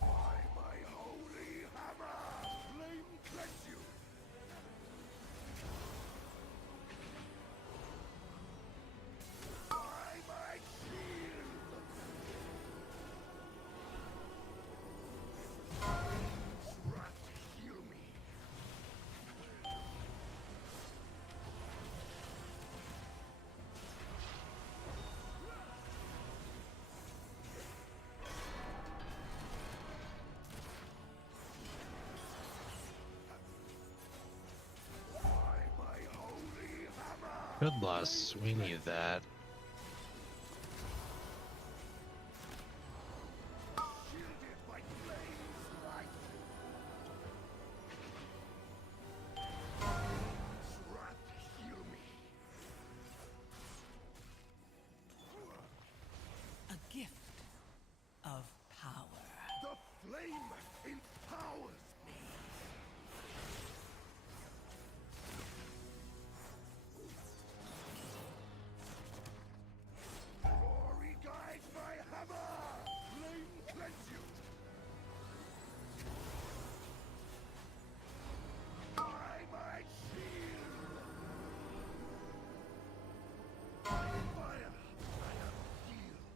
By my holy hammer! Flame cleanse you! By my shield! Flame's wrath heal me! By my holy hammer! Good loss swing you that. Shielded by flame's light! Flame's wrath heal me! A gift of power. The flame empowers me! Glory guide my hammer! Flame cleanse you! By my shield! By fire, I am healed!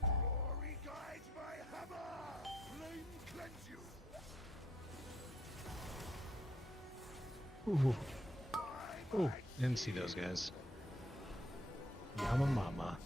Glory guide my hammer! Flame cleanse you! Ooh. By Ooh, my didn't see those guys. Yama mama.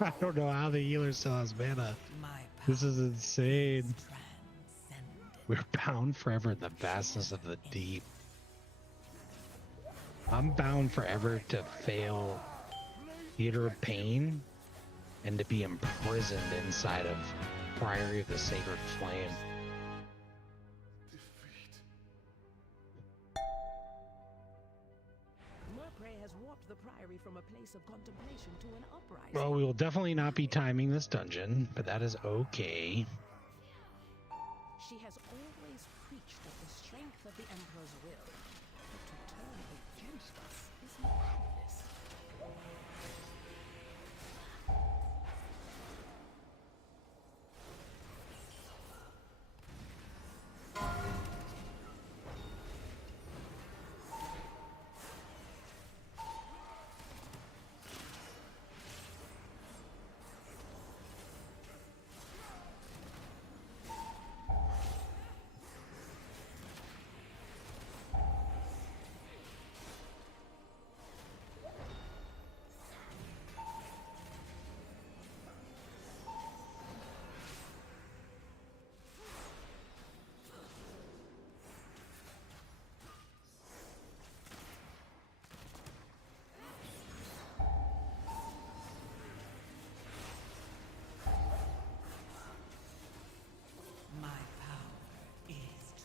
I don't know how the healer still has mana. My This is power insane. is transcendent. We're bound forever in the vastness of the deep. I'm bound forever to fail Theater of Pain and to be imprisoned inside of Priory of the Sacred Flame. Murpray has warped the priory from a place of contemplation to an uprising. Well, we will definitely not be timing this dungeon, but that is okay. She has always preached of the strength of the Emperor's will, but to turn against us is madness. My power is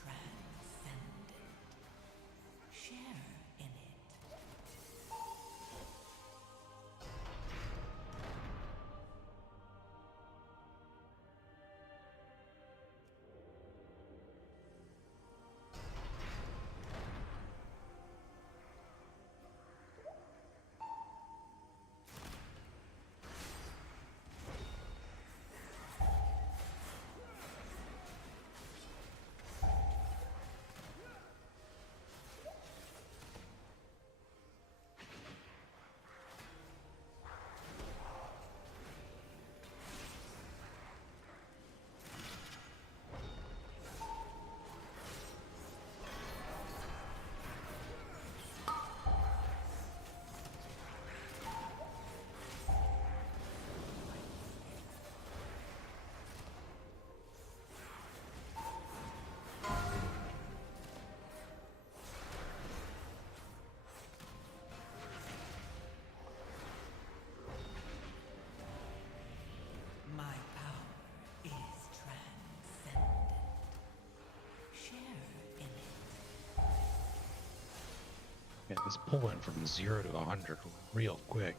transcendent. Share in it. My power is transcendent. Share in it. Yeah, this pull went from 0 to 100 real quick.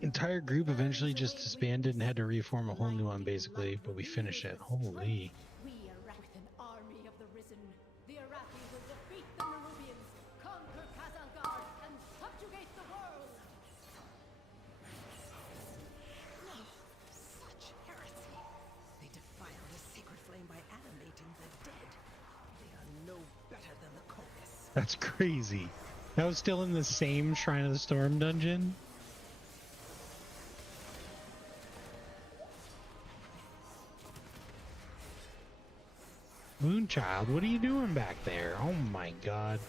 Entire group eventually just disbanded and had to reform a whole new one basically, but we finished it. Holy. We are with an army of the risen. The Arathi will defeat the Nerubians, conquer Kazalgar, and subjugate the world. No, such heresy. They defile the sacred flame by animating the dead. They are no better than the Chorus. That's crazy. That was still in the same Shrine of the Storm dungeon. Moonchild, what are you doing back there? Oh my god.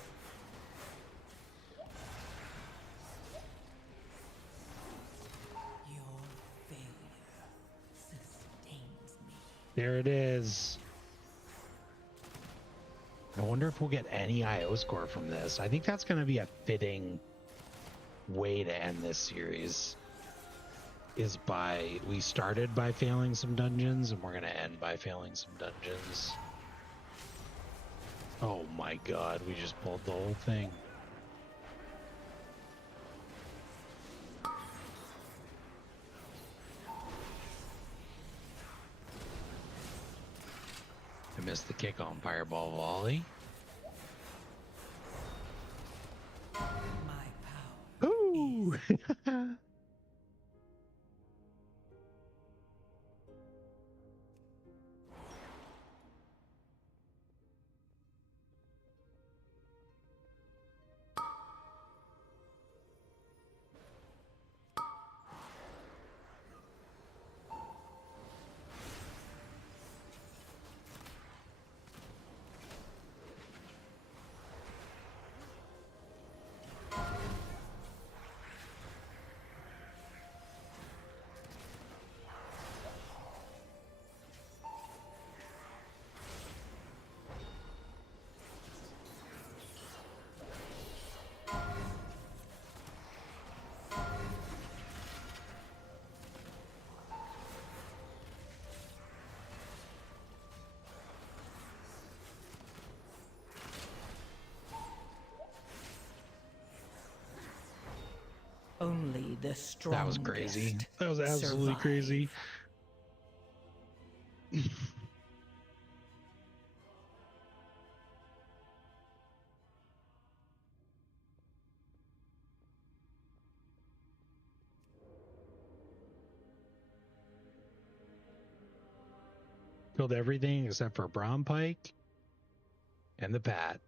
Your failure sustains me. There it is. I wonder if we'll get any IO score from this. I think that's going to be a fitting way to end this series. Is by, we started by failing some dungeons and we're going to end by failing some dungeons. Oh my god, we just pulled the whole thing. missed the kick on Fireball Volley. My power Ooh! only the strongest. That was crazy. That was absolutely crazy. Killed everything except for Brown Pike and the Pat.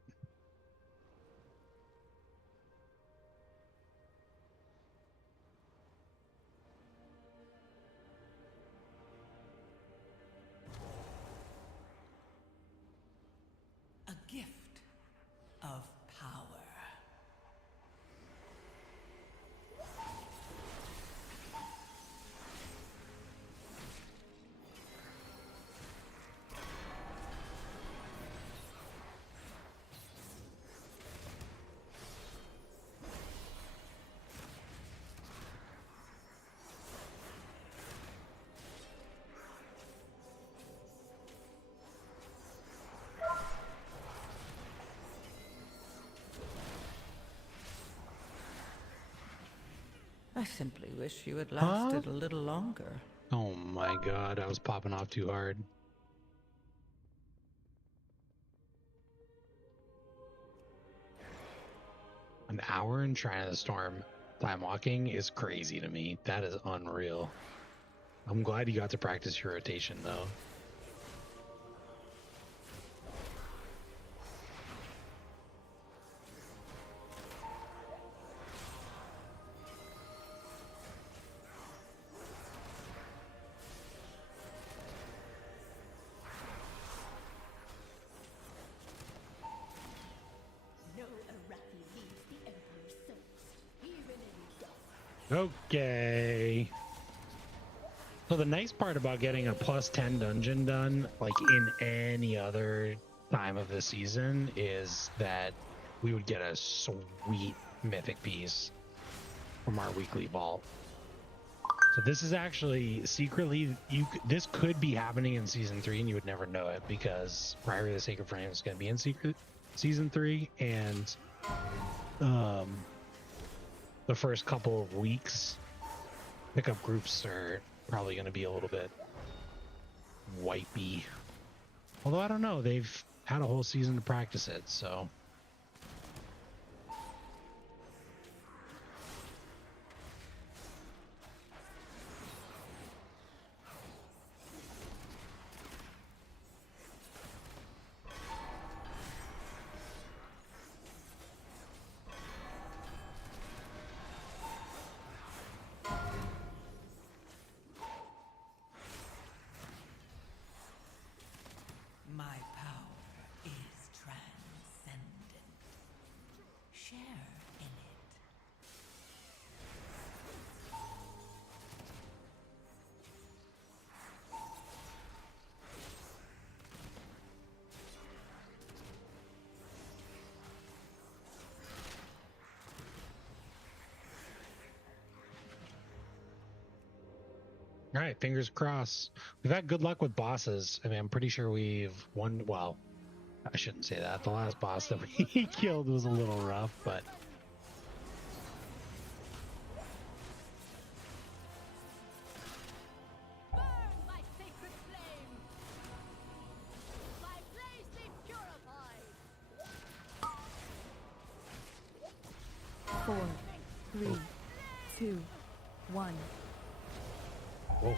A gift of power. I simply wish you had lasted a little longer. Oh my god, I was popping off too hard. An hour in Shrine of the Storm time walking is crazy to me. That is unreal. I'm glad you got to practice your rotation though. Okay. So the nice part about getting a +10 dungeon done, like in any other time of the season, is that we would get a sweet mythic piece from our weekly vault. So this is actually secretly, this could be happening in season 3 and you would never know it, because Priory of the Sacred Flame is going to be in season 3, and the first couple of weeks pickup groups are probably going to be a little bit wipey. Although I don't know, they've had a whole season to practice it, so. My power is transcendent. Share in it. All right, fingers crossed. We've had good luck with bosses. I mean, I'm pretty sure we've won. Well, I shouldn't say that. The last boss that we killed was a little rough, but Burn, my sacred flame! My 4, 3, 2, 1. Whoa.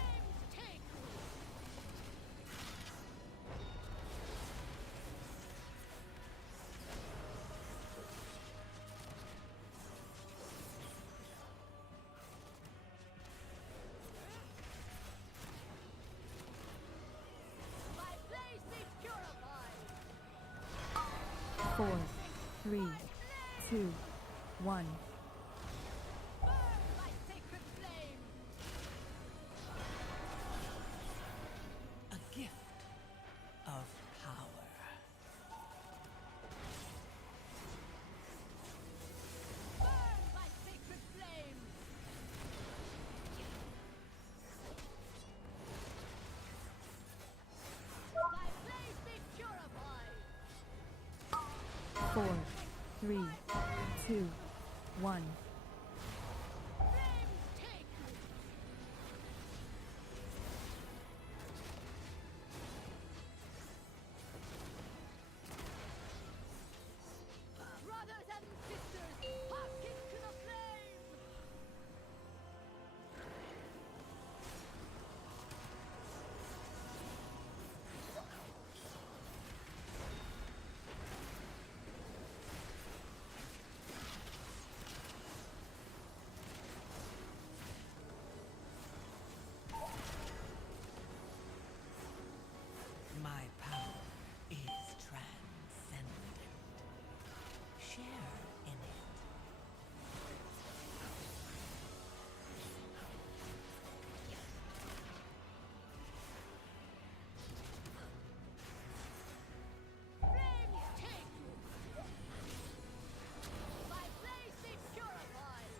My place be purified. 4, 3, 2, 1. Burn by sacred flame. A gift of power. Burn by sacred flame. My place be purified. 4, 3, 2, 1. Flames take you. Brothers and sisters, hearken to the flame. My power is transcendent. Share in it. Flames take you. My place be purified.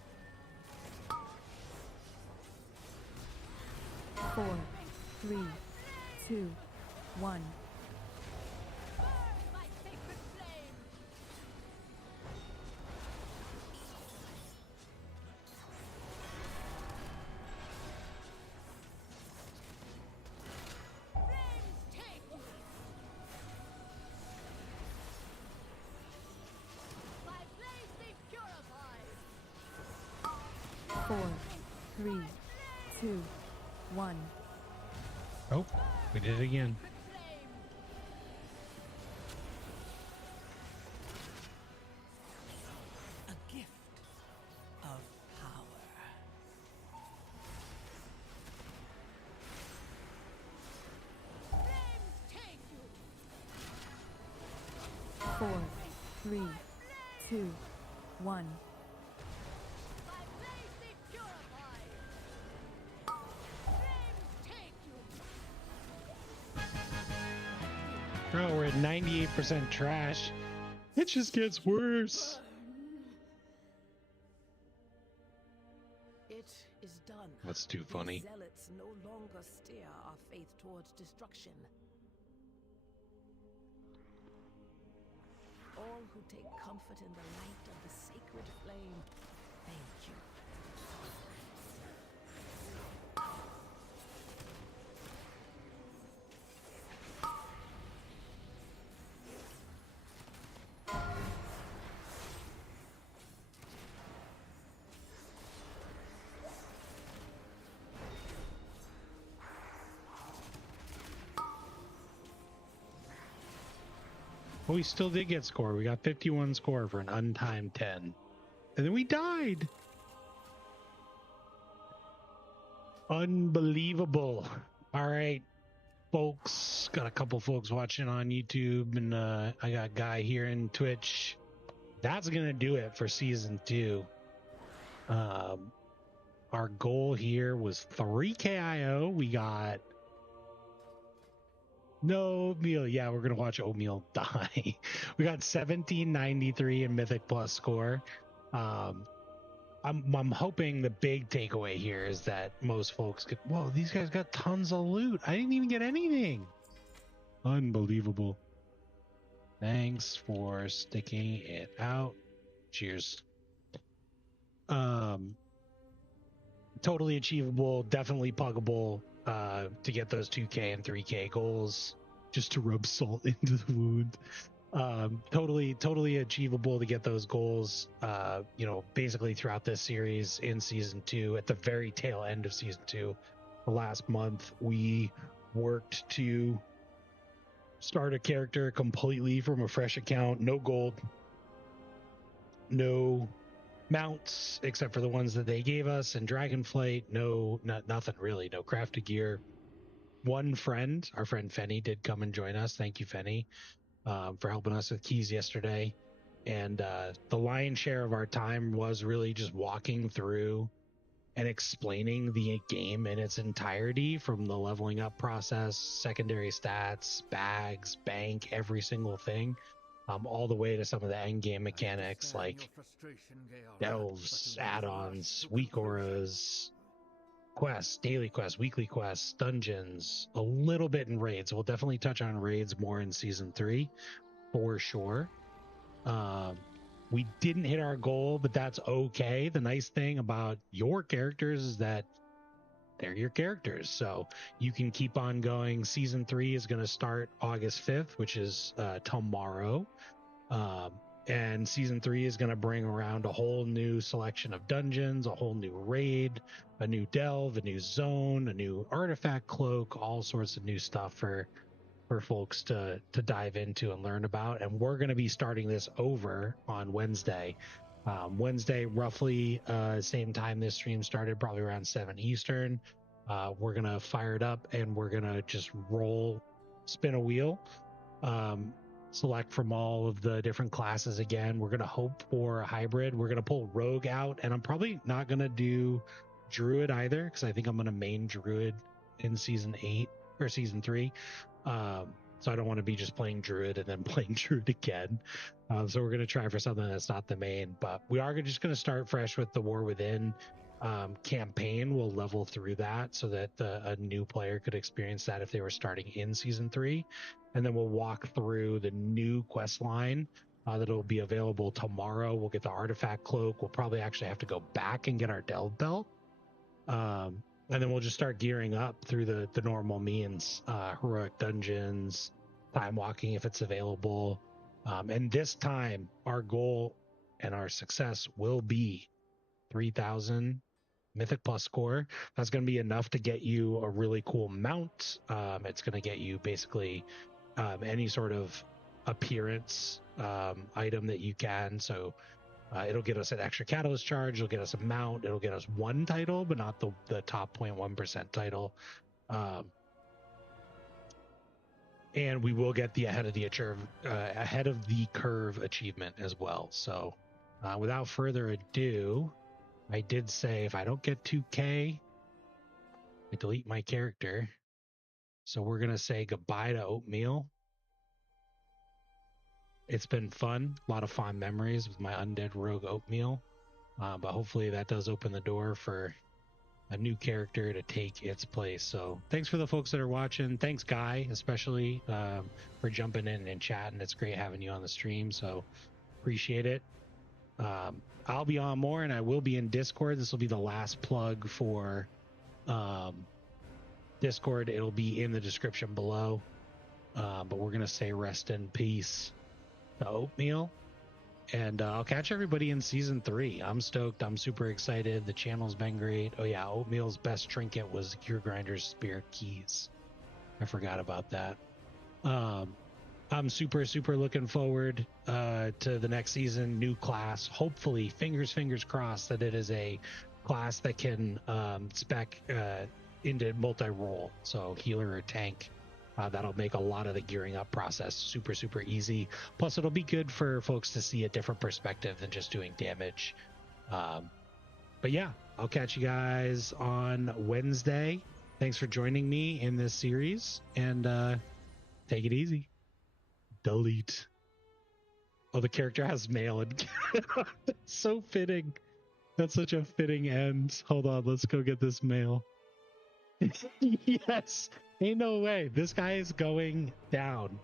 4, 3, 2, 1. Burn by sacred flame. Flames take you. My place be purified. 4, 3, 2, 1. Oh, we did it again. Flame. A gift of power. Flames take you. 4, 3, 2, 1. My place be purified. Flames take you. Oh, we're at 98% trash. It just gets worse. It is done. That's too funny. The zealots no longer steer our faith towards destruction. All who take comfort in the light of the sacred flame, thank you. But we still did get score. We got 51 score for an untimed 10. And then we died. Unbelievable. All right, folks. Got a couple folks watching on YouTube, and I got a guy here in Twitch. That's going to do it for season 2. Our goal here was 3 KIO. We got no Otmeal. Yeah, we're gonna watch Otmeal die. We got 1793 in Mythic Plus score. I'm hoping the big takeaway here is that most folks get. Whoa, these guys got tons of loot. I didn't even get anything. Unbelievable. Thanks for sticking it out. Cheers. Totally achievable, definitely puggable to get those 2K and 3K goals, just to rub salt into the wound. Totally achievable to get those goals. Basically throughout this series in season 2, at the very tail end of season 2, the last month, we worked to start a character completely from a fresh account, no gold, no mounts except for the ones that they gave us, and Dragonflight, nothing really, no crafted gear. One friend, our friend Fenny, did come and join us. Thank you, Fenny, for helping us with keys yesterday. And the lion's share of our time was really just walking through and explaining the game in its entirety, from the leveling up process, secondary stats, bags, bank, every single thing, all the way to some of the end game mechanics like delves, add-ons, weak auras, quests, daily quests, weekly quests, dungeons, a little bit in raids. We'll definitely touch on raids more in season 3 for sure. We didn't hit our goal, but that's okay. The nice thing about your characters is that they're your characters, so you can keep on going. Season 3 is going to start August 5th, which is tomorrow. And season 3 is going to bring around a whole new selection of dungeons, a whole new raid, a new delve, a new zone, a new artifact cloak, all sorts of new stuff for folks to dive into and learn about. And we're going to be starting this over on Wednesday. Wednesday, roughly same time this stream started, probably around 7 Eastern. We're going to fire it up and we're going to just spin a wheel, select from all of the different classes again. We're going to hope for a hybrid. We're going to pull Rogue out, and I'm probably not going to do Druid either, because I think I'm going to main Druid in season 8 or season 3. So I don't want to be just playing Druid and then playing Druid again. So we're going to try for something that's not the main, but we are just going to start fresh with the War Within campaign. We'll level through that so that a new player could experience that if they were starting in season 3. And then we'll walk through the new quest line that'll be available tomorrow. We'll get the artifact cloak. We'll probably actually have to go back and get our delve belt. And then we'll just start gearing up through the normal means, heroic dungeons, time walking if it's available. And this time, our goal and our success will be 3,000 Mythic Plus score. That's going to be enough to get you a really cool mount. It's going to get you basically any sort of appearance item that you can. So it'll get us an extra catalyst charge. It'll get us a mount. It'll get us one title, but not the top 0.1% title. And we will get the ahead of the curve achievement as well. So without further ado, I did say if I don't get 2K, I delete my character. So we're going to say goodbye to Oatmeal. It's been fun, a lot of fond memories with my undead rogue Oatmeal, but hopefully that does open the door for a new character to take its place. So thanks for the folks that are watching. Thanks, Guy, especially for jumping in and chatting. It's great having you on the stream, so appreciate it. I'll be on more, and I will be in Discord. This will be the last plug for Discord. It'll be in the description below, but we're going to say rest in peace to Oatmeal, and I'll catch everybody in season 3. I'm stoked. I'm super excited. The channel's been great. Oh yeah, Oatmeal's best trinket was Gear Grinder's Spear Keys. I forgot about that. I'm super looking forward to the next season, new class. Hopefully, fingers crossed, that it is a class that can spec into multi-role, so healer or tank. That'll make a lot of the gearing up process super easy. Plus, it'll be good for folks to see a different perspective than just doing damage. But yeah, I'll catch you guys on Wednesday. Thanks for joining me in this series, and take it easy. Delete. Oh, the character has mail, and that's so fitting. That's such a fitting end. Hold on, let's go get this mail. Yes, ain't no way. This guy is going down.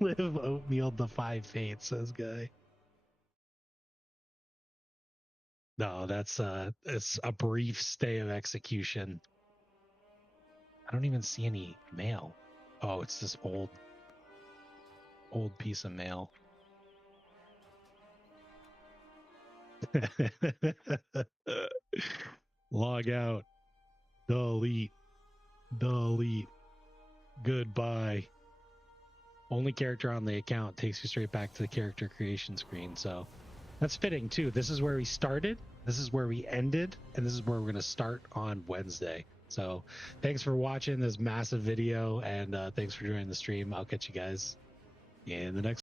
Live Oatmeal defy fate, says Guy. No, it's a brief stay of execution. I don't even see any mail. Oh, it's this old old piece of mail. Log out. Delete. Delete. Goodbye. Only character on the account takes you straight back to the character creation screen. So that's fitting too. This is where we started. This is where we ended. And this is where we're going to start on Wednesday. So thanks for watching this massive video. And thanks for joining the stream. I'll catch you guys in the next